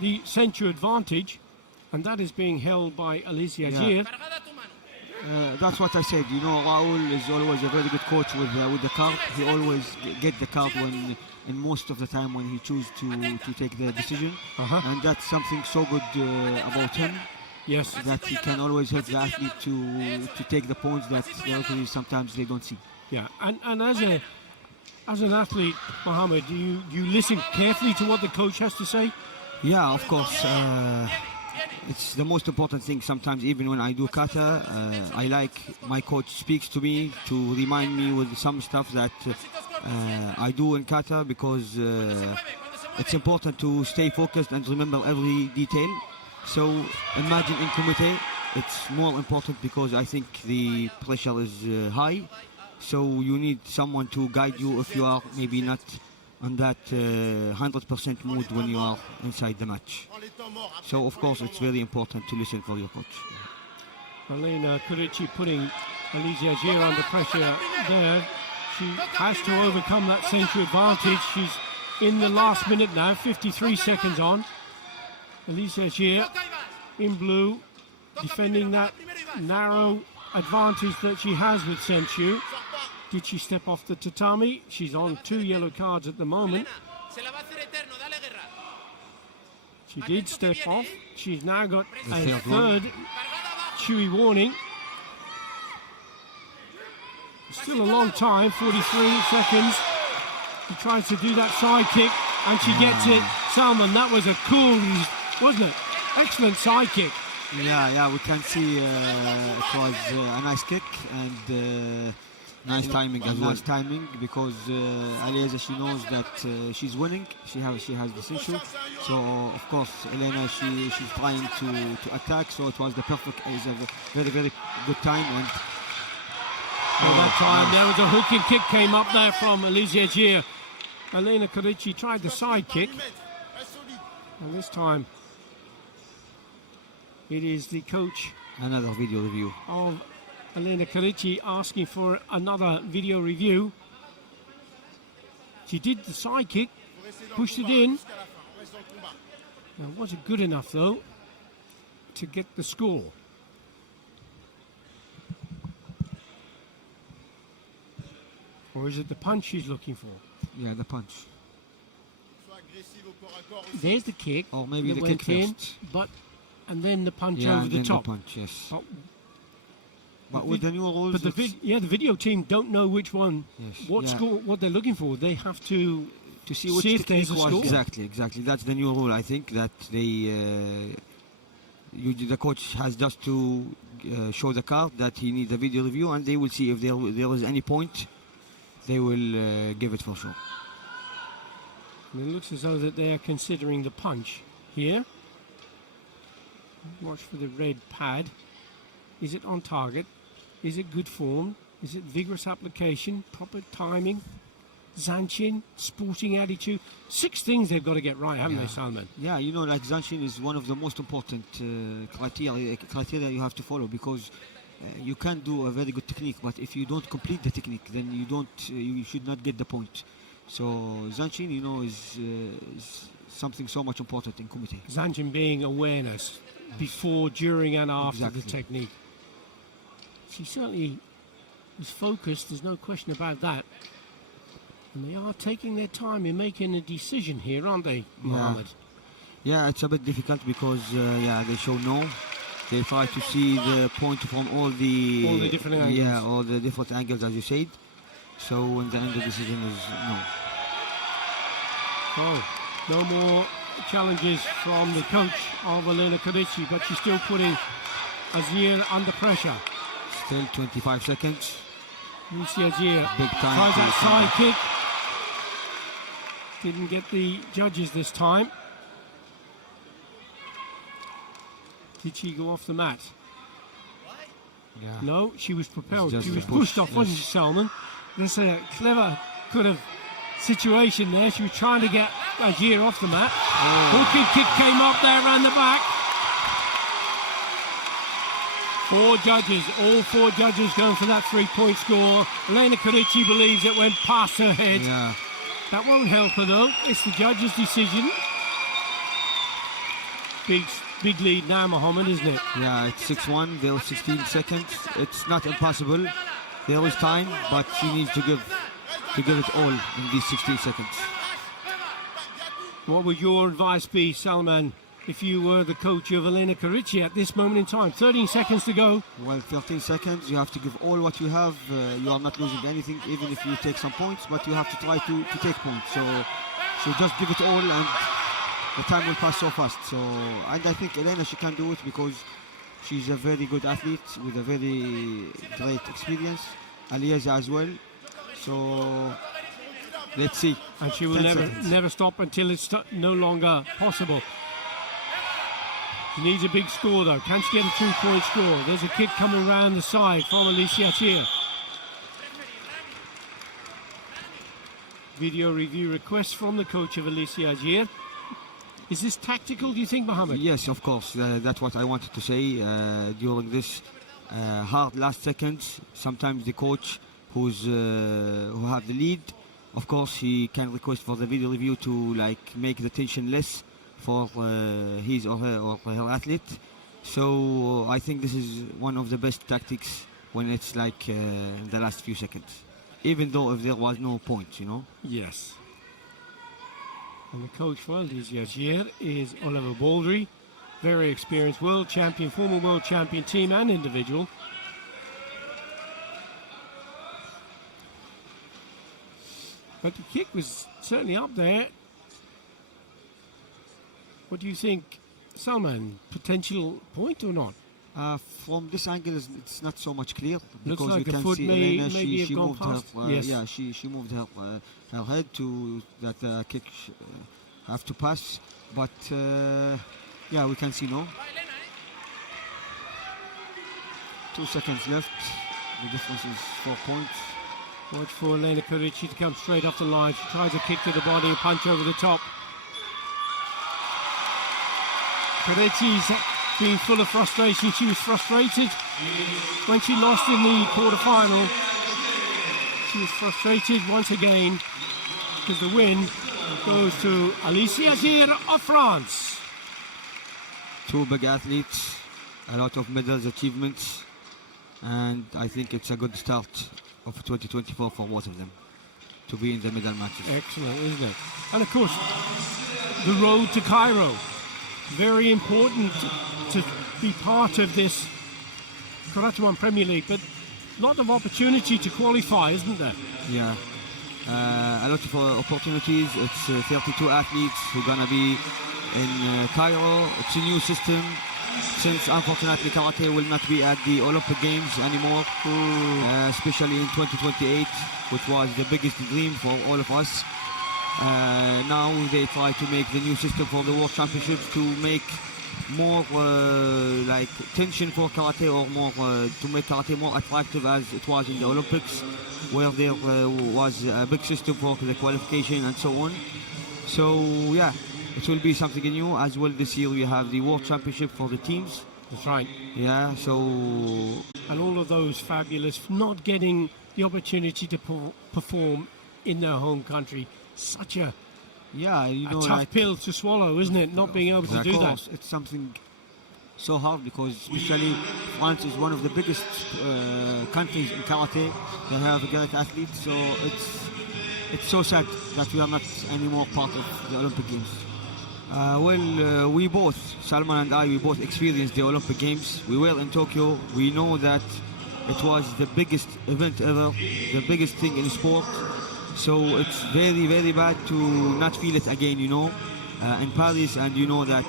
the Senchu advantage, and that is being held by Alicia Agir. That's what I said. You know, Raul is always a very good coach with the card. He always get the card when, in most of the time, when he chooses to take the decision, and that's something so good about him. Yes, that he can always help the athlete to take the points that the referees sometimes they don't see. Yeah, and as an athlete, Mohammed, do you listen carefully to what the coach has to say? Yeah, of course. It's the most important thing. Sometimes, even when I do kata, I like my coach speaks to me to remind me with some stuff that I do in kata, because it's important to stay focused and remember every detail. So imagine in kumite, it's more important, because I think the pressure is high. So you need someone to guide you if you are maybe not on that 100% mood when you are inside the match. So of course it's very important to listen for your coach. Elena Kurici putting Alicia Agir under pressure there. She has to overcome that Senchu advantage. She's in the last minute now, 53 seconds on. Alicia Agir in blue, defending that narrow advantage that she has with Senchu. Did she step off the tatami? She's on 2 yellow cards at the moment. She did step off. She's now got a third chewy warning. Still a long time, 43 seconds. She tries to do that side kick, and she gets it. Salman, that was a cool, wasn't it? Excellent side kick. Yeah, we can see it was a nice kick and nice timing as well. Nice timing, because Aliza, she knows that she's winning. She has this issue. So of course Elena, she's trying to attack. So it was the perfect, is a very, very good time. And that time there was a hooking kick came up there from Alicia Agir. Elena Kurici tried the side kick, and this time it is the coach. Another video review of Elena Kurici asking for another video review. She did the side kick, pushed it in. Now, was it good enough though to get the score? Or is it the punch she's looking for? Yeah, the punch. Sois agressif au corps à corps aussi. There's the kick. Or maybe that the kick went in, first. and then the punch Yeah, over and the then top. the punch, yes. But with the new rules, but the video team don't know which one, Yes, what yeah. score, what they're looking for. They have to see which if there's technique a was score. exactly. That's the new rule. I think that they, the coach has just to show the card that he needs a video review, and they will see if there is any point. They will give it for sure. And it looks as though that they are considering the punch here. Watch for the red pad. Is it on target? Is it good form? Is it vigorous application? Proper timing? Zanchin? Sporting attitude? 6 things they've got to get right, haven't they, Salman? Yeah, you know, like Zanchin is one of the most important criteria you have to follow, because you can do a very good technique, but if you don't complete the technique, then you should not get the point. So Zanchin, you know, is something so much important in kumite. Zanchin being awareness before, during and after the technique. She certainly is focused, there's no question about that. And they are taking their time in making a decision here, aren't they, Mohammed? Yeah, it's a bit difficult because, they show no. They try to see the point from all the different angles. Yeah, all the different angles, as you said. So in the end, the decision is no. So, no more challenges from the coach of Elena Kadici, but she's still putting Azir under pressure. Still 25 seconds. Lucy Azir Big time tried to that side kick. Didn't get the judges this time. Did she go off the mat? Yeah. No, she was propelled. Just She was a push, pushed off, wasn't she, Salman? That's a clever kind of situation there. She was trying to get Azir off the mat. Hooking kick came up there around the back. 4 judges, all 4 judges going for that 3-point score. Elena Kadici believes it went past her head. Yeah. That won't help her though. It's the judge's decision. Big lead now, Mohammed, isn't it? Yeah, it's 6-1. There was 16 seconds. It's not impossible. There is time, but she needs to give it all in these 16 seconds. What would your advice be, Salman, if you were the coach of Elena Kadici at this moment in time? 13 seconds to go. Well, 13 seconds. You have to give all what you have. You are not losing anything, even if you take some points, but you have to try to take points. So just give it all, and the time will pass so fast. And I think Elena, she can do it because she's a very good athlete with a very great experience. Alieza as well. So let's see. And she will never stop until it's no longer possible. She needs a big score though. Can she get a 2-point score? There's a kick coming round the side from Alicia Achir. Video review request from the coach of Alicia Achir. Is this tactical, do you think, Mohammed? Yes, of course. That's what I wanted to say. During this hard last seconds, sometimes the coach who have the lead, of course, he can request for the video review to make the tension less for his or her athlete. So I think this is one of the best tactics when it's in the last few seconds, even though if there was no point, you know. Yes. And the coach for Alicia Achir is Oliver Baldry, very experienced world champion, former world champion team and individual. But the kick was certainly up there. What do you think, Salman? Potential point or not? From this angle, it's not so much clear Looks because like you a can foot see may Elena. maybe have She gone moved past. her. Yes. Yeah, she moved her head to that kick have to pass, but we can see no. 2 seconds left. The difference is 4 points. Watch for Elena Kadici to come straight off the line. She tries a kick to the body, a punch over the top. Kadici's being full of frustration. She was frustrated when she lost in the quarterfinal. She was frustrated once again because the win goes to Alicia Achir of France. 2 big athletes, a lot of medals, achievements, and I think it's a good start of 2024 for both of them. to be in the medal matches. Excellent, isn't it? And of course, the road to Cairo. Very important to be part of this Karate1 Premier League, but a lot of opportunity to qualify, isn't there? Yeah. A lot of opportunities. It's 32 athletes who are going to be in Cairo. It's a new system since unfortunately karate will not be at the Olympic Games anymore, especially in 2028, which was the biggest dream for all of us. Now they try to make the new system for the World Championships to make more like tension for karate, or more to make karate more attractive as it was in the Olympics, where there was a big system for the qualification and so on. So yeah, it will be something new as well. This year we have the World Championship for the teams. That's right. Yeah, so... And all of those fabulous, not getting the opportunity to perform in their home country. Such a tough pill to swallow, isn't it? Not being able to do that. It's something so hard, because especially France is one of the biggest countries in karate. They have great athletes, so it's so sad that we are not anymore part of the Olympic Games. We both, Salman and I, we both experienced the Olympic Games. We were in Tokyo. We know that it was the biggest event ever, the biggest thing in sport. So it's very, very bad to not feel it again, you know, in Paris, and you know that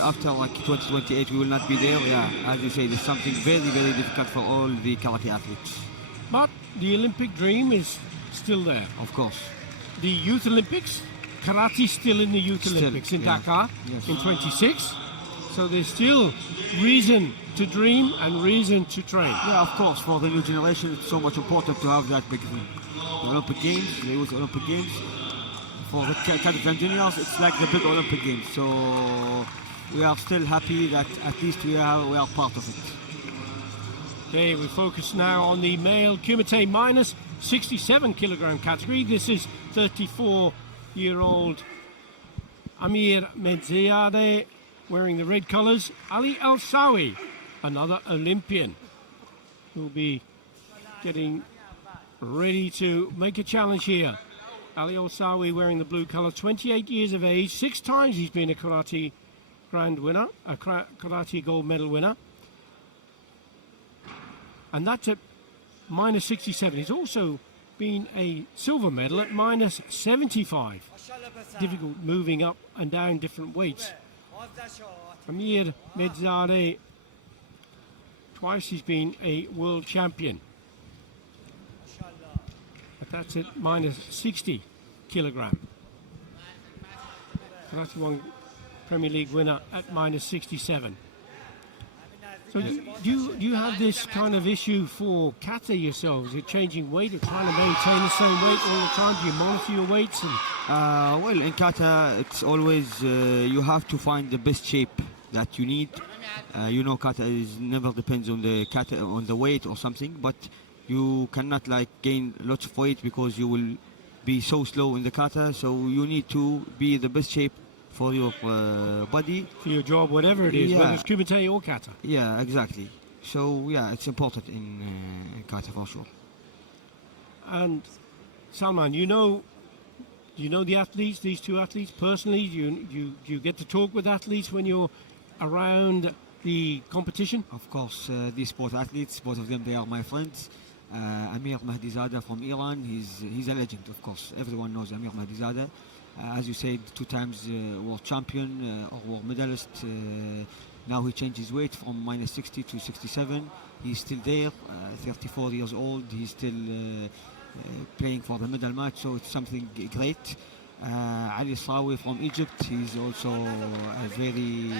after like 2028 we will not be there. Yeah, as you say, it's something very, very difficult for all the karate athletes. But the Olympic dream is still there. Of course. The Youth Olympics, karate still in the Youth Olympics in Dakar in 26. So there's still reason to dream and reason to train. Yeah, of course, for the new generation it's so much important to have that big thing. The Olympic Games, the Youth Olympic Games. For the cadets and juniors, it's like the big Olympic Games. So we are still happy that at least we are part of it. Okay, we focus now on the male Kumite minus 67 kilogram category. This is 34-year-old Amir Medziyadeh wearing the red colours. Ali El Sawi, another Olympian, will be getting ready to make a challenge here. Ali El Sawi wearing the blue colour, 28 years of age, 6 times he's been a karate grand winner, a karate gold medal winner. And that's at minus 67. He's also been a silver medal at minus 75. Difficult moving up and down different weights. Amir Medzadeh, twice he's been a world champion. But that's at minus 60 kilogram. Karate1 Premier League winner at minus 67. So do you have this kind of issue for kata yourselves? You're changing weight, you're trying to maintain the same weight all the time? Do you monitor your weights? Well, in kata, it's always you have to find the best shape that you need. You know, kata is never depends on the kata, on the weight or something, but you cannot like gain lots of weight because you will be so slow in the kata. So you need to be the best shape for your body, for your job, whatever it is, whether it's kumite or kata. Yeah, exactly. So yeah, it's important in kata for sure. And Salman, you know the athletes, these two athletes personally. You get to talk with athletes when you're around the competition. Of course, these sport athletes, both of them, they are my friends. Amir Mahdizadeh from Iran, he's a legend, of course. Everyone knows Amir Mahdizadeh. As you said, 2 times world champion or world medalist. Now he changed his weight from minus 60 to 67. He's still there, 34 years old. He's still playing for the medal match, so it's something great. Ali Sawi from Egypt, he's also a very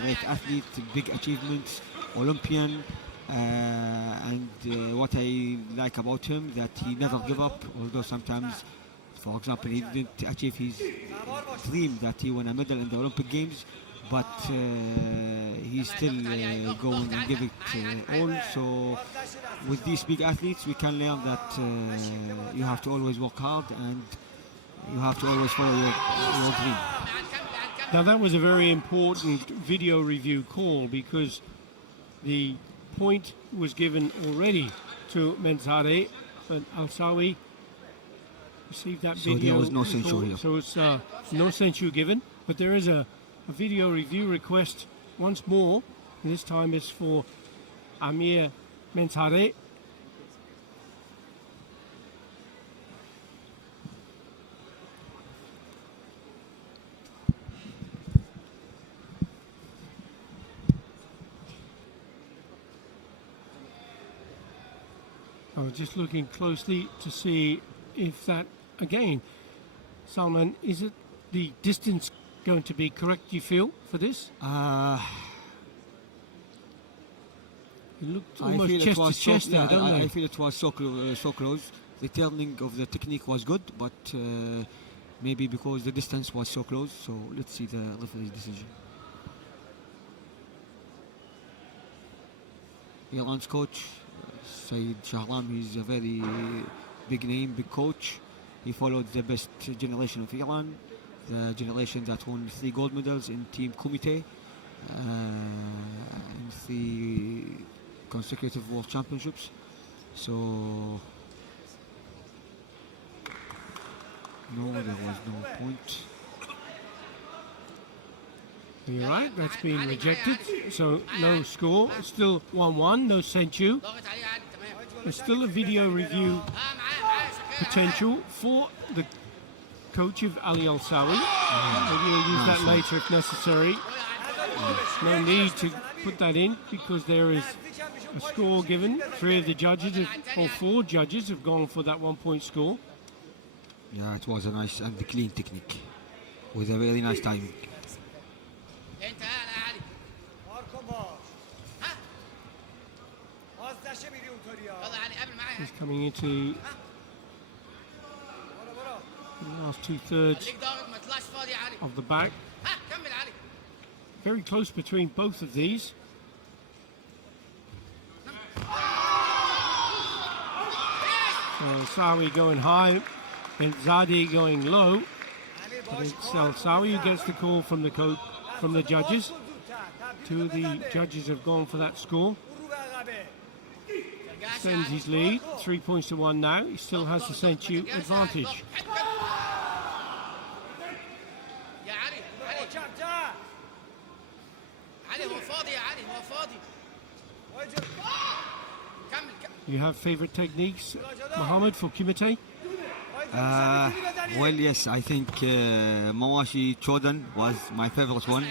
great athlete, big achievements, Olympian. And what I like about him, that he never give up, although sometimes, for example, he didn't achieve his dream that he won a medal in the Olympic Games, but he's still going and give it all. So with these big athletes, we can learn that you have to always work hard and you have to always follow your dream. Now that was a very important video review call, because the point was given already to Menzadeh, but Al Sawi received that So video. there was no censure report, here. So it's no censure given, but there is a video review request once more. And this time it's for Amir Menzadeh. I was just looking closely to see if that, again, Salman, is it the distance going to be correct, you feel, for this? It looked almost chest to chest there, don't I they? feel it was so close. The turning of the technique was good, but maybe because the distance was so close. So let's see the referee's decision. Iran's coach, Saeed Shahram, he's a very big name, big coach. He followed the best generation of Iran, the generation that won 3 gold medals in Team Kumite, and 3 consecutive world championships. So, no, there was no point. You're right, that's been rejected. So no score, still 1-1, no censure. There's still a video review potential for the coach of Ali Al Sawi. Maybe we'll use that later if necessary. No need to put that in because there is a score given. 3 of the judges, or 4 judges have gone for that 1-point score. Yeah, it was a nice and clean technique with a very nice timing. He's coming into the last 2/3 of the back. Very close between both of these. Sawi going high and Zadi going low. But it's Al Sawi who gets the call from the judges. 2 of the judges have gone for that score. Extends his lead, 3 points to 1 now. He still has the censure advantage. You have favorite techniques, Mohammed, for Kumite? Well, yes, I think Mawashi Chodan was my favorite one.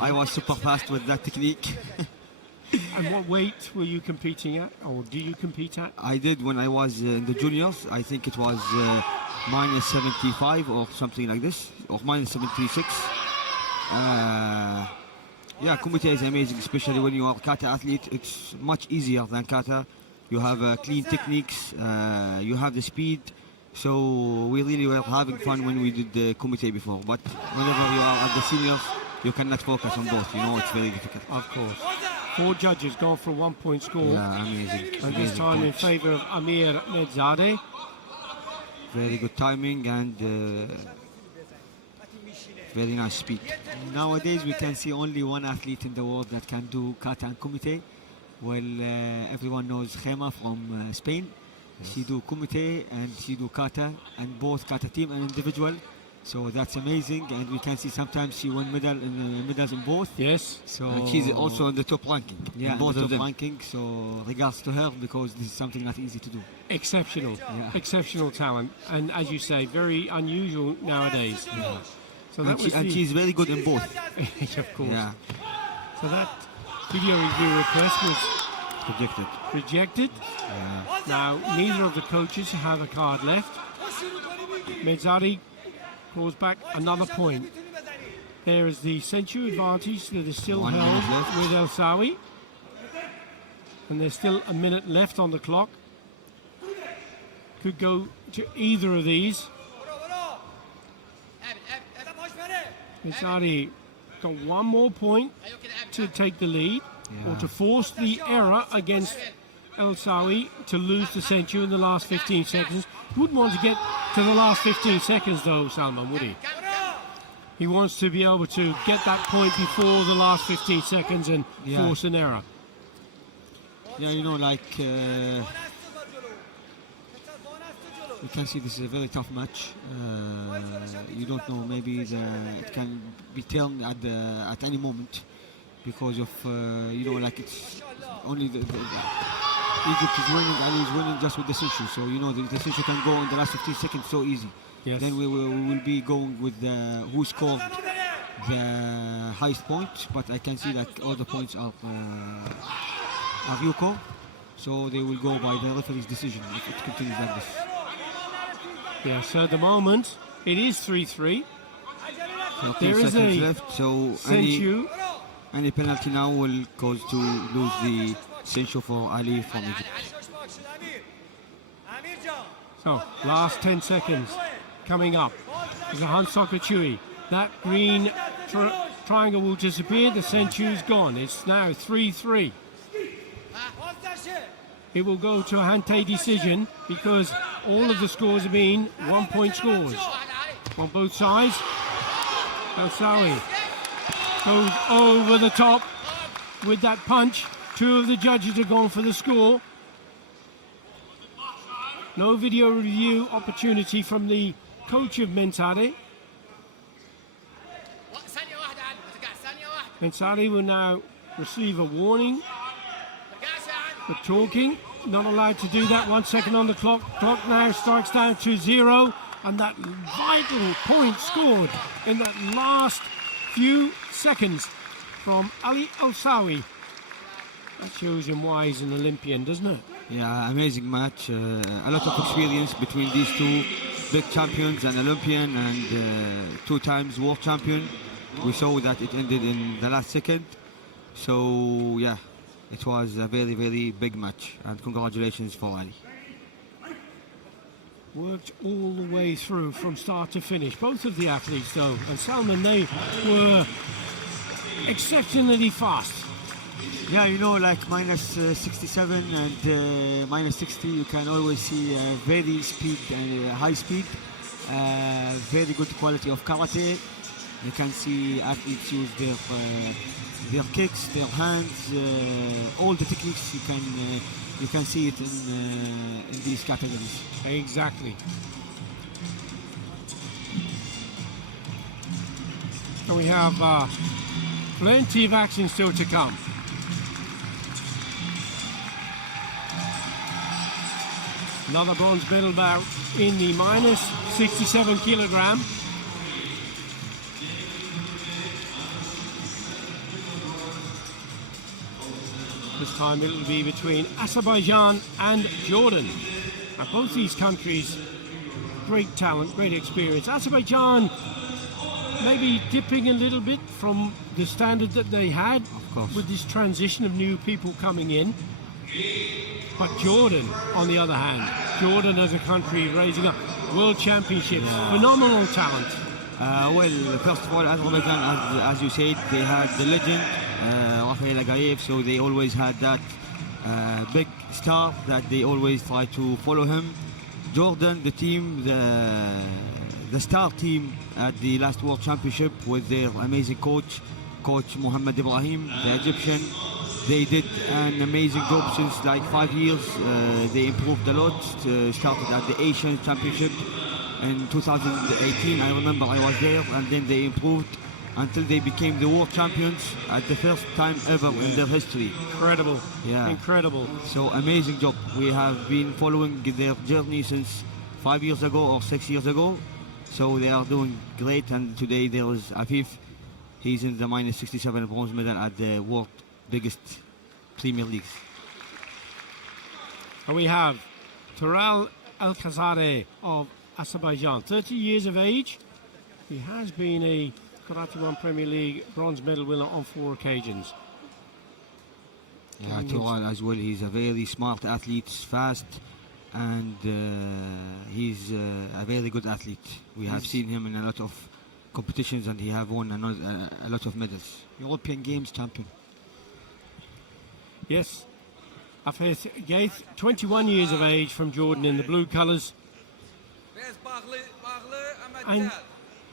I was super fast with that technique. And what weight were you competing at, or do you compete at? I did when I was in the juniors. I think it was minus 75 or something like this, or minus 76. Yeah, Kumite is amazing, especially when you are a kata athlete. It's much easier than kata. You have clean techniques, you have the speed. So we really were having fun when we did the Kumite before. But whenever you are at the seniors, you cannot focus on both. You know, it's very difficult. Of course. 4 judges gone for a 1-point score. Yeah, amazing. And this time in favour of Amir Menzadeh. Very good timing and very nice speed. Nowadays we can see only one athlete in the world that can do kata and kumite. Well, everyone knows Khema from Spain. Yes. She do kumite and she do kata, and both kata team and individual. So that's amazing, and we can see sometimes she won medals in both. Yes. So and she's also in the top ranking. Yeah, in both of them. them. Ranking. So regards to her, because this is something not easy to do. Exceptional, yeah. Exceptional talent, and as you say, very unusual nowadays. Yeah. So that and she's very good in both. Of course. Yeah. So that video review request was rejected. Yeah. Now neither of the coaches have a card left. Menzadeh calls back another point. There is the censure advantage that is still held with El Sawi. And there's still a minute left on the clock. Could go to either of these. Menzadeh got one more point to take the lead, or to force the error against El Sawi to lose the censure in the last 15 seconds. Wouldn't want to get to the last 15 seconds though, Salman, would he? He wants to be able to get that point before the last 15 seconds and force an error. Yeah, you know, like you can see this is a very tough match. You don't know, maybe it can be turned at any moment because of like it's only Egypt is winning and he's winning just with the decision. So the decision can go in the last 15 seconds so easy. Yes. Then we will be going with who scored the highest point, but I can see that all the points are Yuko, so they will go by the referee's decision if it continues like this. Yeah, so at the moment it is 3-3. There is seconds a left, so Senchu. any penalty now will cause to lose the Senchu for Ali from Egypt. So, last 10 seconds coming up. There's a Hansoka Chui. That green triangle will disappear. The Senchu's gone. It's now 3-3. It will go to a Hante decision because all of the scores have been 1 point scores on both sides. El-Sawi goes over the top with that punch. Two of the judges have gone for the score. No video review opportunity from the coach of Mensade. Mensade will now receive a warning for talking. Not allowed to do that. 1 second on the clock. Clock now strikes down to 0. And that vital point scored in that last few seconds from Ali El-Sawi. That shows him why he's an Olympian, doesn't it? Yeah, amazing match. A lot of experience between these two big champions, an Olympian and 2 times world champion. We saw that it ended in the last second. So, yeah, it was a very, very big match. And congratulations for Ali. Worked all the way through from start to finish. Both of the athletes, though. And Salman, they were exceptionally fast. Yeah, like minus 67 and minus 60, you can always see very speed and high speed, very good quality of karate. You can see athletes use their kicks, their hands, all the techniques. You can see it in these categories. Exactly. So we have plenty of action still to come. Another bronze medal bout in the minus 67 kilogram. This time it'll be between Azerbaijan and Jordan. And both these countries, great talent, great experience. Azerbaijan maybe dipping a little bit from the standard that they had, of course, with this transition of new people coming in. But Jordan, on the other hand, Jordan as a country raising up world championships, phenomenal talent. Well, first of all, Azerbaijan, as you said, they had the legend, Rafael Agayev, so they always had that big star that they always try to follow him. Jordan, the team, the star team at the last World Championship with their amazing coach Mohammed Ibrahim, the Egyptian. They did an amazing job since like 5 years. They improved a lot. Started at the Asian Championship in 2018. I remember I was there, and then they improved until they became the world champions at the first time ever in their history. Incredible. Yeah. Incredible. So amazing job. We have been following their journey since 5 years ago or 6 years ago. So they are doing great, and today there is Afif. He's in the minus 67 bronze medal at the world biggest Premier Leagues. And we have Tural Al-Khazadeh of Azerbaijan, 30 years of age. He has been a Karate1 Premier League bronze medal winner on 4 occasions. Yeah, Tural as well. He's a very smart athlete, fast, and he's a very good athlete. We have seen him in a lot of competitions, and he have won a lot of medals. European Games champion. Yes, Afif Gaith, 21 years of age, from Jordan in the blue colours. And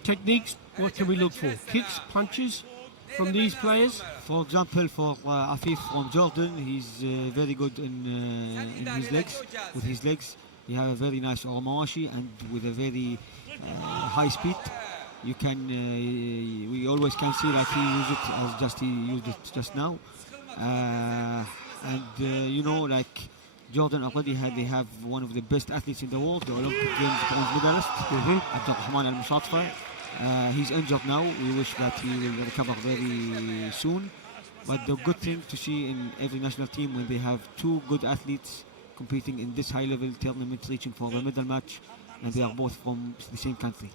techniques, what can we look for? Kicks, punches from these players? For example, for Afif from Jordan, he's very good in his legs, with his legs. He have a very nice Oromawashi and with a very high speed. You can, we always can see that he used it as he used it just now. You know, like Jordan already they have one of the best athletes in the world, the Olympic Games bronze medalist, Abdurrahman Al-Musatfa. He's injured now. We wish that he will recover very soon. But the good thing to see in every national team when they have two good athletes competing in this high-level tournament, reaching for the medal match, and they are both from the same country.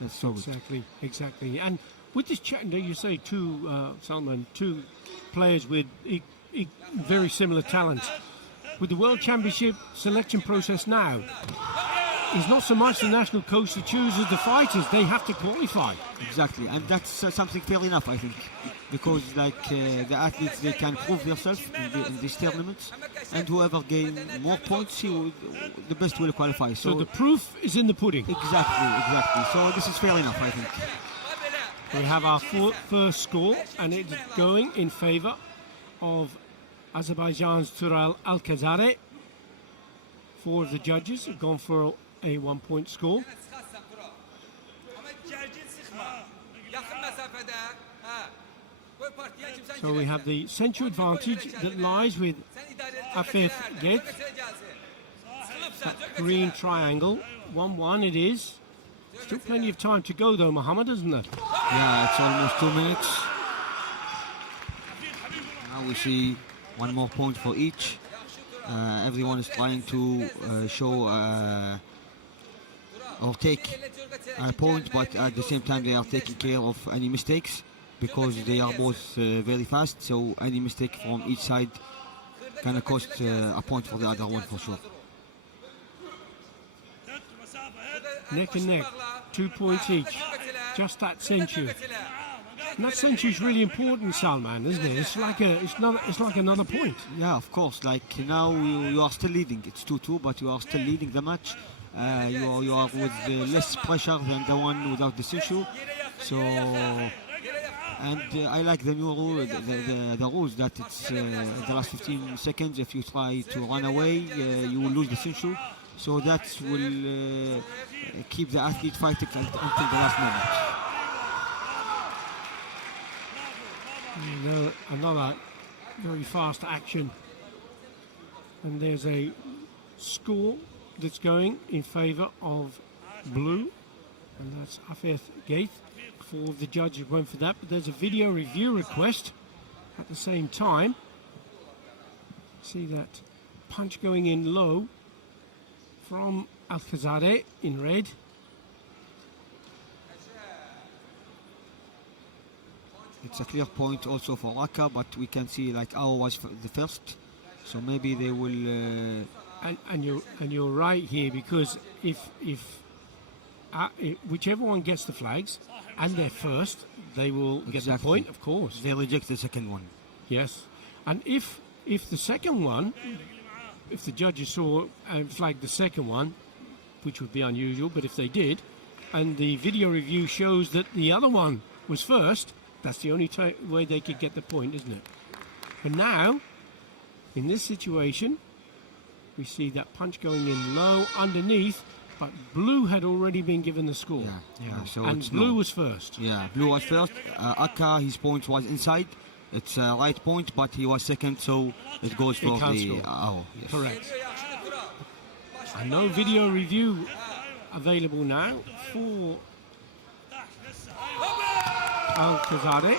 That's so good. Exactly. And with this chat, you say Salman, two players with very similar talents. With the World Championship selection process now, it's not so much the national coach that chooses the fighters; they have to qualify. Exactly, and that's something fair enough, I think, because like the athletes, they can prove themselves in these tournaments, and whoever gains more points, the best will qualify. So the proof is in the pudding. Exactly. So this is fair enough, I think. We have our first score, and it's going in favour of Azerbaijan's Tural Alkazadeh. Four of the judges have gone for a 1-point score. So we have the century advantage that lies with Afif Gate. That green triangle, 1-1 it is. Still plenty of time to go though, Mohammed, isn't there? Yeah, it's almost 2 minutes. Now we see one more point for each. Everyone is trying to show or take a point, but at the same time they are taking care of any mistakes because they are both very fast, so any mistake from each side can cost a point for the other one for sure. Neck and neck, 2 points each. Just that century. And that century is really important, Salman, isn't it? It's like another point. Yeah, of course. Like now you are still leading. It's 2-2, but you are still leading the match. You are with less pressure than the one without this issue. So, and I like the new rule, the rules that it's the last 15 seconds. If you try to run away, you will lose the issue. So that will keep the athlete fighting until the last moment. Another very fast action, and there's a score that's going in favour of blue, and that's Afif Gate. 4 of the judges went for that, but there's a video review request at the same time. See that punch going in low from Alkazadeh in red. It's a clear point also for Raqqa, but we can see like Awa was the first, so maybe they will. And you're right here, because if whichever one gets the flags and they're first, they will get the point. Of course, they reject the second one. Yes, and if the second one, if the judges saw and flagged the second one, which would be unusual, but if they did, and the video review shows that the other one was first, that's the only way they could get the point, isn't it? But now, in this situation, we see that punch going in low underneath, but blue had already been given the score. Yeah. So and blue was first. Yeah, blue was first. Akka, his point was inside. It's a right point, but he was second, so it goes for the Awa. Yes. Correct. And no video review available now for Alkazadeh.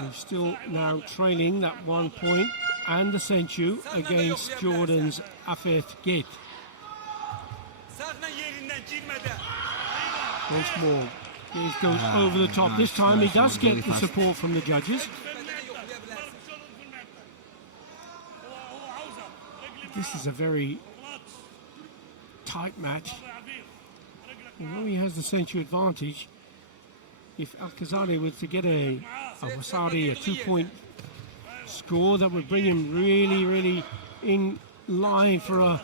He's still now trailing that 1 point and the century against Jordan's Afif Gate. Once more, he goes over the top. This time he does get the support from the judges. This is a very tight match. Although he has the century advantage, if Alkazadeh was to get a 2-point score, that would bring him really in line for a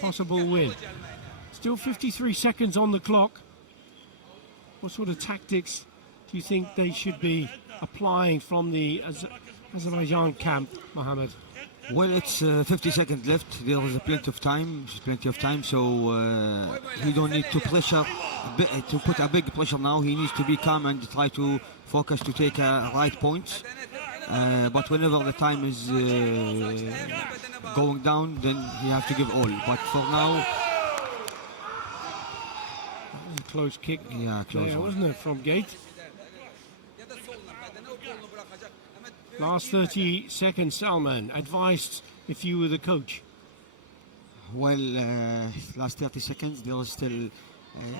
possible win. Still 53 seconds on the clock. What sort of tactics do you think they should be applying from the Azerbaijan camp, Mohammed? Well, it's 50 seconds left. There was plenty of time. So he don't need to pressure, to put a big pressure now. He needs to be calm and try to focus to take right points. But whenever the time is going down, then he has to give all. But for now, A close kick. yeah, close There, one. wasn't it, from Gate? Last 30 seconds, Salman. Advice if you were the coach. Well, last 30 seconds, there was still,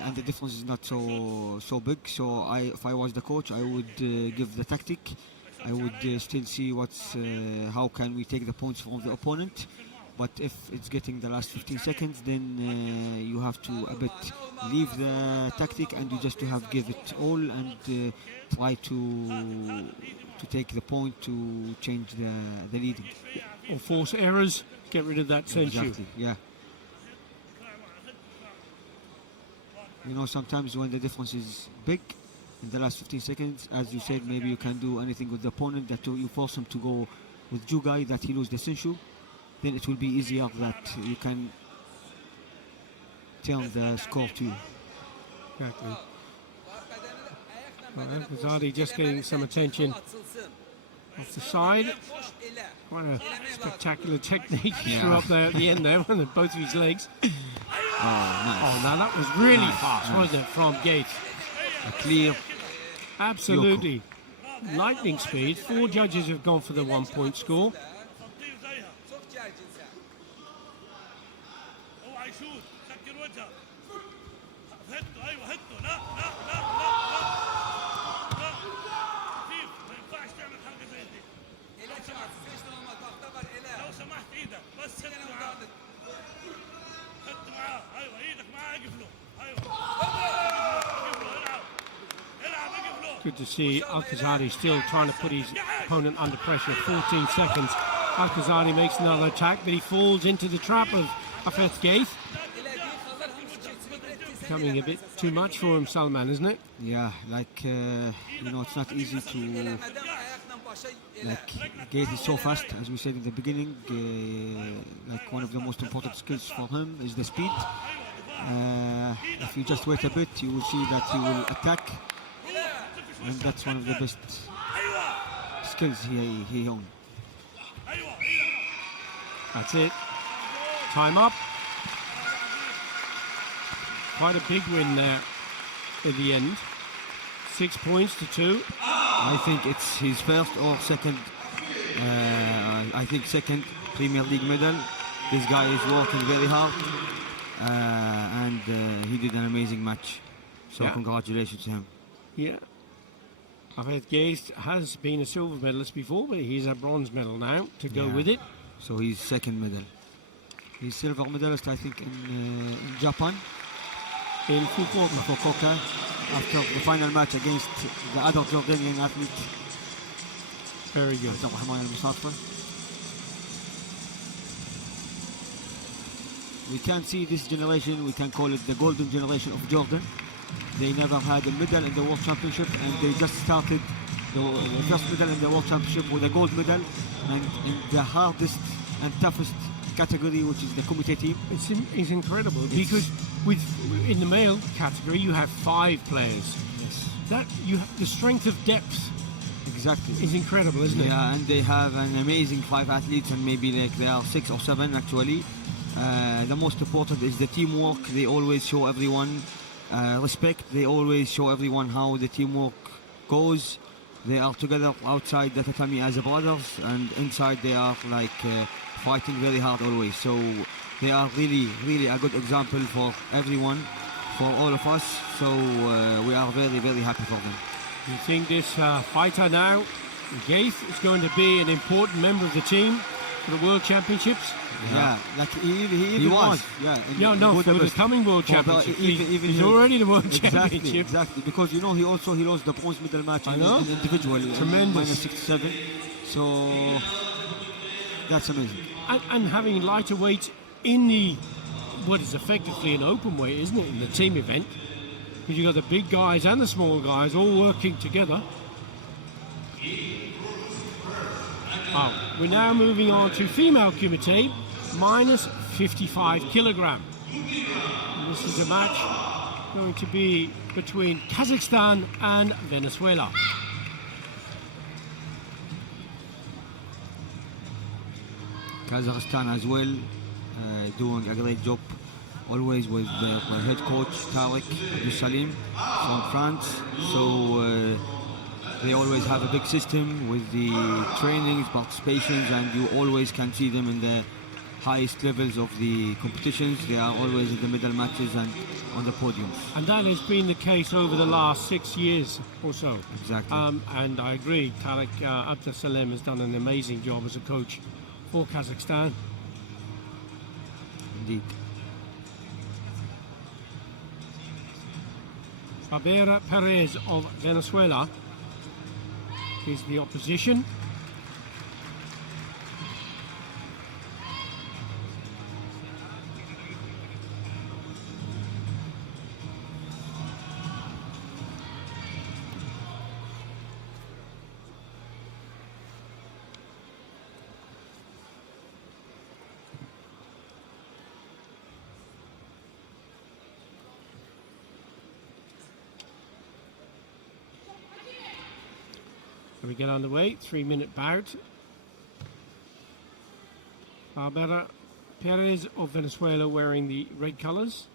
and the difference is not so big. So if I was the coach, I would give the tactic. I would still see how can we take the points from the opponent. But if it's getting the last 15 seconds, then you have to a bit leave the tactic and you just to have give it all and try to take the point to change the leading. Or force errors, get rid of that censure. Exactly, yeah. You know, sometimes when the difference is big, in the last 15 seconds, as you said, maybe you can do anything with the opponent that you force him to go with Jugai, that he lose the censure. Then it will be easier that you can turn the score to you. Exactly. Well, Ghazali just getting some attention off the side. Quite a spectacular technique he threw up there at the end there, with both of his legs. Oh, nice. Oh, now that was really fast, wasn't it, from Gate? A clear. Absolutely. Lightning speed. 4 judges have gone for the 1 point score. Good to see Al-Khazari still trying to put his opponent under pressure. 14 seconds. Al-Khazari makes another attack, but he falls into the trap of Afeth Gaith. Becoming a bit too much for him, Salman, isn't it? Yeah, you know, it's not easy to. Gate is so fast, as we said in the beginning. One of the most important skills for him is the speed. If you just wait a bit, you will see that he will attack. And that's one of the best skills he owns. That's it. Time up. Quite a big win there at the end. 6 points to 2. I think it's his first or second. I think second Premier League medal. This guy is working very hard, and he did an amazing match. So congratulations to him. Yeah. Afeth Gaith has been a silver medalist before, but he's a bronze medal now to go with it. So he's second medal. He's silver medalist, I think, in Japan. In Fukuoka, after the final match against the other Jordanian athlete. Very good. We can see this generation, we can call it the golden generation of Jordan. They never had a medal in the World Championship, and they just started the first medal in the World Championship with a gold medal, and in the hardest and toughest category, which is the Kumite team. It's incredible because in the male category you have 5 players. Yes. That you have, the strength of depth. Exactly. Is incredible, isn't it? Yeah, and they have an amazing 5 athletes, and maybe there are 6 or 7 actually. The most important is the teamwork. They always show everyone respect. They always show everyone how the teamwork goes. They are together outside the tatami as brothers, and inside they are fighting very hard always. So they are really, really a good example for everyone, for all of us. So we are very, very happy for them. You think this fighter now, Gaith, is going to be an important member of the team for the World Championships? Yeah, he was. For the coming World Championship. He's already the World Championship. Exactly, because he lost the bronze medal match in individual. Tremendous. -67. So that's amazing. And having lighter weight in what is effectively an open weight, isn't it, in the team event? Because you've got the big guys and the small guys all working together. We're now moving on to female kumite, minus 55 kilogram. And this is a match going to be between Kazakhstan and Venezuela. Kazakhstan as well, doing a great job, always with their head coach Tariq Salim from France. So they always have a big system with the trainings, participations, and you always can see them in the highest levels of the competitions. They are always in the medal matches and on the podiums. And that has been the case over the last 6 years or so. Exactly. And I agree, Tariq Abdesalem has done an amazing job as a coach for Kazakhstan. Indeed. Barbera Perez of Venezuela is the opposition. We get underway, 3-minute bout. Barbera Perez of Venezuela wearing the red colours.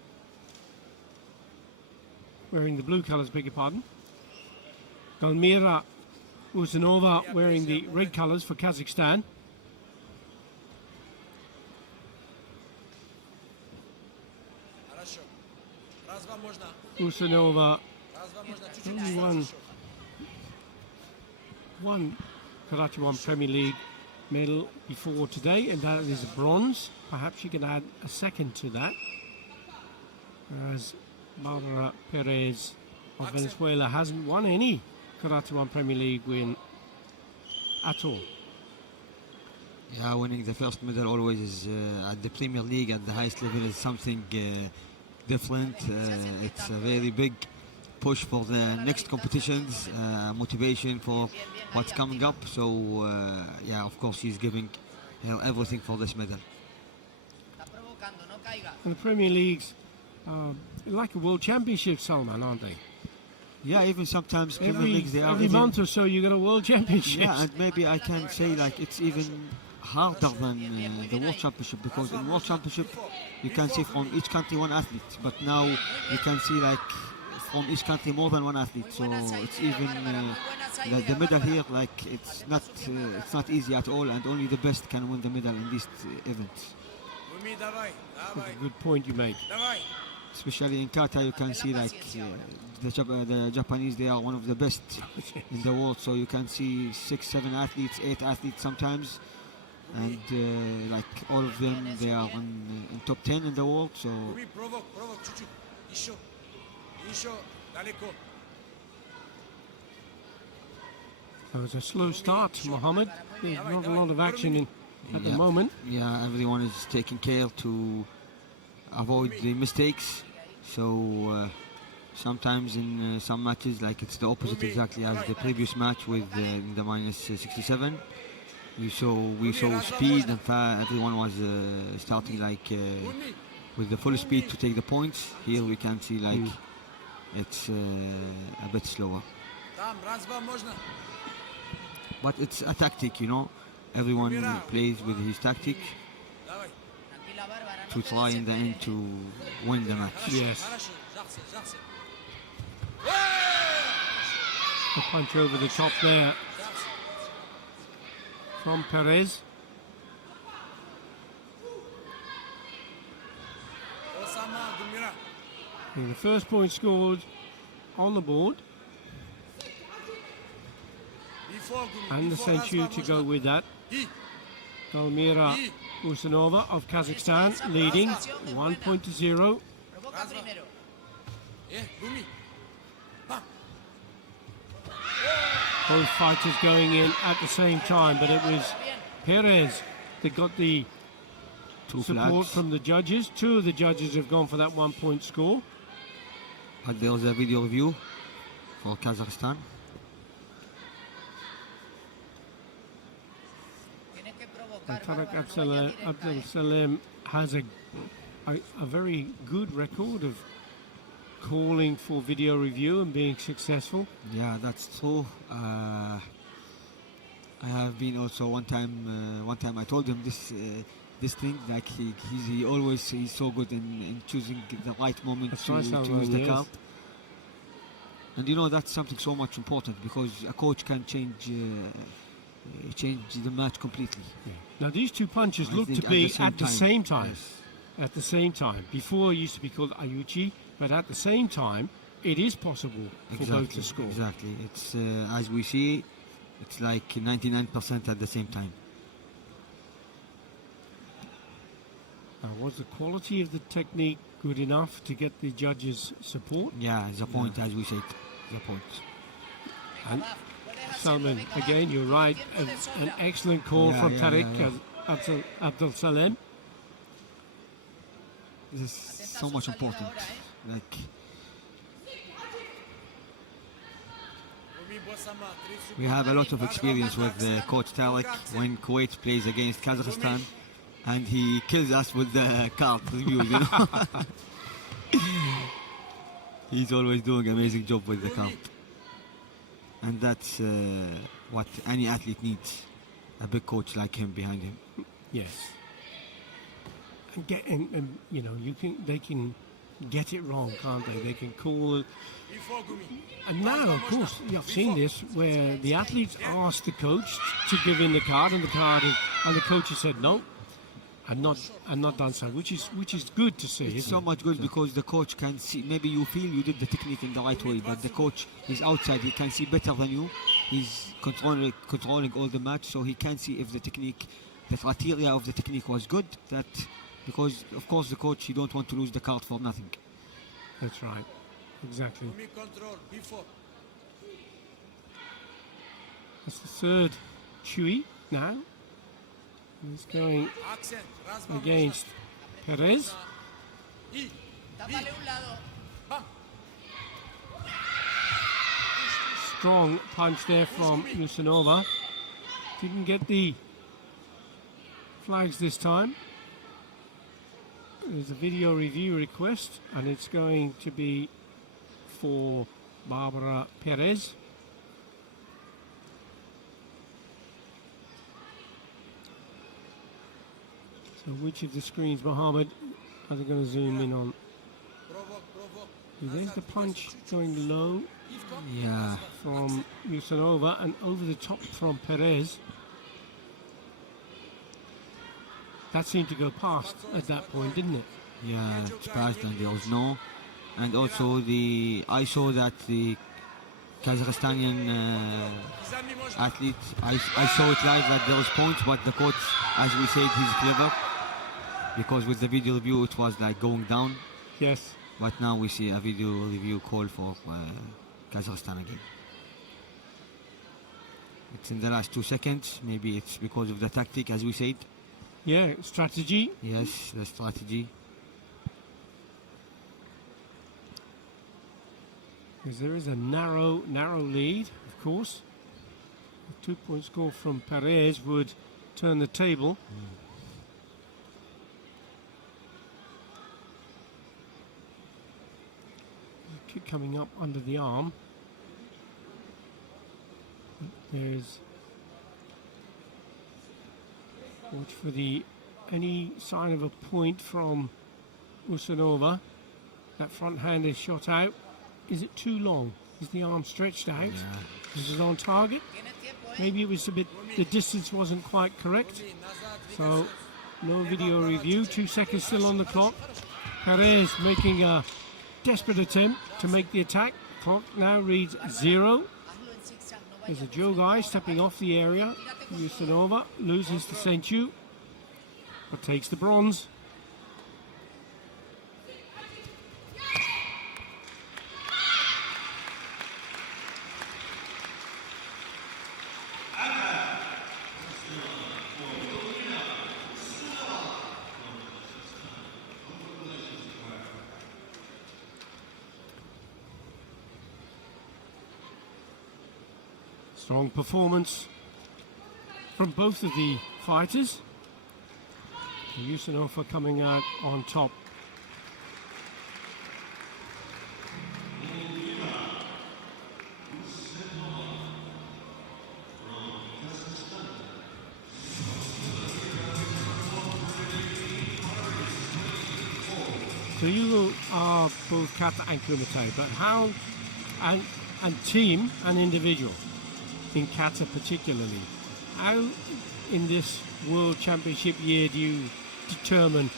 Wearing the blue colours, beg your pardon. Galmira Usanova wearing the red colours for Kazakhstan. Usanova only won Karate1 Premier League medal before today, and that is bronze. Perhaps you can add a second to that, as Barbera Perez of Venezuela hasn't won any Karate1 Premier League win at all. Yeah, winning the first medal always is at the Premier League at the highest level is something different. It's a very big push for the next competitions, motivation for what's coming up. So yeah, of course she's giving her everything for this medal. And the Premier Leagues like a World Championship, Salman, aren't they? Yeah, even sometimes Premier Leagues they are every even, month or so you get a World Championship. yeah, and maybe I can say like it's even harder than the World Championship, because in World Championship you can see from each country one athlete, but now you can see like from each country more than one athlete. So it's even the medal here, like it's not easy at all, and only the best can win the medal in these events. That's a good point you make. Especially in kata, you can see like the Japanese, they are one of the best in the world. So you can see 6, 7 athletes, 8 athletes sometimes, and like all of them, they are in top 10 in the world. So it was a slow start, Mohammed. There's not a lot of action at the moment. Yeah, everyone is taking care to avoid the mistakes. So sometimes in some matches, like it's the opposite exactly as the previous match with the minus 67. We saw speed, and everyone was starting like with the full speed to take the points. Here we can see like it's a bit slower. But it's a tactic, you know. Everyone plays with his tactic to try in the end to win the match. Yes. The punch over the top there from Perez. And the first point scored on the board. And the century to go with that. Galmira Usanova of Kazakhstan leading 1-0. Both fighters going in at the same time, but it was Perez that got the support from the judges. 2 of the judges have gone for that 1-point score. But there was a video review for Kazakhstan. Tarak Abdul Salam has a very good record of calling for video review and being successful. Yeah, that's true. I have been also one time I told him this thing, like he's so good in choosing the right moment That's to right, use the yes. card. And you know, that's something so much important, because a coach can change the match completely. Now these two punches I look to think be at the same time. Yes. At the same time. Before it used to be called Ayuchi, but at the same time, it is possible for both to score. Exactly. It's as we see, it's like 99% at the same time. Now, was the quality of the technique good enough to get the judges' support? Yeah, the point, as we said, the point. And Salman, again, you're right, an excellent call from Tariq Abdul Salam. This is so much important. Like, we have a lot of experience with Coach Tariq when Kuwait plays against Kazakhstan, and he kills us with the card reviews, you know. He's always doing an amazing job with the card. And that's what any athlete needs, a big coach like him behind him. Yes. And you know, they can get it wrong, can't they? They can call it. And now, of course, I've seen this where the athletes asked the coach to give in the card, and the coach has said no, and not done so, which is good to see. It's so much good because the coach can see. Maybe you feel you did the technique in the right way, but the coach is outside. He can see better than you. He's controlling all the match, so he can see if the technique, the criteria of the technique was good. Because of course the coach, you don't want to lose the card for nothing. That's right, exactly. It's the third Chui now. He's going against Perez. Strong punch there from Lusanova. Didn't get the flags this time. There's a video review request, and it's going to be for Barbara Perez. So which of the screens, Mohammed, are they going to zoom in on? There's the punch going low from Lusanova and over the top from Perez. That seemed to go past at that point, didn't it? Yeah, it's passed and there was no. And also I saw that the Kazakhstanian athlete, I saw it live that there was points, but the coach, as we said, he's clever. Because with the video review it was like going down. Yes. But now we see a video review call for Kazakhstan again. It's in the last 2 seconds. Maybe it's because of the tactic, as we said. Yeah, strategy. Yes, the strategy. Because there is a narrow lead, of course. A 2-point score from Perez would turn the table. Kick coming up under the arm. There's watch for any sign of a point from Usanova. That front hand is shot out. Is it too long? Is the arm stretched out? Yeah. Is it on target? Maybe it was a bit, the distance wasn't quite correct. So no video review. 2 seconds still on the clock. Perez making a desperate attempt to make the attack. Clock now reads 0. There's a Joe guy stepping off the area. Usanova loses the senchu, but takes the bronze. Strong performance from both of the fighters. Yusunofa coming out on top. So you are both kata and kumite, but how, and team and individual, in kata particularly, how in this World Championship year do you determine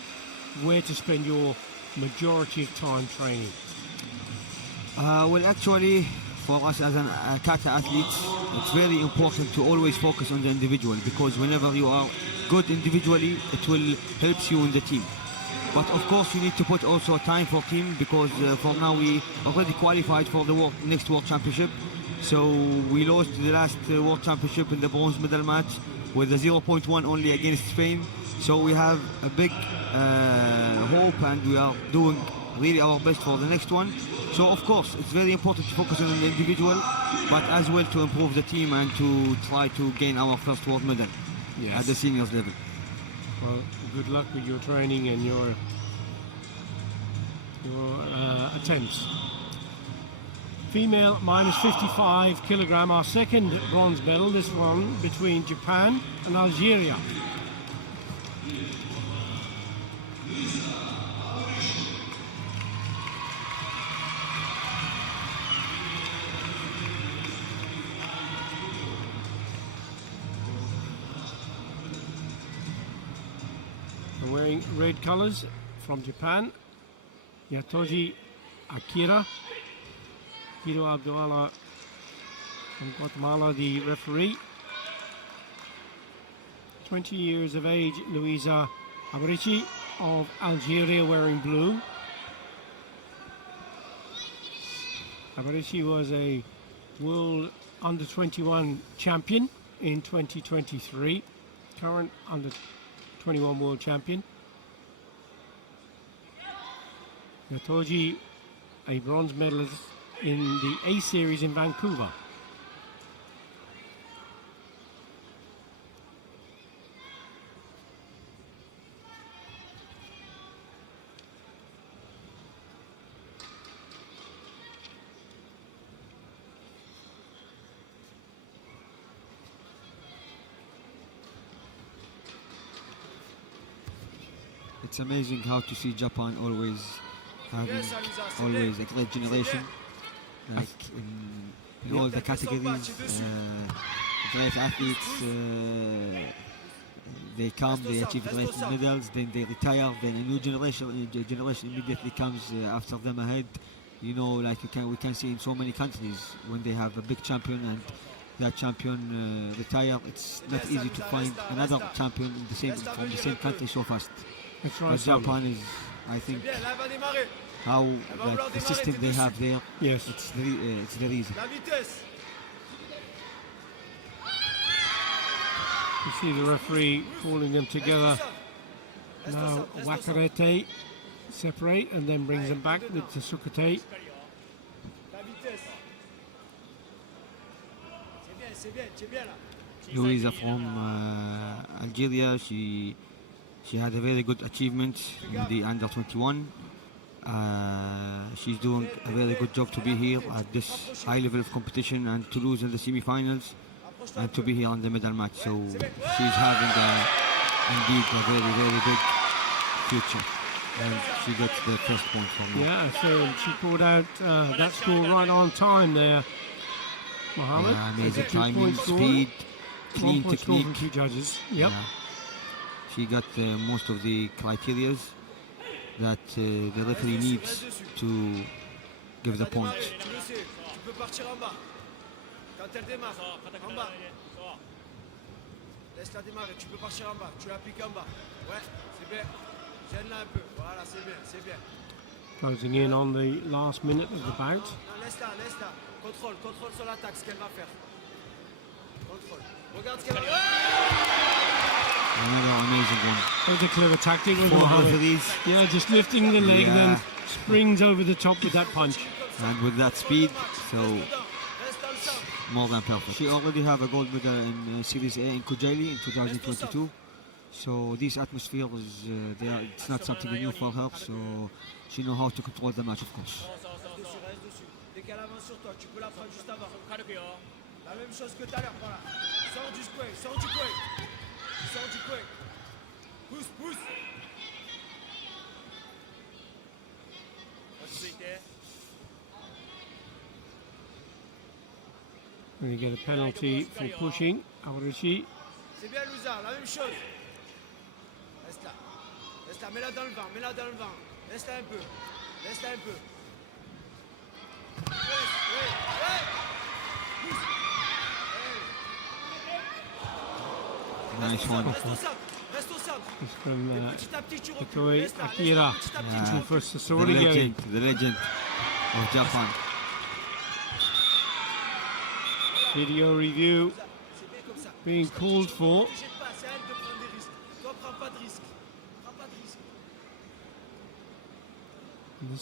where to spend your majority of time training? Well, actually, for us as an kata athletes, it's very important to always focus on the individual, because whenever you are good individually, it will help you in the team. But of course, you need to put also time for team, because for now we already qualified for the next World Championship. So we lost the last World Championship in the bronze medal match with a 0.1 only against Spain. So we have a big hope, and we are doing really our best for the next one. So of course, it's very important to focus on the individual, but as well to improve the team and to try to gain our first world medal at the seniors level. Well, good luck with your training and your attempts. Female minus 55 kilogram, our second bronze medal, this one between Japan and Algeria. Wearing red colors from Japan, Yatoji Akira. Hiro Abdullah from Guatemala, the referee. 20 years of age, Luisa Abarici of Algeria, wearing blue. Abarici was a World Under-21 champion in 2023, current Under-21 World Champion. Yatoji, a bronze medalist in the A Series in Vancouver. It's amazing how to see Japan always having a great generation, like in all the categories, great athletes. They come, they achieve great medals, then they retire, then a new generation immediately comes after them ahead. You know, like we can see in so many countries when they have a big champion and that champion retire. It's not easy to find another champion from the same country so fast. That's right. But Japan is, I think, how like, the system they have there. Yes, it's very easy. You see the referee calling them together. Now Wakarete separate and then brings them back with the Sukate. Louisa from Algeria, she had a very good achievement in the under-21. She's doing a very good job to be here at this high level of competition and to lose in the semi-finals and to be here on the medal match. So she's having indeed a very, very big future. And she gets the first point from me. Yeah, so she pulled out that score right on time there, Mohammed. Yeah, amazing timing, speed, clean technique. From two judges. Yep. Yeah. She got most of the criteria that the referee needs to give the point. Laisse-la démarrer, tu peux partir en bas, tu l'appliques en bas. Ouais, c'est bien. Gêne-la un peu, voilà, c'est bien, c'est bien. Closing in on the last minute of the bout. Non, laisse-la. Contrôle sur l'attaque, ce qu'elle va faire. Contrôle. Regarde ce qu'elle va faire. Another amazing one. That was a clever tactic with Mohammed. Yeah, just lifting the leg, then springs over the top with that punch. And with that speed, so more than perfect. She already have a gold medal in Series A in Kujali in 2022. So this atmosphere is it's not something new for her. So she knows how to control the match, of course. Reste dessus, reste dessus. Dès qu'elle avance sur toi, tu peux la prendre juste avant. La même chose que tout à l'heure, voilà. Sors du square, sors du coin. Sors du coin. Pousse, pousse. And you get a penalty for pushing. Awarichi. C'est bien, Louisa, la même chose. Reste là. Reste là, mets-la dans le vent, mets-la dans le vent. Laisse-la un peu. Laisse-la un peu. Nice one. Reste au centre. Reste au centre. It's from Petit à petit, tu recules. Itoe Laisse là, Akira. petit à petit, tu recules. First The Sasori legend, the legend of Japan. video review C'est bien comme ça. being called for. Ne jette pas, c'est à elle de prendre des risques. Toi, prends pas de risques. Prends pas de risques.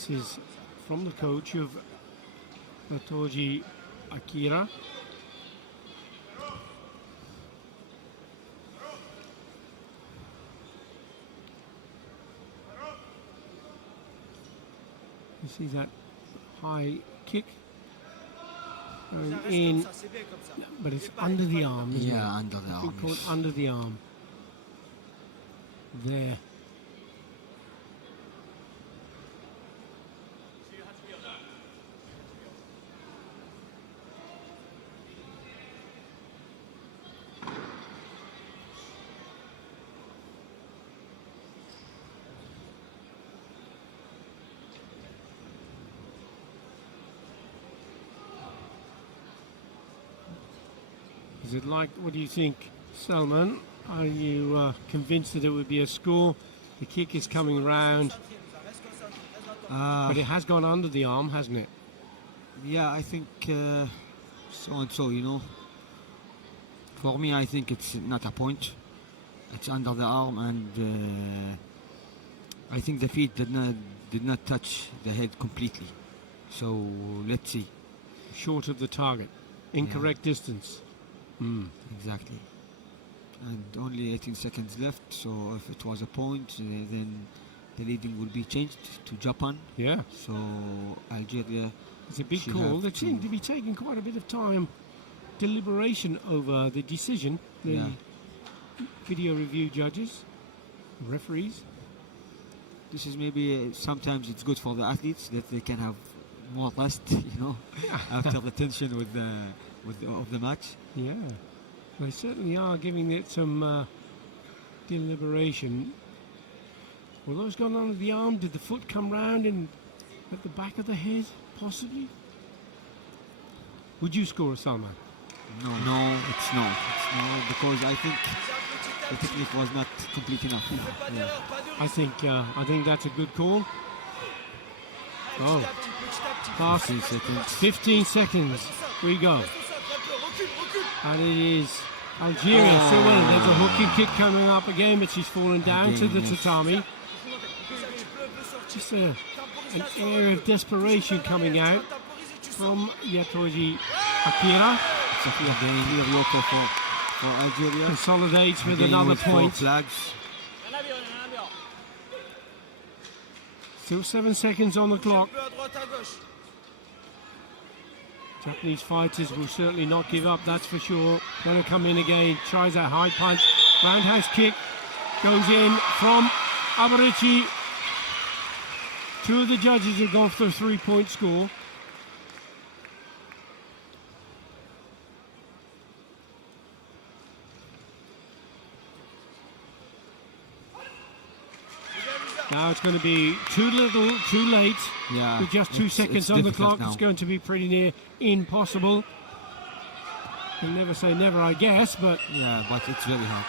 This is from the coach of Natoji Akira. You see that high kick going Ça reste in, comme ça, c'est bien comme ça. but it's Il est pas- under il est the pas- arm, isn't Yeah, it? under the Been arm. caught yes. under the arm. There. Is it like, what do you think, Salman? Are you convinced that it would be a score? The kick is coming round, Reste concentré, reste dans ton- but it has gone under the arm, hasn't it? Yeah, I think so and so, you know. For me, I think it's not a point. It's under the arm, and I think the feet did not touch the head completely. So let's see. Short of the target. Incorrect distance. Exactly. And only 18 seconds left, so if it was a point, then the leading will be changed to Japan. Yeah. So Algeria. It's a big She call. have They seem to- to be taking quite a bit of time, deliberation over the decision. The Yeah. video review judges, referees. This is maybe sometimes it's good for the athletes that they can have more rest, you know, after the tension of the match. Yeah, they certainly are giving it some deliberation. Were those gone under the arm? Did the foot come round and at the back of the head, possibly? Would you score a Salman? No, it's no, because I think the technique was not complete enough. Pas Yeah. d'erreur, pas de risque. I think that's a good call. Oh, Petit à petit. fast. 15 seconds. 15 seconds. We go. Reste au centre, un peu. Recule, recule. And it is Algeria still winning. There's a hooking kick coming up again, but she's fallen down to the Again, yes. tatami. Ça, tu peux un peu sortir. Just an Temporise la air of desperation coming out Temporise et tu sors. from Yatoji Akira. It's a clear local for Algeria. Consolidates with Again another with 4 point. flags. Still 7 seconds on the clock. Un peu à droite, à gauche. Japanese fighters will certainly not give up, that's for sure. Going to come in again, tries a high punch. Roundhouse kick goes in from Abarichi. Two of the judges have gone for a 3-point score. Now it's going to be too little, too late. Yeah, With just 2 it's seconds on the difficult clock, now. it's going to be pretty near impossible. You'll never say never, I guess, but Yeah, but it's very hard.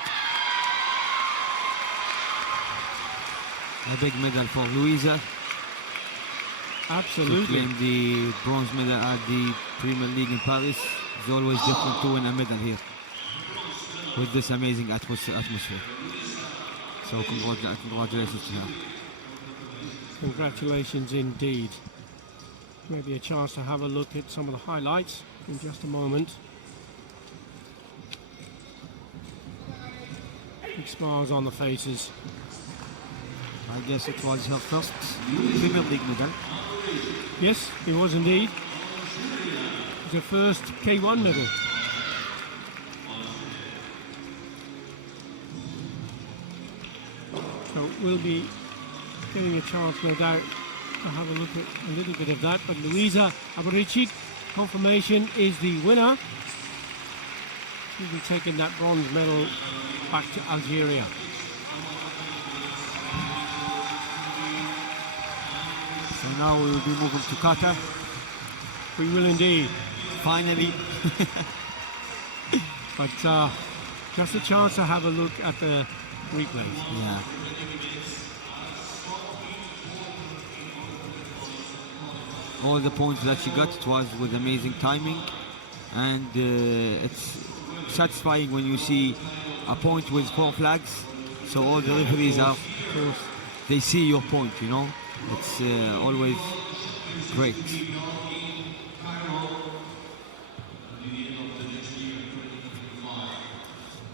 A big medal for Louisa to absolutely. claim the bronze medal at the Premier League in Paris. It's always different to win a medal here with this amazing atmosphere. So congratulations to her. Congratulations indeed. Maybe a chance to have a look at some of the highlights in just a moment. Big smiles on the faces. I guess it was her first Premier League medal. Yes, it was indeed. It was her first K1 medal. So we'll be getting a chance, no doubt, to have a look at a little bit of that. But Luisa Abaricic, confirmation, is the winner. She'll be taking that bronze medal back to Algeria. So now we will be moving to Qatar. We will indeed. Finally. But just a chance to have a look at the replays. Yeah. All the points that she got, it was with amazing timing, and it's satisfying when you see a point with 4 flags. So all the referees are, of course, they see your point, you know. It's always great.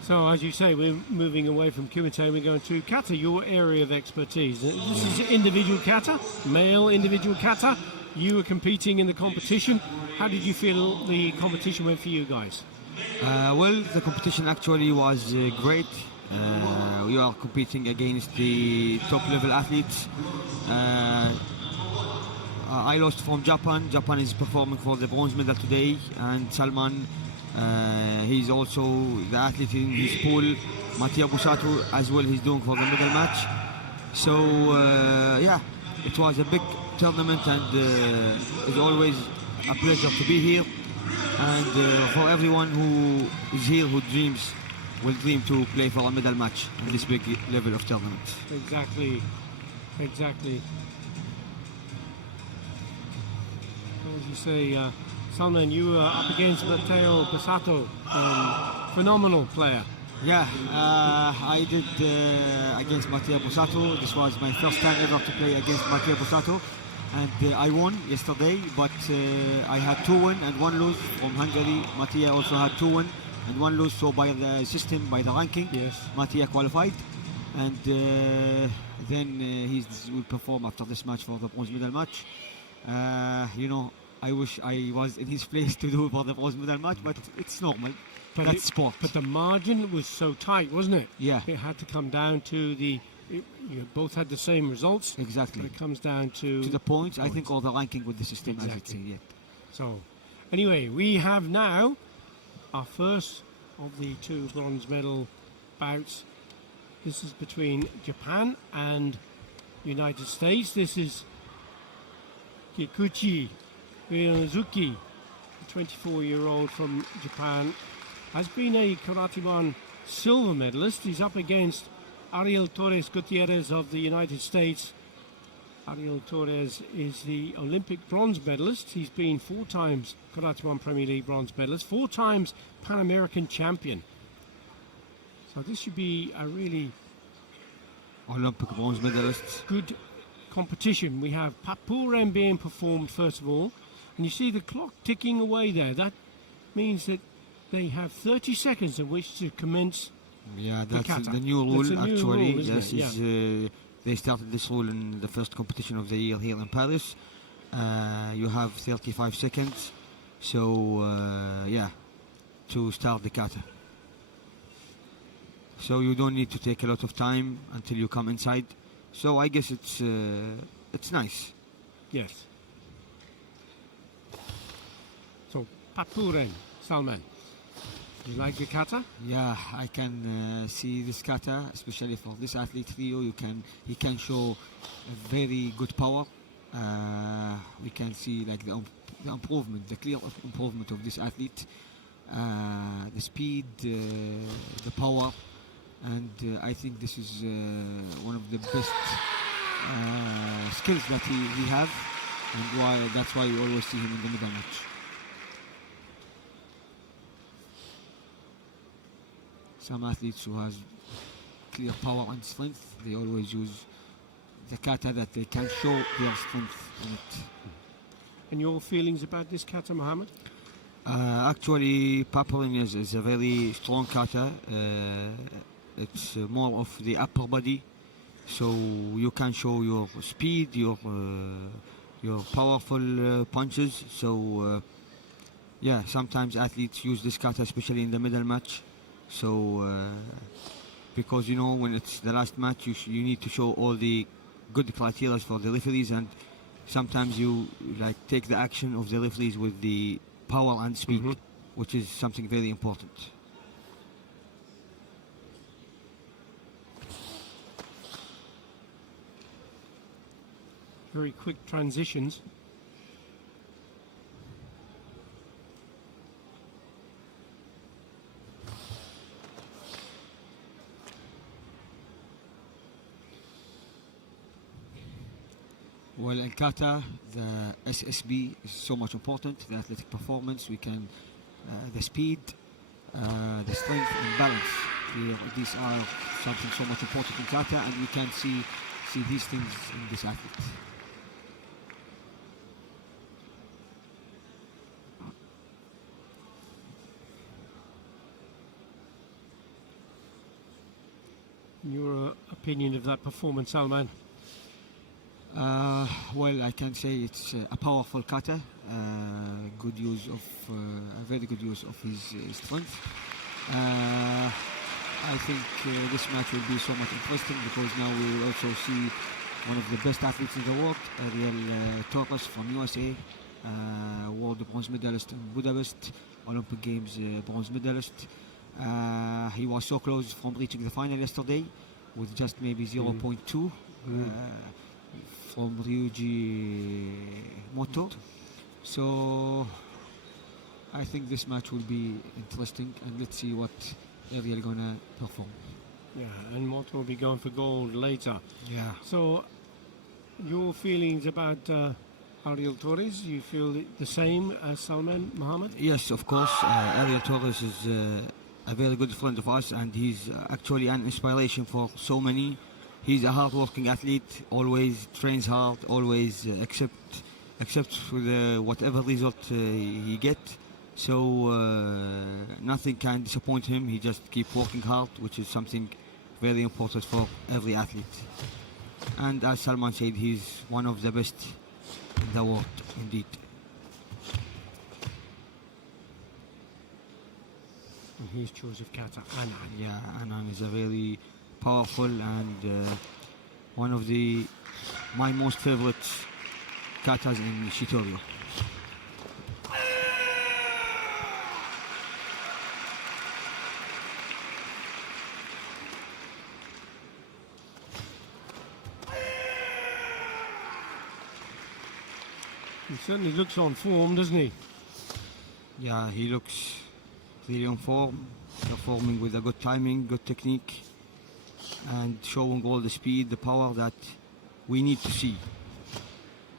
So, as you say, we're moving away from Kumite, we're going to kata, your area of expertise. This is individual kata, male individual kata. You were competing in the competition. How did you feel the competition went for you guys? Well, the competition actually was great. We are competing against the top level athletes. I lost from Japan. Japan is performing for the bronze medal today, and Salman, he's also the athlete in his pool. Mattia Busato as well, he's doing for the medal match. So yeah, it was a big tournament, and it's always a pleasure to be here. And for everyone who is here, who will dream to play for a medal match in this big level of tournaments. Exactly. As you say, Salman, you were up against Matteo Busato, phenomenal player. Yeah, I did against Mattia Busato. This was my first time ever to play against Mattia Busato, and I won yesterday, but I had 2 win and 1 lose from Hungary. Mattia also had 2 win and 1 lose, so by the system, by the ranking, yes, Mattia qualified, and then he will perform after this match for the bronze medal match. You know, I wish I was in his place to do for the bronze medal match, but it's normal. But that's sport. But the margin was so tight, wasn't it? Yeah. It had to come down to you both had the same results. Exactly. But it comes down to the points. I think, or the ranking with the system, exactly. As it say, yeah. So, anyway, we have now our first of the 2 bronze medal bouts. This is between Japan and United States. This is Kikuchi Ryozuki, a 24-year-old from Japan, has been a Karate1 silver medalist. He's up against Ariel Torres Gutierrez of the United States. Ariel Torres is the Olympic bronze medalist. He's been 4 times Karate1 Premier League bronze medalist, 4 times Pan American champion. So this should be a really Olympic bronze medalist. Good competition. We have Papuren being performed first of all, and you see the clock ticking away there. That means that they have 30 seconds in which to commence. Yeah, that's the new rule. Actually, rule, yes, they started this rule in the first competition of the year here in Paris. You have 35 seconds, so yeah, to start the kata. So you don't need to take a lot of time until you come inside. So I guess it's nice. Yes. So Papuren, Salman, you like the kata? Yeah, I can see this kata, especially for this athlete Rio. He can show a very good power. We can see like the improvement, the clear improvement of this athlete, the speed, the power. And I think this is one of the best skills that he have, and that's why we always see him in the medal match. Some athletes who has clear power and strength, they always use the kata that they can show their strength in it. And your feelings about this kata, Mohammed? Actually, Papuren is a very strong kata. It's more of the upper body, so you can show your speed, your powerful punches. So yeah, sometimes athletes use this kata, especially in the middle match. So because you know when it's the last match, you need to show all the good criteria for the referees, and sometimes you like take the action of the referees with the power and speed, which is something very important. Very quick transitions. Well, in kata, the SSB is so much important. The athletic performance, the speed, the strength and balance. These are something so much important in kata, and we can see these things in this athlete. Your opinion of that performance, Salman? Well, I can say it's a powerful kata. Good use of a very good use of his strength. I think this match will be so much interesting because now we will also see one of the best athletes in the world, Ariel Torres from USA, world bronze medalist in Budapest, Olympic Games bronze medalist. He was so close from reaching the final yesterday with just maybe 0.2 from Ryuji Moto. So I think this match will be interesting, and let's see what Ariel gonna perform. Yeah, and Moto will be going for gold later. Yeah. So your feelings about Ariel Torres, you feel the same as Salman Mohammed? Yes, of course. Ariel Torres is a very good friend of us, and he's actually an inspiration for so many. He's a hard-working athlete, always trains hard, always accepts with whatever result he gets. So nothing can disappoint him. He just keeps working hard, which is something very important for every athlete. And as Salman said, he's one of the best in the world, indeed. And here's Joseph Kata, Anand. Yeah, Anand is a very powerful and one of my most favorite katas in Shitorio. He certainly looks on form, doesn't he? Yeah, he looks really on form, performing with a good timing, good technique, and showing all the speed, the power that we need to see.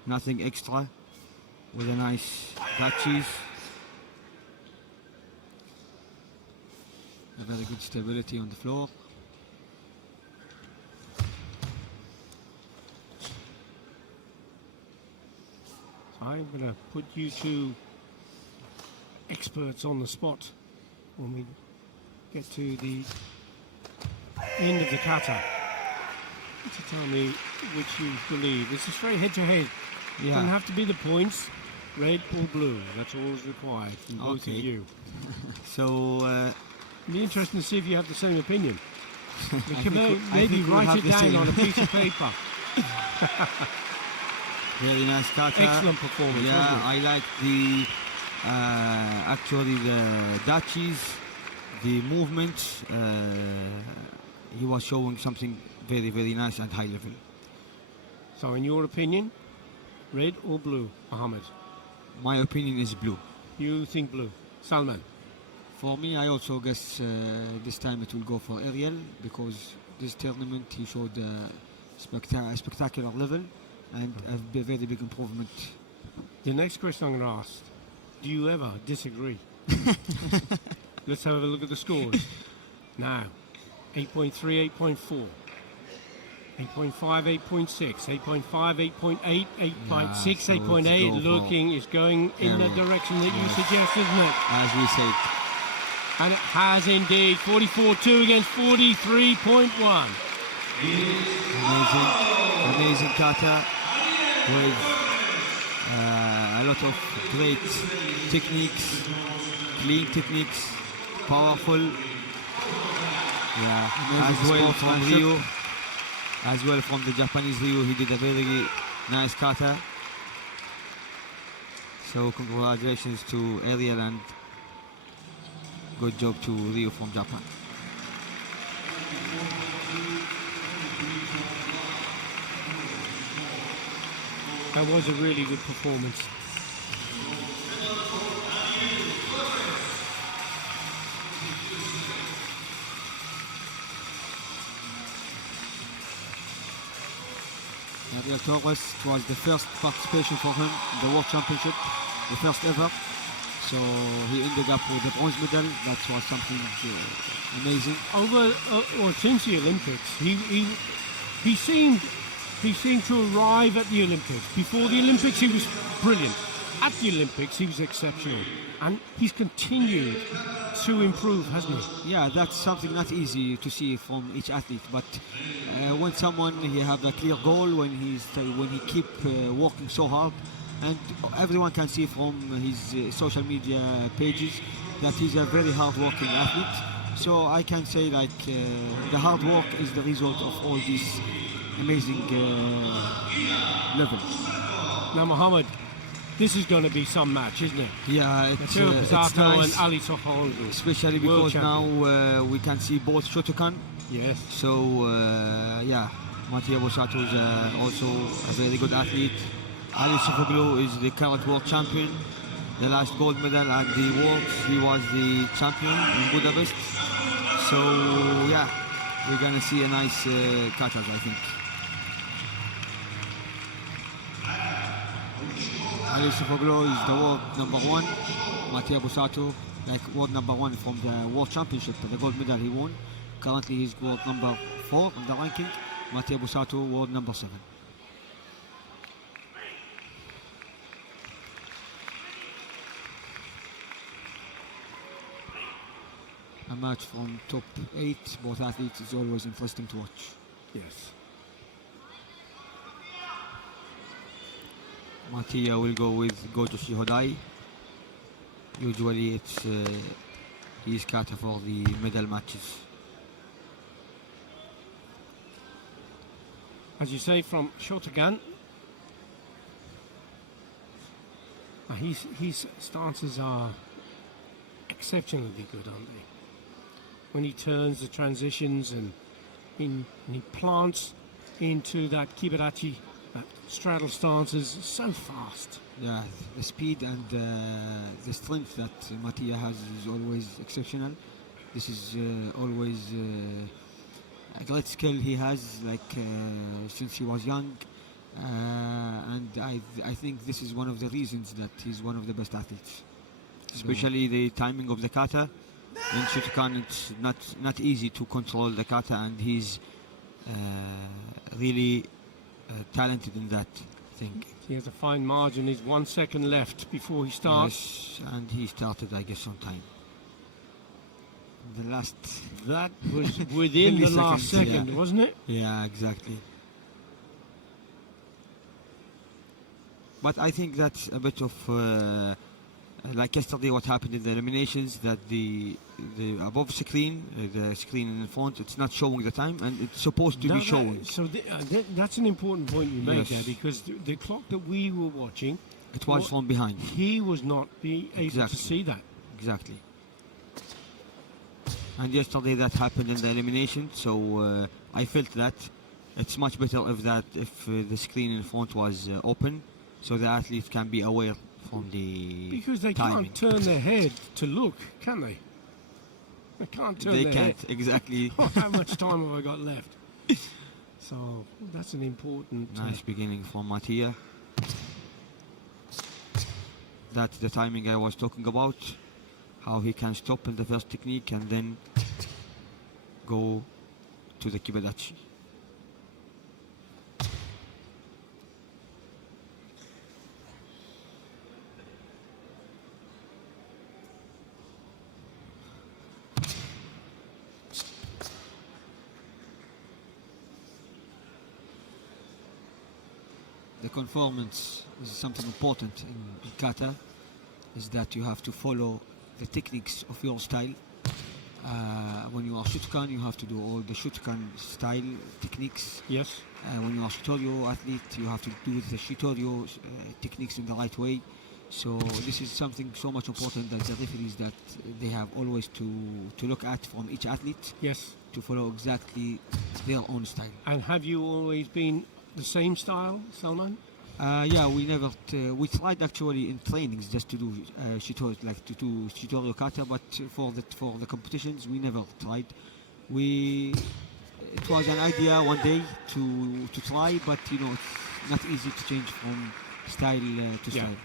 Nothing extra, with a nice catches. A very good stability on the floor. I'm going to put you two experts on the spot when we get to the end of the kata to tell me which you believe. It's a straight head-to-head. It doesn't have to be the points, red or blue. That's all is required from both of you. So it'll be interesting to see if you have the same opinion. Maybe write it down on a piece of paper. Very nice kata. Excellent performance. Yeah, I like the actually the dachis, the movements. He was showing something very, very nice and high level. So, in your opinion, red or blue, Mohammed? My opinion is blue. You think blue, Salman? For me, I also guess this time it will go for Ariel because this tournament he showed a spectacular level and a very big improvement. The next question I'm going to ask, do you ever disagree? Let's have a look at the scores. Now, 8.3, 8.4, 8.5, 8.6, 8.5, 8.8, 8.6, 8.8. Looking is going in the direction that you suggest, isn't it? As we said. And it has indeed. 44-2 against 43.1. Amazing kata with a lot of great techniques, clean techniques, powerful. Yeah, as well from Rio, as well from the Japanese Rio, he did a very nice kata. So congratulations to Ariel and good job to Rio from Japan. That was a really good performance. Ariel Torres, it was the first participation for him in the World Championship, the first ever. So he ended up with the bronze medal. That was something amazing. Since the Olympics, he seemed to arrive at the Olympics. Before the Olympics, he was brilliant. At the Olympics, he was exceptional, and he's continued to improve, hasn't he? Yeah, that's something not easy to see from each athlete. But when someone he have a clear goal, when he keep working so hard, and everyone can see from his social media pages that he's a very hard-working athlete. So I can say like the hard work is the result of all these amazing levels. Now, Mohammed, this is going to be some match, isn't it? Yeah, it's nice. and Ali Sokolov. Especially because now we can see both Shotokan. Yes. So, yeah, Mattia Bosato is also a very good athlete. Ali Sokolov is the current world champion. The last gold medal at the Worlds, he was the champion in Budapest. So, yeah, we're going to see a nice katas, I think. Ali Sokolov is the world #1. Mattia Bosato, like world #1 from the World Championship, the gold medal he won. Currently he's world #4 in the ranking. Mattia Bosato, world #7. A match from top 8, both athletes, is always interesting to watch. Yes. Mattia will go with Gojo Shihodai. Usually it's his kata for the medal matches. As you say, from Shotokan, his stances are exceptionally good, aren't they? When he turns the transitions and he plants into that kibarachi, that straddle stances, so fast. Yeah, the speed and the strength that Mattia has is always exceptional. This is always a great skill he has, like since he was young, and I think this is one of the reasons that he's one of the best athletes. Especially the timing of the kata. In Shotokan, it's not easy to control the kata, and he's really talented in that thing. He has a fine margin. He's 1 second left before he starts. Yes, and he started, I guess, on time. That was within the last second, yeah. Wasn't it? Yeah, exactly. But I think that's a bit of like yesterday, what happened in the eliminations, that the above screen, the screen in the front, it's not showing the time, and it's supposed to be showing. So that's an important point you make there, because the clock that we were watching, it was from behind. He was not able to see that. Exactly. And yesterday that happened in the elimination, so I felt that it's much better if the screen in front was open, so the athlete can be aware from the because they timing. Can't turn their head to look, can they? They can't turn their head. They can't, exactly. How much time have I got left? So that's an important... Nice beginning from Mattia. That's the timing I was talking about. How he can stop in the first technique and then go to the kibadachi. the conformance is something important in kata, is that you have to follow the techniques of your style. When you are Shotokan, you have to do all the Shotokan style techniques. Yes. When you are Shitoryu athlete, you have to do the Shitoryu techniques in the right way. So this is something so much important that the referees that they have always to look at from each athlete. Yes. To follow exactly their own style. And have you always been the same style, Salman? Yeah, we never we tried actually in trainings just to do Shitoryu kata, but for the competitions we never tried. It was an idea one day to try, but it's not easy to change from style to style.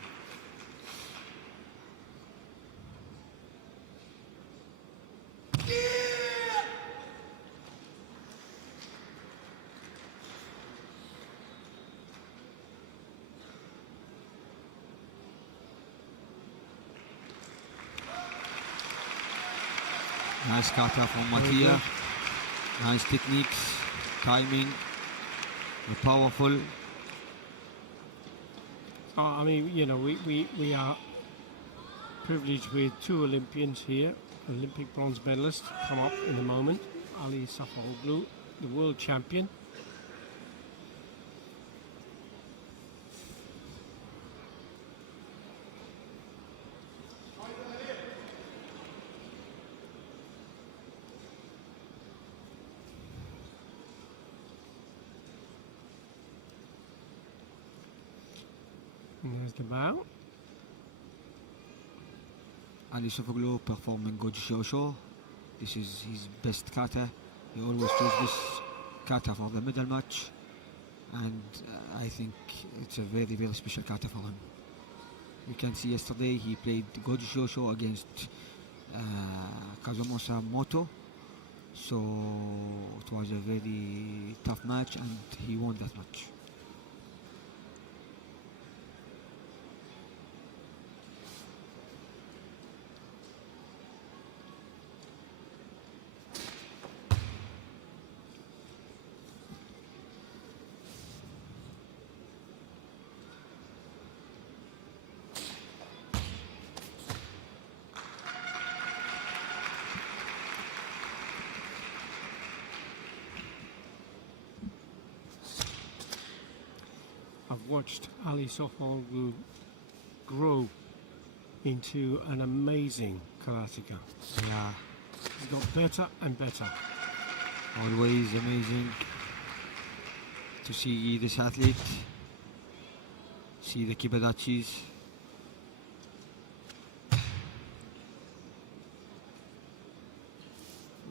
Nice kata from Mattia. Nice techniques, timing, powerful. I mean, we are privileged with two Olympians here. Olympic bronze medalist come up in a moment. Ali Safaoglu, the world champion. And there's the bow. Ali Sofoglu performing Goju Shosho. This is his best kata. He always chooses this kata for the medal match, and I think it's a very, very special kata for him. You can see yesterday he played Goju Shosho against Kazumosa Moto, so it was a very tough match and he won that match. I've watched Ali Sofoglu grow into an amazing karateka. Yeah, he's got better and better. Always amazing to see this athlete, see the kibadachis.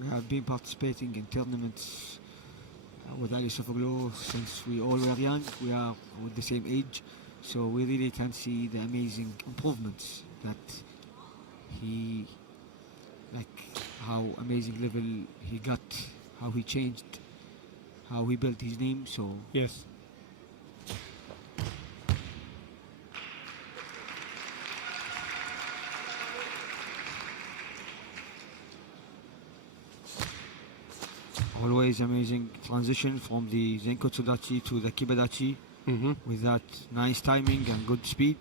We have been participating in tournaments with Ali Sofoglu since we all were young. We are with the same age, so we really can see the amazing improvements that he, how amazing level he got, how he changed, how he built his name. So yes. Always amazing transition from the Zenkotsudachi to the Kibadachi with that nice timing and good speed,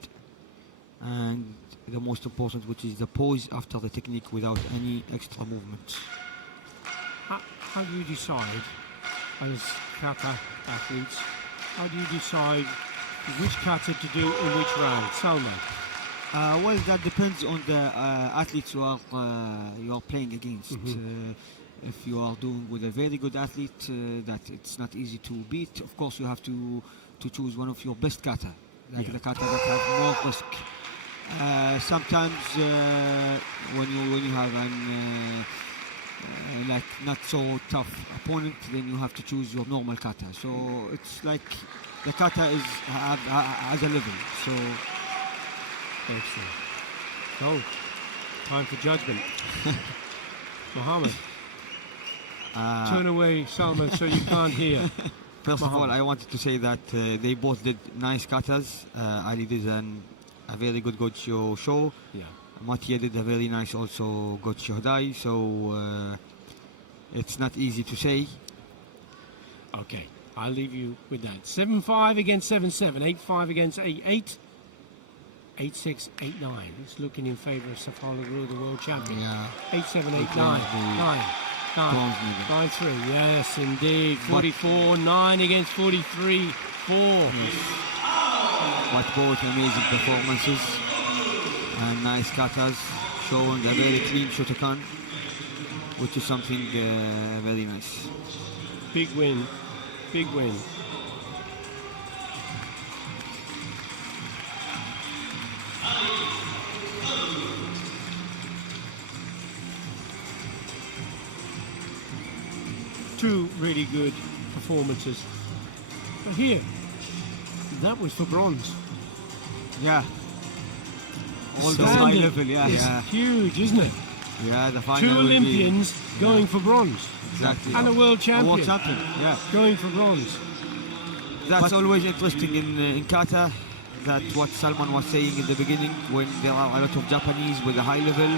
and the most important, which is the pose after the technique without any extra movements. How do you decide, as kata athletes, how do you decide which kata to do in which round? Salman? Well, that depends on the athletes you are playing against. If you are doing with a very good athlete that it's not easy to beat, of course you have to choose one of your best kata, the kata that have more risk. Sometimes when you have an not so tough opponent, then you have to choose your normal kata. So it's like the kata is has a level. So excellent. So time for judgment. Mohammed. Turn away, Salman, so you can't hear. First of all, I wanted to say that they both did nice katas. Ali did a very good Gochu show. Yeah. Mattia did a very nice also Gochu Hodai. So it's not easy to say. Okay. I'll leave you with that. 7-5 against 7-7, 8-5 against 8-8, 8-6, 8-9. It's looking in favour of Safaloglu, the world champion. Yeah. 8-7, 8-9, 9-3. Yes, indeed. 44-9 against 43-4. Yes. But both amazing performances and nice katas, showing a very clean Shotokan, which is something very nice. Big win. Big win. Two really good performances. But here, that was for bronze. Yeah. All the Standard high level, is huge, isn't it? Yeah, the final. Two will be- Olympians going for bronze. Exactly. And a world champion. A world champion, yeah. Going for bronze. That's always interesting in kata. That's what Salman was saying in the beginning, when there are a lot of Japanese with a high level,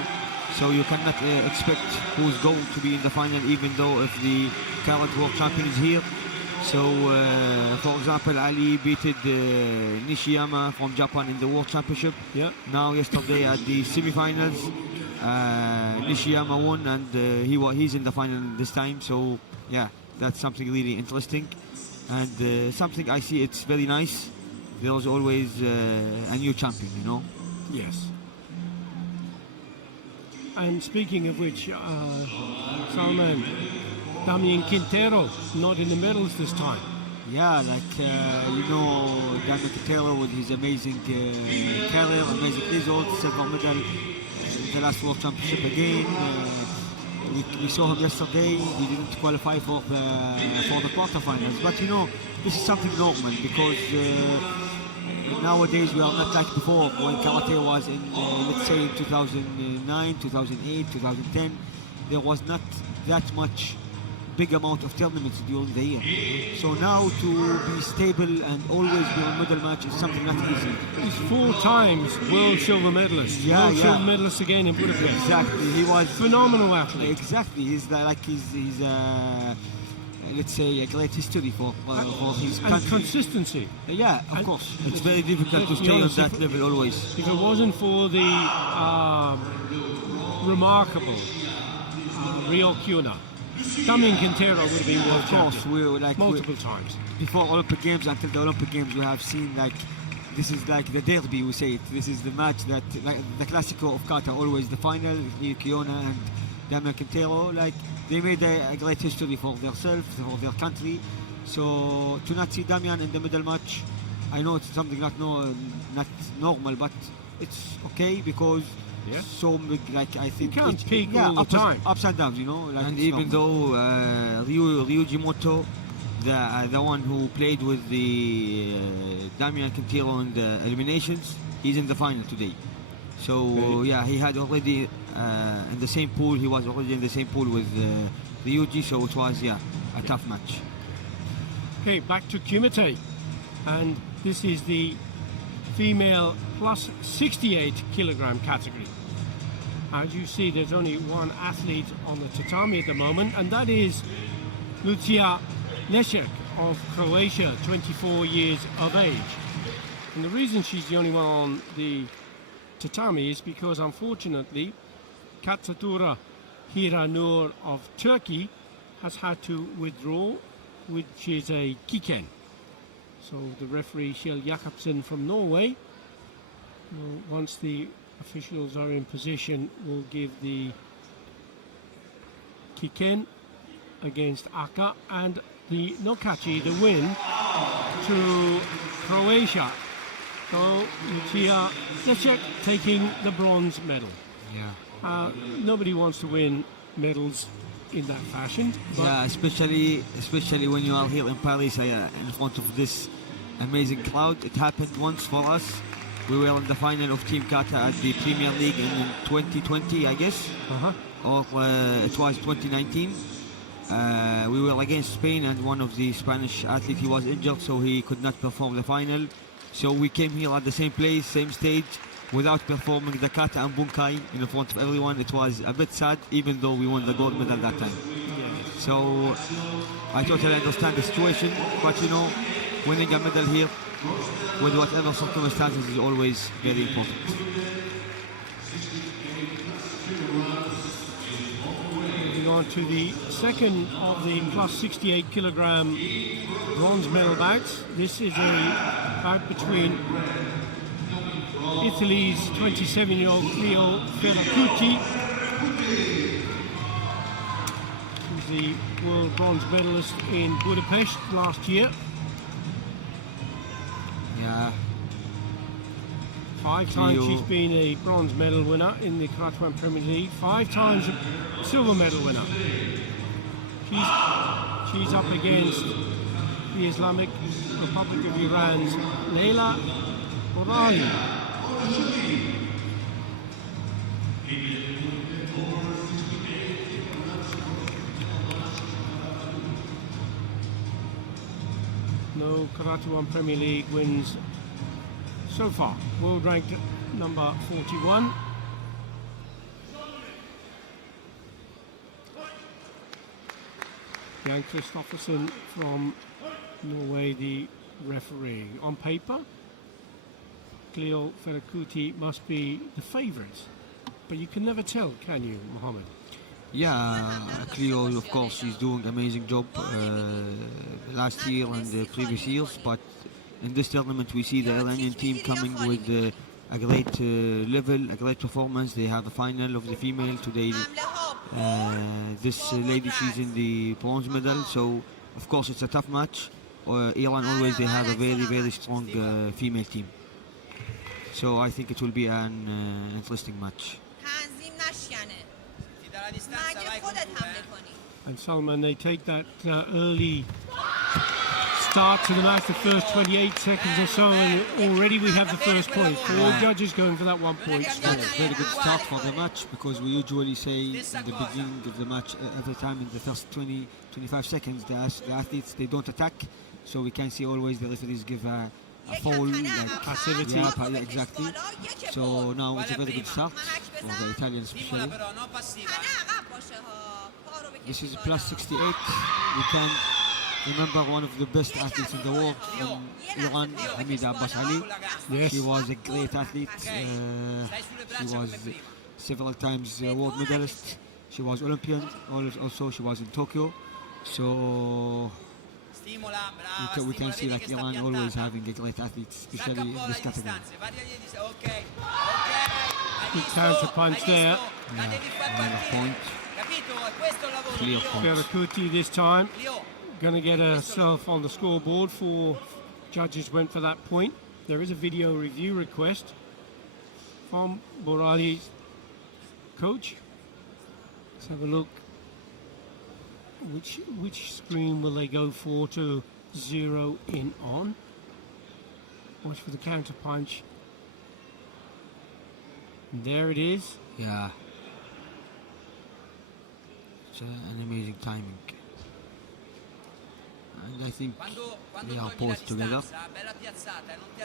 so you cannot expect who's going to be in the final, even though if the current world champion is here. So, for example, Ali beated Nishiyama from Japan in the World Championship. Yeah. Now, yesterday at the semifinals, Nishiyama won, and he's in the final this time. So, yeah, that's something really interesting, and something I see it's very nice. There's always a new champion, you know. Yes. And speaking of which, Salman, Damien Quintero not in the medals this time. Yeah, like Damien Quintero with his amazing career, amazing results, silver medal in the last World Championship again. We saw him yesterday. He didn't qualify for the quarterfinals, but this is something normal, because nowadays we are not like before, when karate was in let's say in 2009, 2008, 2010. There was not that much big amount of tournaments during the year. So now to be stable and always be on medal match is something not easy. He's 4 times world silver medalist. World silver medalist again in Budapest. Exactly, he was phenomenal athlete. Exactly, he's let's say a great history for his country. And consistency. Yeah, of course. It's very difficult to stay on that level always. If it wasn't for the remarkable Rio Kuna, Damien Quintero would have been world champion multiple times. Before Olympic Games, until the Olympic Games, we have seen this is like the derby, we say it. This is the match that, like the Classico of kata, always the final, Kiona and Damien Quintero. Like, they made a great history for themselves, for their country. So to not see Damien in the middle match, I know it's something not normal, but it's okay, because so big, like I think you can't peak all the time. Ups and downs, Like, and even though Ryuji Moto, the one who played with the Damien Quintero in the eliminations, he's in the final today. So he had already in the same pool. He was already in the same pool with Ryuji, so it was a tough match. Okay, back to Kumite, and this is the female plus 68 kilogram category. As you see, there's only one athlete on the tatami at the moment, and that is Lucia Leszek of Croatia, 24 years of age. And the reason she's the only one on the tatami is because, unfortunately, Katsatura Hiranur of Turkey has had to withdraw, which is a kiken. So the referee Kjell Jakobsen from Norway, once the officials are in position, will give the kiken against Aka and the Nokachi, the win, to Croatia. So Lucia Leszek taking the bronze medal. Yeah. Nobody wants to win medals in that fashion. Yeah, especially when you are here in Paris in front of this amazing crowd. It happened once for us. We were in the final of Team Kata at the Premier League in 2020, I guess, or it was 2019. We were against Spain, and one of the Spanish athletes, he was injured, so he could not perform the final. So we came here at the same place, same stage, without performing the kata and bunkai in front of everyone. It was a bit sad, even though we won the gold medal that time. Yes. So I totally understand the situation, but you know, winning a medal here with whatever circumstances is always very important. Moving on to the second of the plus 68 kilogram bronze medal bouts. This is a bout between Italy's 27-year-old Cleo Ferracuti, who's the world bronze medalist in Budapest last year. Yeah. 5 times she's been a bronze medal winner in the Karate1 Premier League, 5 times a silver medal winner. She's up against the Islamic Republic of Iran's Leila Morali. No Karate1 Premier League wins so far. World ranked number 41. Jan Kristoffersen from Norway, the referee. On paper, Cleo Ferracuti must be the favourite, but you can never tell, can you, Mohammed? Yeah, Cleo, of course, she's doing amazing job last year and the previous years, but in this tournament we see the Iranian team coming with a great level, a great performance. They have a final of the female today. This lady, she's in the bronze medal, so of course it's a tough match. Iran always, they have a very strong female team. So I think it will be an interesting match. And Salman, they take that early start to the match, the first 28 seconds or so, and already we have the first point. 4 judges going for that 1 point. Yeah, very good start for the match, because we usually say in the beginning of the match, every time in the first 20-25 seconds, the athletes, they don't attack, so we can see always the referees give a foul, like passivity. Yeah, exactly. So now it's a very good start for the Italians especially. This is plus 68. We can remember one of the best athletes in the world from Iran, Hamida Abbas Ali. Yes. She was a great athlete. She was several times world medalist. She was Olympian. Also, she was in Tokyo. So we can see that Iran always having a great athlete, especially in this category. Good counter punch there. Another point. Clear point. Ferracuti this time going to get herself on the scoreboard. 4 judges went for that point. There is a video review request from Morali's coach. Let's have a look. Which screen will they go for to zero in on? Watch for the counter punch. And there it is. Yeah. It's an amazing timing. And I think they are both together.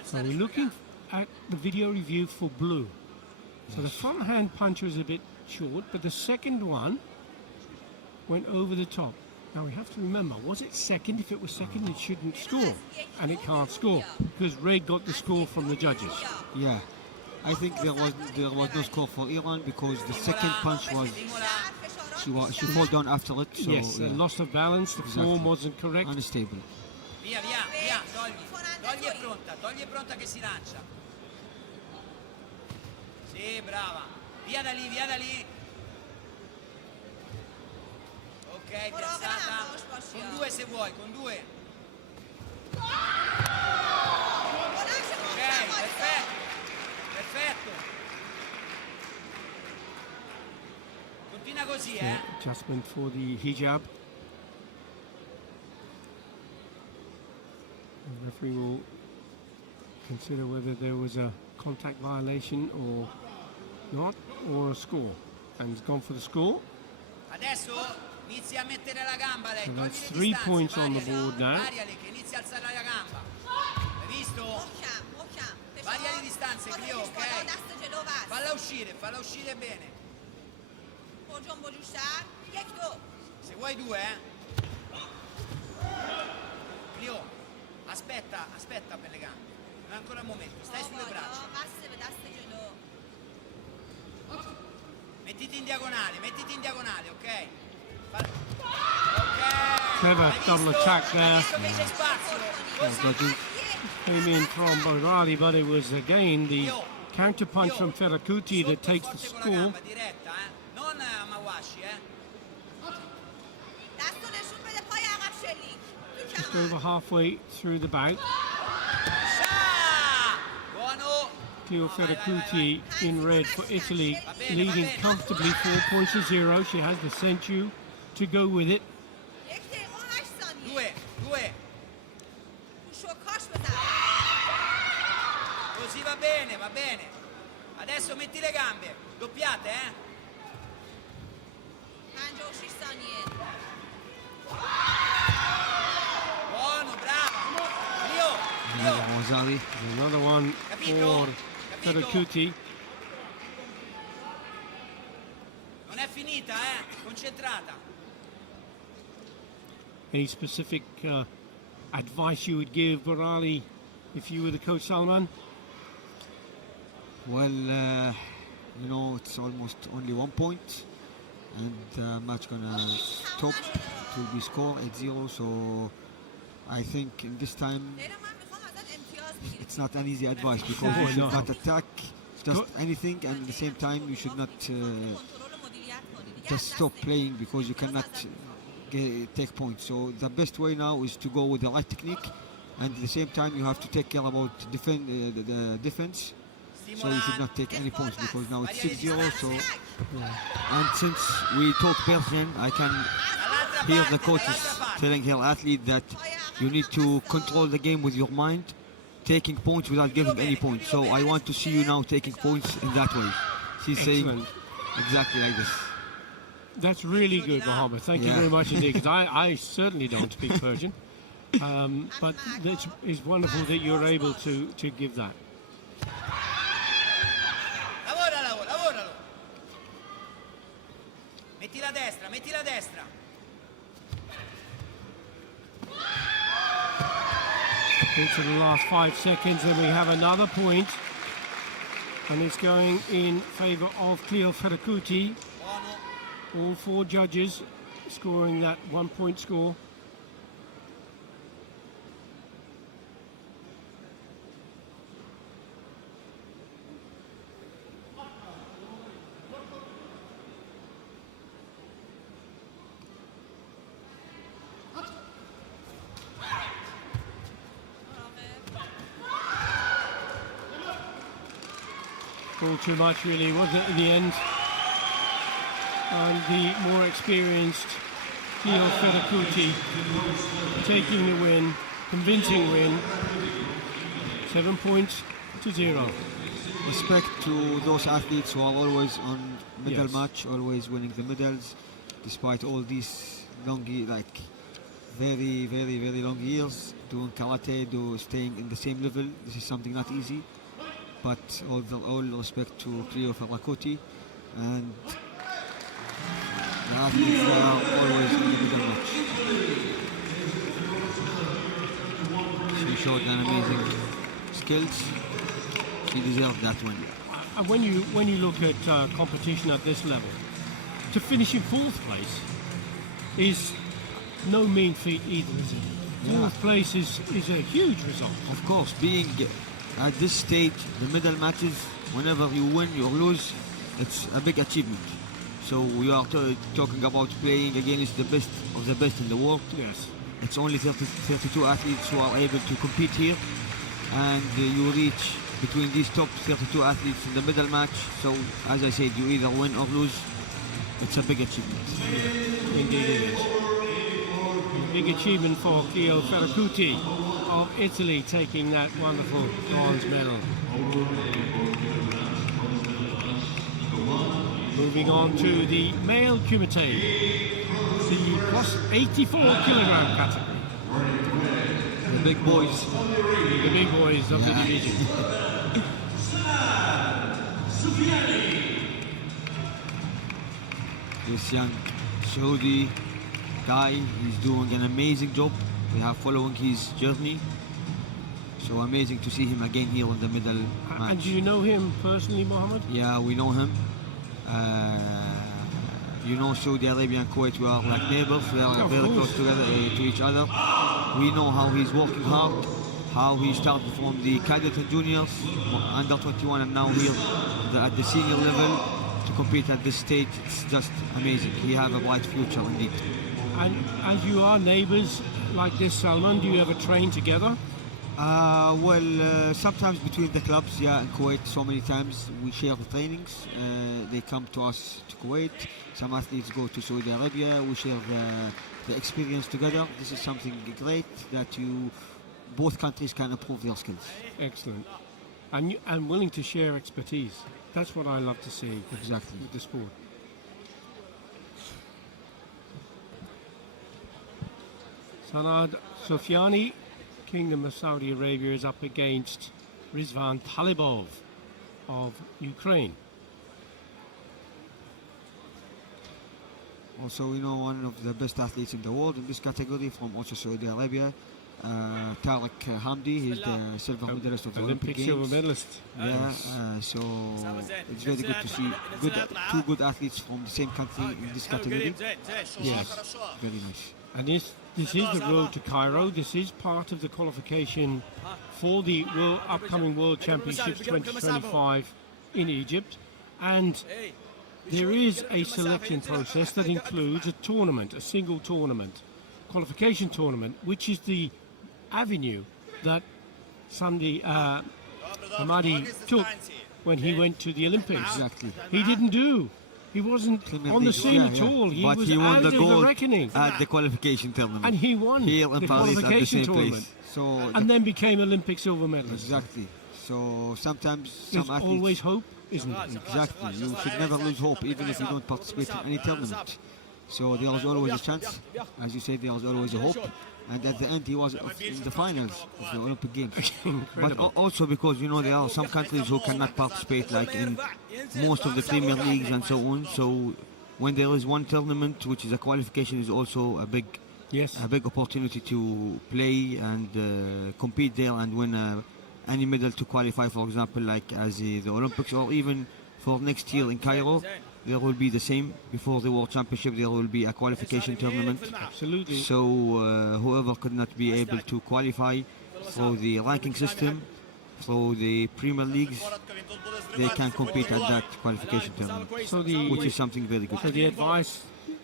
So we're looking at the video review for blue. So the front hand punch was a bit short, but the second one went over the top. Now we have to remember, was it second? If it was second, it shouldn't score, and it can't score because Ray got the score from the judges. Yeah, I think there was no score for Iran because the second punch was she fell down after it. So, yes, yeah. loss of balance. The form wasn't correct. Unstable. Via, togli è pronta che si lancia. Sì, brava. Via da lì. Ok, piazzata. Con 2 se vuoi, con 2. Ok, perfetto. Continua così, Adjustment for the hijab. The referee will consider whether there was a contact violation or not, or a score, and he's gone for the score. Adesso inizia a mettere la gamba lei. So that's 3 points on the board now. Variali che inizia a alzare la gamba. Hai visto? Varia le distanze, Clio, ok? Falla uscire bene. Se vuoi due, Clio, aspetta per le gambe. Non è ancora il momento, stai sulle braccia. Mettiti in diagonale, ok? Clever double attack there. C'è spazio. Came in from Barali, but it was again the counter punch from Ferakuti that takes the score. Diretta, non Mawashi, Just over halfway through the bout. Buono. Cleo Ferakuti in red for Italy, leading comfortably 4-0. She has the Senchu to go with it. Due. Così va bene. Adesso metti le gambe, doppiate, Buono, brava. Leo. Another one for Ferakuti. Non è finita, concentrata. Any specific advice you would give Barali if you were the coach, Salman? Well, it's almost only 1 point, and the match gonna stop. It will be score 8-0. So I think in this time it's not an easy advice because you should not attack just anything, and at the same time you should not just stop playing because you cannot take points. So the best way now is to go with the right technique, and at the same time you have to take care about the defense. So you should not take any points because now it's 6-0. So, and since we talk Persian, I can hear the coaches telling her athlete that you need to control the game with your mind, taking points without giving any points. So I want to see you now taking points in that way. She's saying exactly like this. That's really good, Mohammed. Thank you very much indeed, because I certainly don't speak Persian. But it's wonderful that you're able to give that. Lavoralo. Metti la destra. Into the last 5 seconds, and we have another point, and it's going in favour of Cleo Ferakuti. All 4 judges scoring that 1 point score. All too much really, wasn't it, in the end? And the more experienced Cleo Ferakuti taking the win, convincing win, 7-0. Respect to those athletes who are always on medal match, always winning the medals, despite all these very, very, very long years doing karate, staying in the same level. This is something not easy. But all respect to Cleo Ferakuti, and the athletes are always in the middle match. She showed an amazing skills. She deserved that win. And when you look at competition at this level, to finish in 4th place is no mean feat either, is it? 4th place is a huge result. Of course, being at this stage, the medal matches, whenever you win or lose, it's a big achievement. So we are talking about playing against the best of the best in the world. Yes. It's only 32 athletes who are able to compete here, and you reach between these top 32 athletes in the medal match. So, as I said, you either win or lose. It's a big achievement. Indeed it is. A big achievement for Cleo Ferakuti of Italy, taking that wonderful bronze medal. Moving on to the male kumite, the plus 84 kilogram category. The big boys. The big boys of the division. This young Saudi guy. He's doing an amazing job. We have following his journey. So amazing to see him again here in the middle match. And do you know him personally, Mohammed? Yeah, we know him. You know, Saudi Arabia and Kuwait, we are like neighbors. We are very close together to each other. We know how he's working hard, how he started from the cadet and juniors, under 21, and now here at the senior level to compete at this stage. It's just amazing. We have a bright future indeed. And as you are neighbours like this, Salman, do you ever train together? Sometimes between the clubs, yeah, in Kuwait, so many times we share the trainings. They come to us to Kuwait. Some athletes go to Saudi Arabia. We share the experience together. This is something great that both countries can improve their skills. Excellent. And willing to share expertise. That's what I love to see. Exactly. With the sport. Sanad Sofiani, Kingdom of Saudi Arabia, is up against Rizvan Talibov of Ukraine. Also, one of the best athletes in the world in this category from also Saudi Arabia, Tariq Hamdi. He's the silver medalist of the Olympic Games. Silver medalist. Yeah, so it's very good to see two good athletes from the same country in this category. Yes, very nice. And this is the road to Cairo. This is part of the qualification for the upcoming World Championships 2025 in Egypt. And there is a selection process that includes a tournament, a single tournament, qualification tournament, which is the avenue that Sandi Hamadi took when he went to the Olympics. Exactly. He didn't do. He wasn't on the scene at all. He but was he won out the of gold the reckoning. at the qualification tournament. And he won here in the Paris qualification at the same tournament. place. So and then became Olympic silver medalist. Exactly. So sometimes There's some athletes, always hope, isn't there? Exactly. You should never lose hope, even if you don't participate in any tournament. So there is always a chance. As you said, there is always a hope. And at the end, he was in the finals of the Olympic Games. But also because, there are some countries who cannot participate, like in most of the Premier Leagues and so on. So when there is one tournament, which is a qualification, is also a big opportunity to play and compete there and win any medal to qualify, for example, like as the Olympics, or even for next year in Cairo. There will be the same. Before the World Championship, there will be a qualification tournament. Absolutely. So whoever could not be able to qualify through the ranking system, through the Premier Leagues, they can compete at that qualification tournament, which is something very good. So the advice,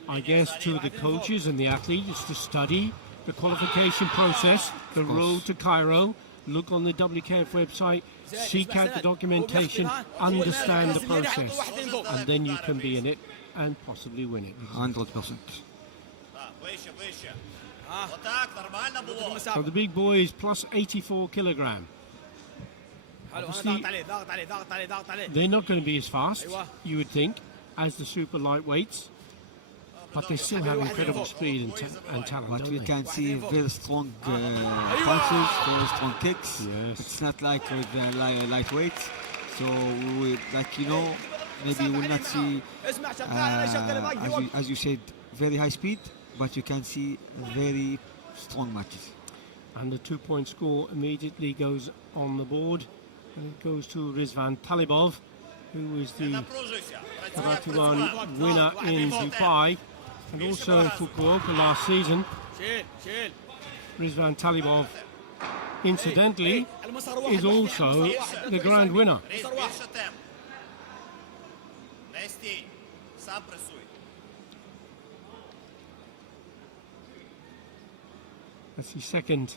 I guess, to the coaches and the athletes is to study the qualification process, the road to Cairo, look on the WKF website, seek out the documentation, understand the process, and then you can be in it and possibly win it. 100%. So the big boy is plus 84 kilogram. Obviously, they're not going to be as fast, you would think, as the super lightweights, but they still have incredible speed and talent. But we don't can see very strong punches, very strong kicks. Yes. It's not like with lightweights. So maybe you will not see, as you said, very high speed, but you can see very strong matches. And the 2-point score immediately goes on the board. And it goes to Rizvan Talibov, who is the Karate1 winner in Dubai and also in Fukuoka last season. Rizvan Talibov, incidentally, is also the grand winner. That's the second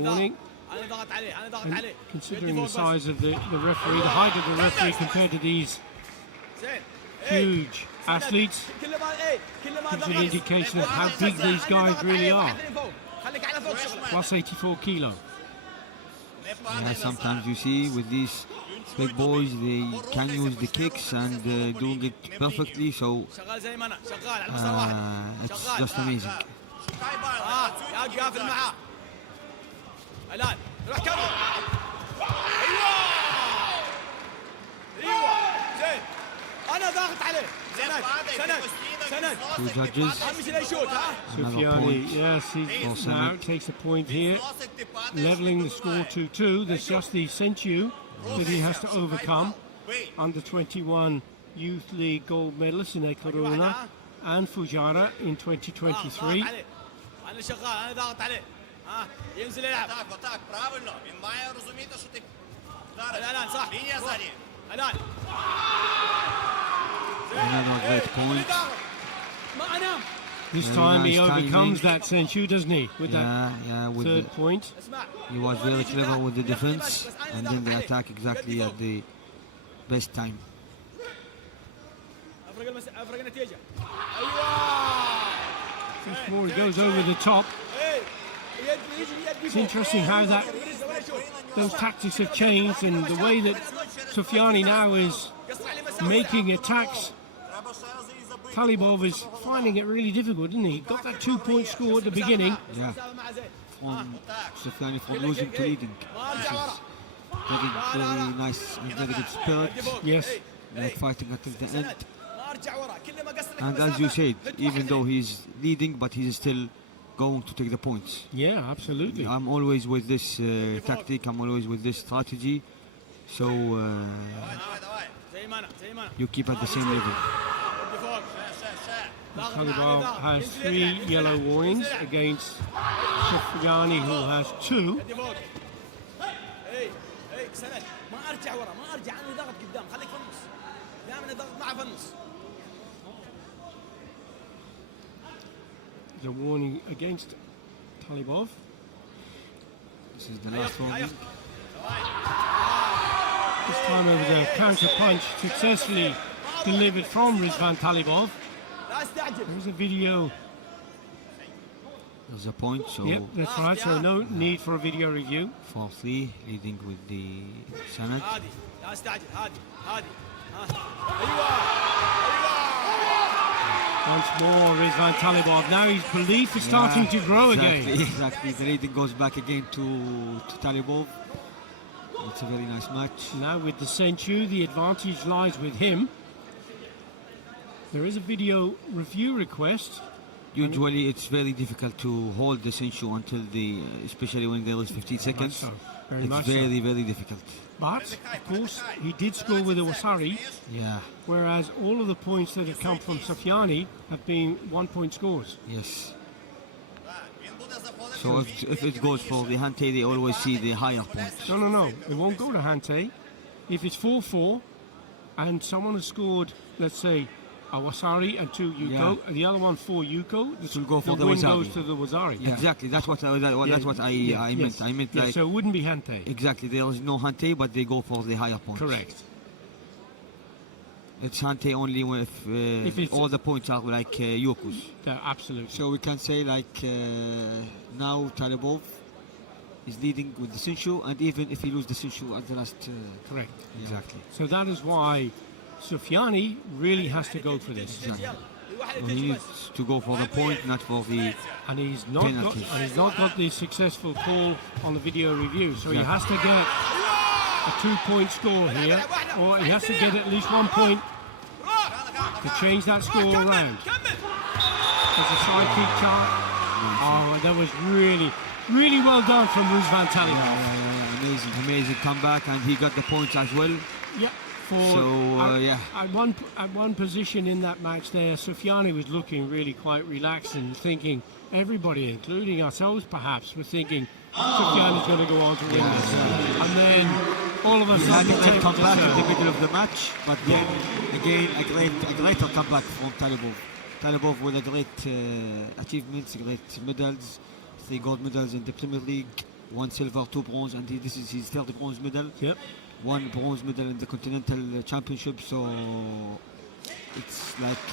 warning. And considering the size of the referee, the height of the referee compared to these huge athletes, gives an indication of how big these guys really are. Plus 84 kilo. Yeah, sometimes you see with these big boys, they can use the kicks and doing it perfectly, so it's just amazing. الان روح كمل ايوه زين انا ضاغط عليه. سند. Two judges. مش لا يشوت ها. Another Sufyani, point. yes, he For now Senat. takes a point here, levelling the score 2-2. There's just the Senchu that he has to overcome. Under 21 Youth League gold medalist in Corona and Fujara in 2023. انا شغال انا ضاغط عليه. ها ينزل يلعب. Так, правильно. Він має розуміти, що ти الان صح. лінія ззаді. الان. Another great point. ما انام. This Very time he nice overcomes timing. that Senchu, doesn't he? With that Yeah, with third the, point. اسمع. he was very clever with the defense and then the attack exactly at the best time. افرق النتيجه. Before he goes over the top, it's interesting how those tactics have changed and the way that Sufyani now is making attacks. Talibov is finding it really difficult, isn't he? He got that 2-point score at the beginning. Yeah, from Sufyani from losing to leading. This is very nice and very good spirit. Yes. Like fighting until the end. And as you said, even though he's leading, but he's still going to take the points. Yeah, absolutely. I'm always with this tactic. I'm always with this strategy. So you keep at the same level. Talibov has 3 yellow warnings against Sufyani, who has 2. سند ما ارجع ورا ما ارجع انا ضغط قدام خليك في النص دائما ضغط معه في النص. The warning against Talibov. This is the last one. This time it was a counter punch successfully delivered from Rizvan Talibov. لا استعجل. There's a video. There's a point. So Yep, that's right. So no need for a video review. 4-3, leading with the Senate. هادي لا استعجل هادي. Once more, Rizvan Talibov. Now his belief is starting to grow again. Exactly. The leading goes back again to Talibov. It's a very nice match. Now with the Senchu, the advantage lies with him. There is a video review request. Usually it's very difficult to hold the Senshu until especially when there is 15 seconds. So, very It's much very, so. very difficult. But, of course, he did score with a Wasari, Yeah, whereas all of the points that have come from Sufyani have been 1-point scores. yes. Він буде заходити. So if it goes for the Hante, they always see the higher points. No. It won't go to Hante. If it's 4-4 and someone has scored, let's say, a Wasari and 2 Yuko, Yeah. and the other one 4 Yuko, It will go for the win Wasari. goes to the Wasari. Exactly. That's what I meant. I meant like so it wouldn't be Hante. exactly. There is no Hante, but they go for the higher points. Correct. It's Hante only if it's- all the points are like Yokus. Absolutely. So we can say like now Talibov is leading with the Senshu, and even if he loses the Senshu at the last. Correct. Exactly. So that is why Sufyani really has to go for this. Exactly. So he needs to go for the point, not for the. And he's Penalties. not got the successful call on the video review. So he has to get a 2-point score here, or he has to get at least 1 point to change that score around. There's a side kick chart. Oh, that was really well done from Rizvan Talibov. Amazing comeback, and he got the points as well. Yeah. At one position in that match there, Sufyani was looking really quite relaxed and thinking, everybody, including ourselves perhaps, were thinking Sufyani's going to go on to win this. And then all of a He sudden had a comeback in the middle of the match, but then again a greater comeback from Talibov. Talibov with a great achievements, great medals, 3 gold medals in the Premier League, 1 silver, 2 bronze, and this is his 3rd bronze medal. Yep. 1 bronze medal in the Continental Championship, so it's like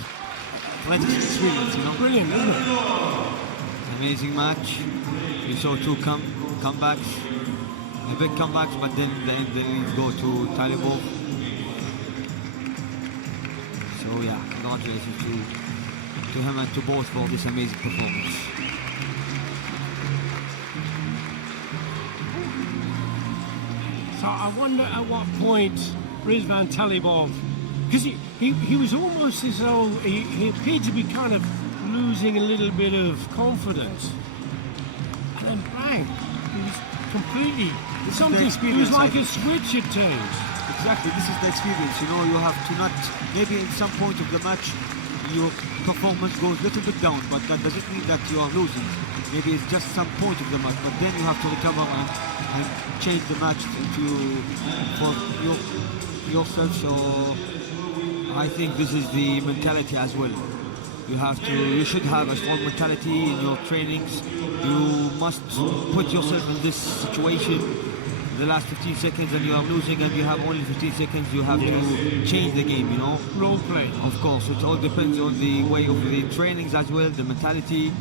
great experience, you know. Brilliant, isn't it? Amazing match. We saw 2 comebacks, a big comebacks, but then the end the leads go to Talibov. So yeah, congratulations to him and to both for this amazing performance. So I wonder at what point Rizvan Talibov Because he was almost as though he appeared to be kind of losing a little bit of confidence. And then bang, he was completely, it was like a switch had changed. Exactly, this is the experience. You know, you have to not, maybe in some point of the match, your performance goes a little bit down, but that doesn't mean that you are losing. Maybe it's just some point of the match, but then you have to recover and change the match for yourself. So I think this is the mentality as well. You should have a strong mentality in your trainings. You must put yourself in this situation. The last 15 seconds and you are losing and you have only 15 seconds, you have to change the game, you know. Role play. Of course, it all depends on the way of the trainings as well, the mentality.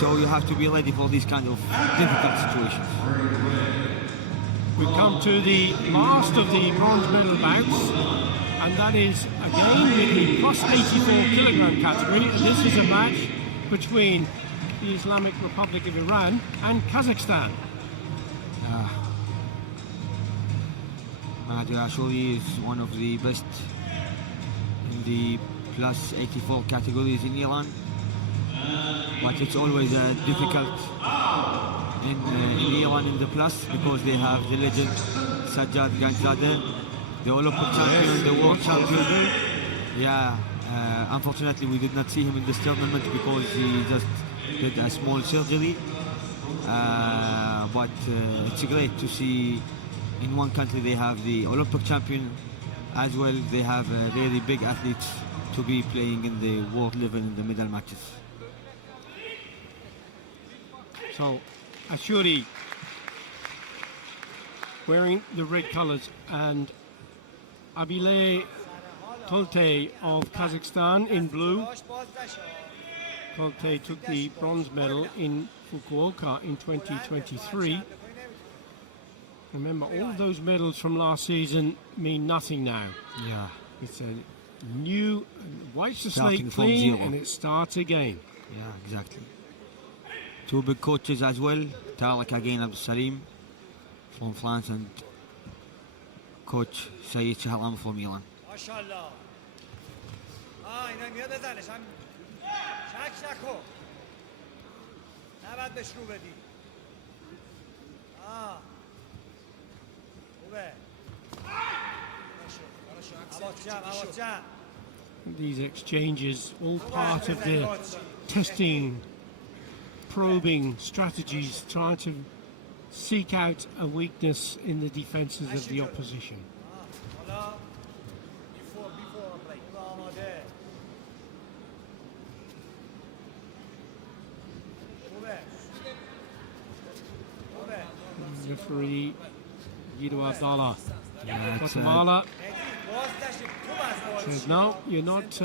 So you have to be ready for these kind of difficult situations. We come to the last of the bronze medal bouts, and that is again in the plus 84 kilogram category. And this is a match between the Islamic Republic of Iran and Kazakhstan. Mahdi Ashuri is one of the best in the plus 84 categories in Iran, but it's always difficult in Iran in the plus because they have the legend Sajjad Ganzadeh, the Olympic champion, the world champion. Yeah, unfortunately we did not see him in this tournament because he just did a small surgery, but it's great to see. In one country they have the Olympic champion as well. They have really big athletes to be playing in the world level in the medal matches. So Ashuri wearing the red colours and Abile Tolte of Kazakhstan in blue. Tolte took the bronze medal in Fukuoka in 2023. Remember, all those medals from last season mean nothing now. Yeah. It's a new, wipes the slate Starting from clean, zero. and it starts again. Yeah, exactly. Two big coaches as well. Tariq again Abdul Salim from France and coach Sayed Shahram from Iran. ماشاءالله اینا میاد بزنش هم شک نکن نباید بهش رو بدی خوبه حواس جمع These exchanges, all part of the testing, probing strategies, trying to seek out a weakness in the defences of the opposition. Referee Guido Abdallah, Guatemala, says no, you're not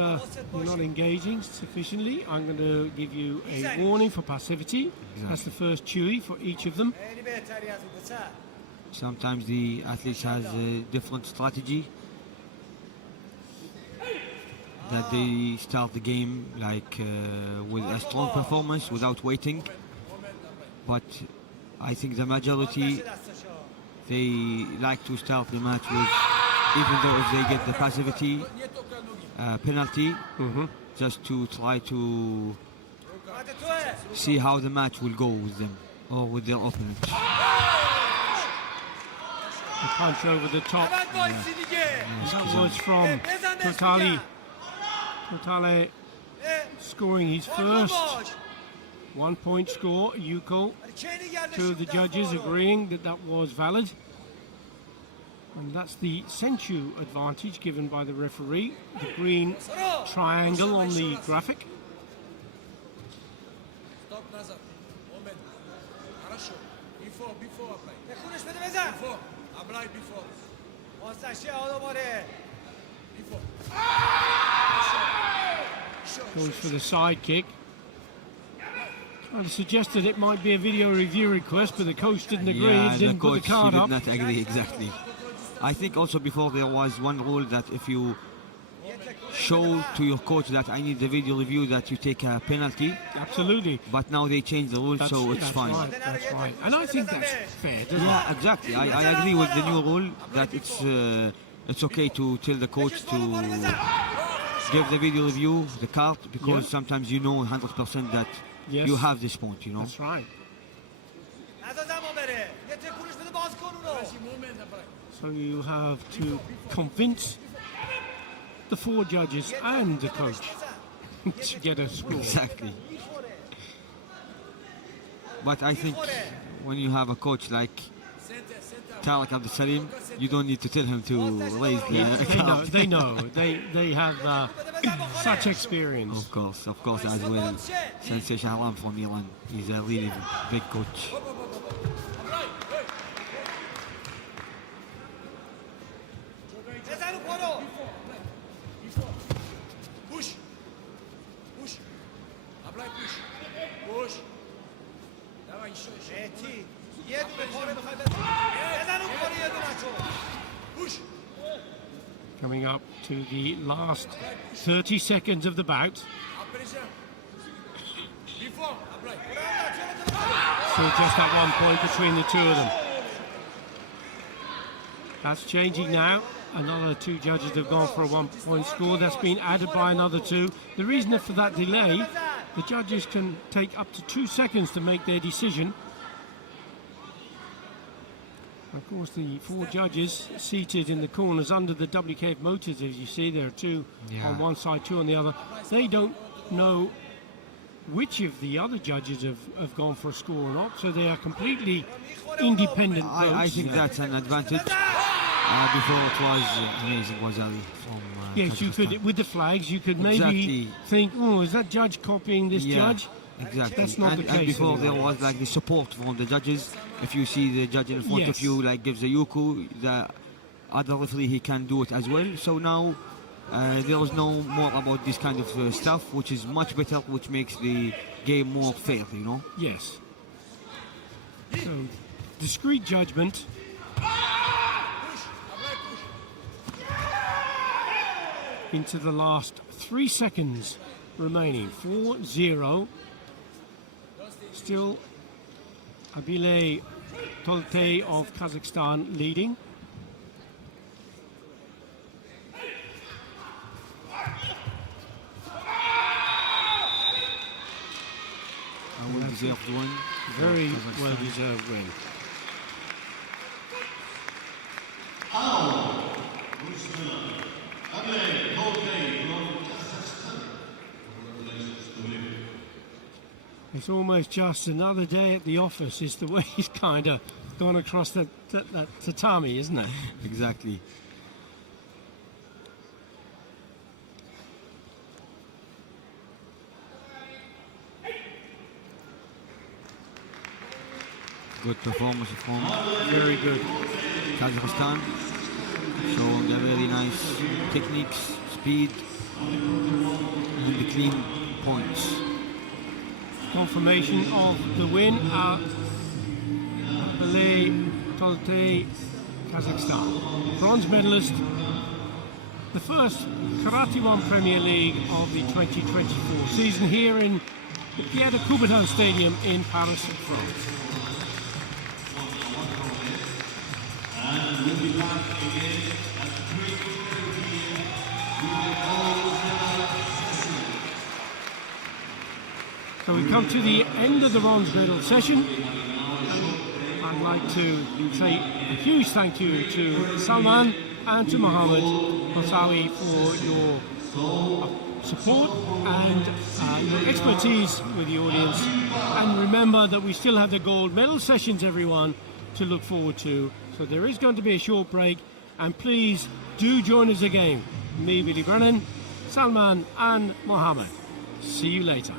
engaging sufficiently. I'm going to give you a warning for passivity. Exactly. That's the first chewy for each of them. Sometimes the athletes has a different strategy, that they start the game like with a strong performance without waiting, but I think the majority, they like to start the match with, even though if they get the passivity penalty, just to try to see how the match will go with them or with their opponent. A punch over the top. That was from Totale. Totale scoring his first 1 point score. Yuko, two of the judges agreeing that that was valid. And that's the Senchu advantage given by the referee. The green triangle on the graphic. Stop назад. Moment. Хорошо. Before apply. Before. Apply before. Before. Goes for the side kick. Trying to suggest that it might be a video review request, but the coach didn't agree. Yeah, He didn't the put coach the card did up. not agree, exactly. I think also before there was one rule that if you show to your coach that I need the video review, that you take a penalty. Absolutely. But now they changed the rule, so it's fine. Right, that's right. And I think that's fair, doesn't it? Yeah, exactly. I agree with the new rule that it's it's okay to tell the coach to give the video review, the card, because sometimes you know 100% that you have this point, you know. That's right. So you have to convince the 4 judges and the coach to get a score. Exactly. But I think when you have a coach like Tariq Abdul Salim, you don't need to tell him to raise the card. They know. They have such experience. Of course, as well. Sensei Shahram from Iran, he's a really big coach. Coming up to the last 30 seconds of the bout. Still just at 1 point between the 2 of them. That's changing now. Another 2 judges have gone for a 1 point score. That's been added by another 2. The reason for that delay, the judges can take up to 2 seconds to make their decision. Of course, the 4 judges seated in the corners under the WKF motors, as you see, there are 2 on one side, 2 on the other. They don't know which of the other judges have gone for a score or not, so they are completely independent votes. I think that's an advantage. Before it was amazing, Wazali from yes, you could, with the flags, you could maybe think, oh, is that judge copying this judge? Exactly. That's not the case. And before there was like the support from the judges. If you see the judge in front of you, like gives a yuku, the other referee, he can do it as well. So now there is no more about this kind of stuff, which is much better, which makes the game more fair, you know? Yes. So, discreet judgment. Into the last 3 seconds remaining. 4-0. Still Abile Tolte of Kazakhstan leading. A well-deserved win. Very well-deserved win. It's almost just another day at the office, is the way he's kind of gone across that tatami, isn't it? Exactly. Good performance from very good Kazakhstan, showing a very nice techniques, speed, and the clean points. Confirmation of the win at Abile Tolte, Kazakhstan. Bronze medalist, the first Karate1 Premier League of the 2024 season here in the Pierre de Coubertin Stadium in Paris, France. And we'll be back again at 3:30 So we come to the end of the bronze medal session. I'd like to say a huge thank you to Salman and to Mohammed Hossawi for your support and your expertise with the audience. And remember that we still have the gold medal sessions, everyone, to look forward to. So there is going to be a short break, and please do join us again. Me, Billy Brennan, Salman and Mohammed. See you later.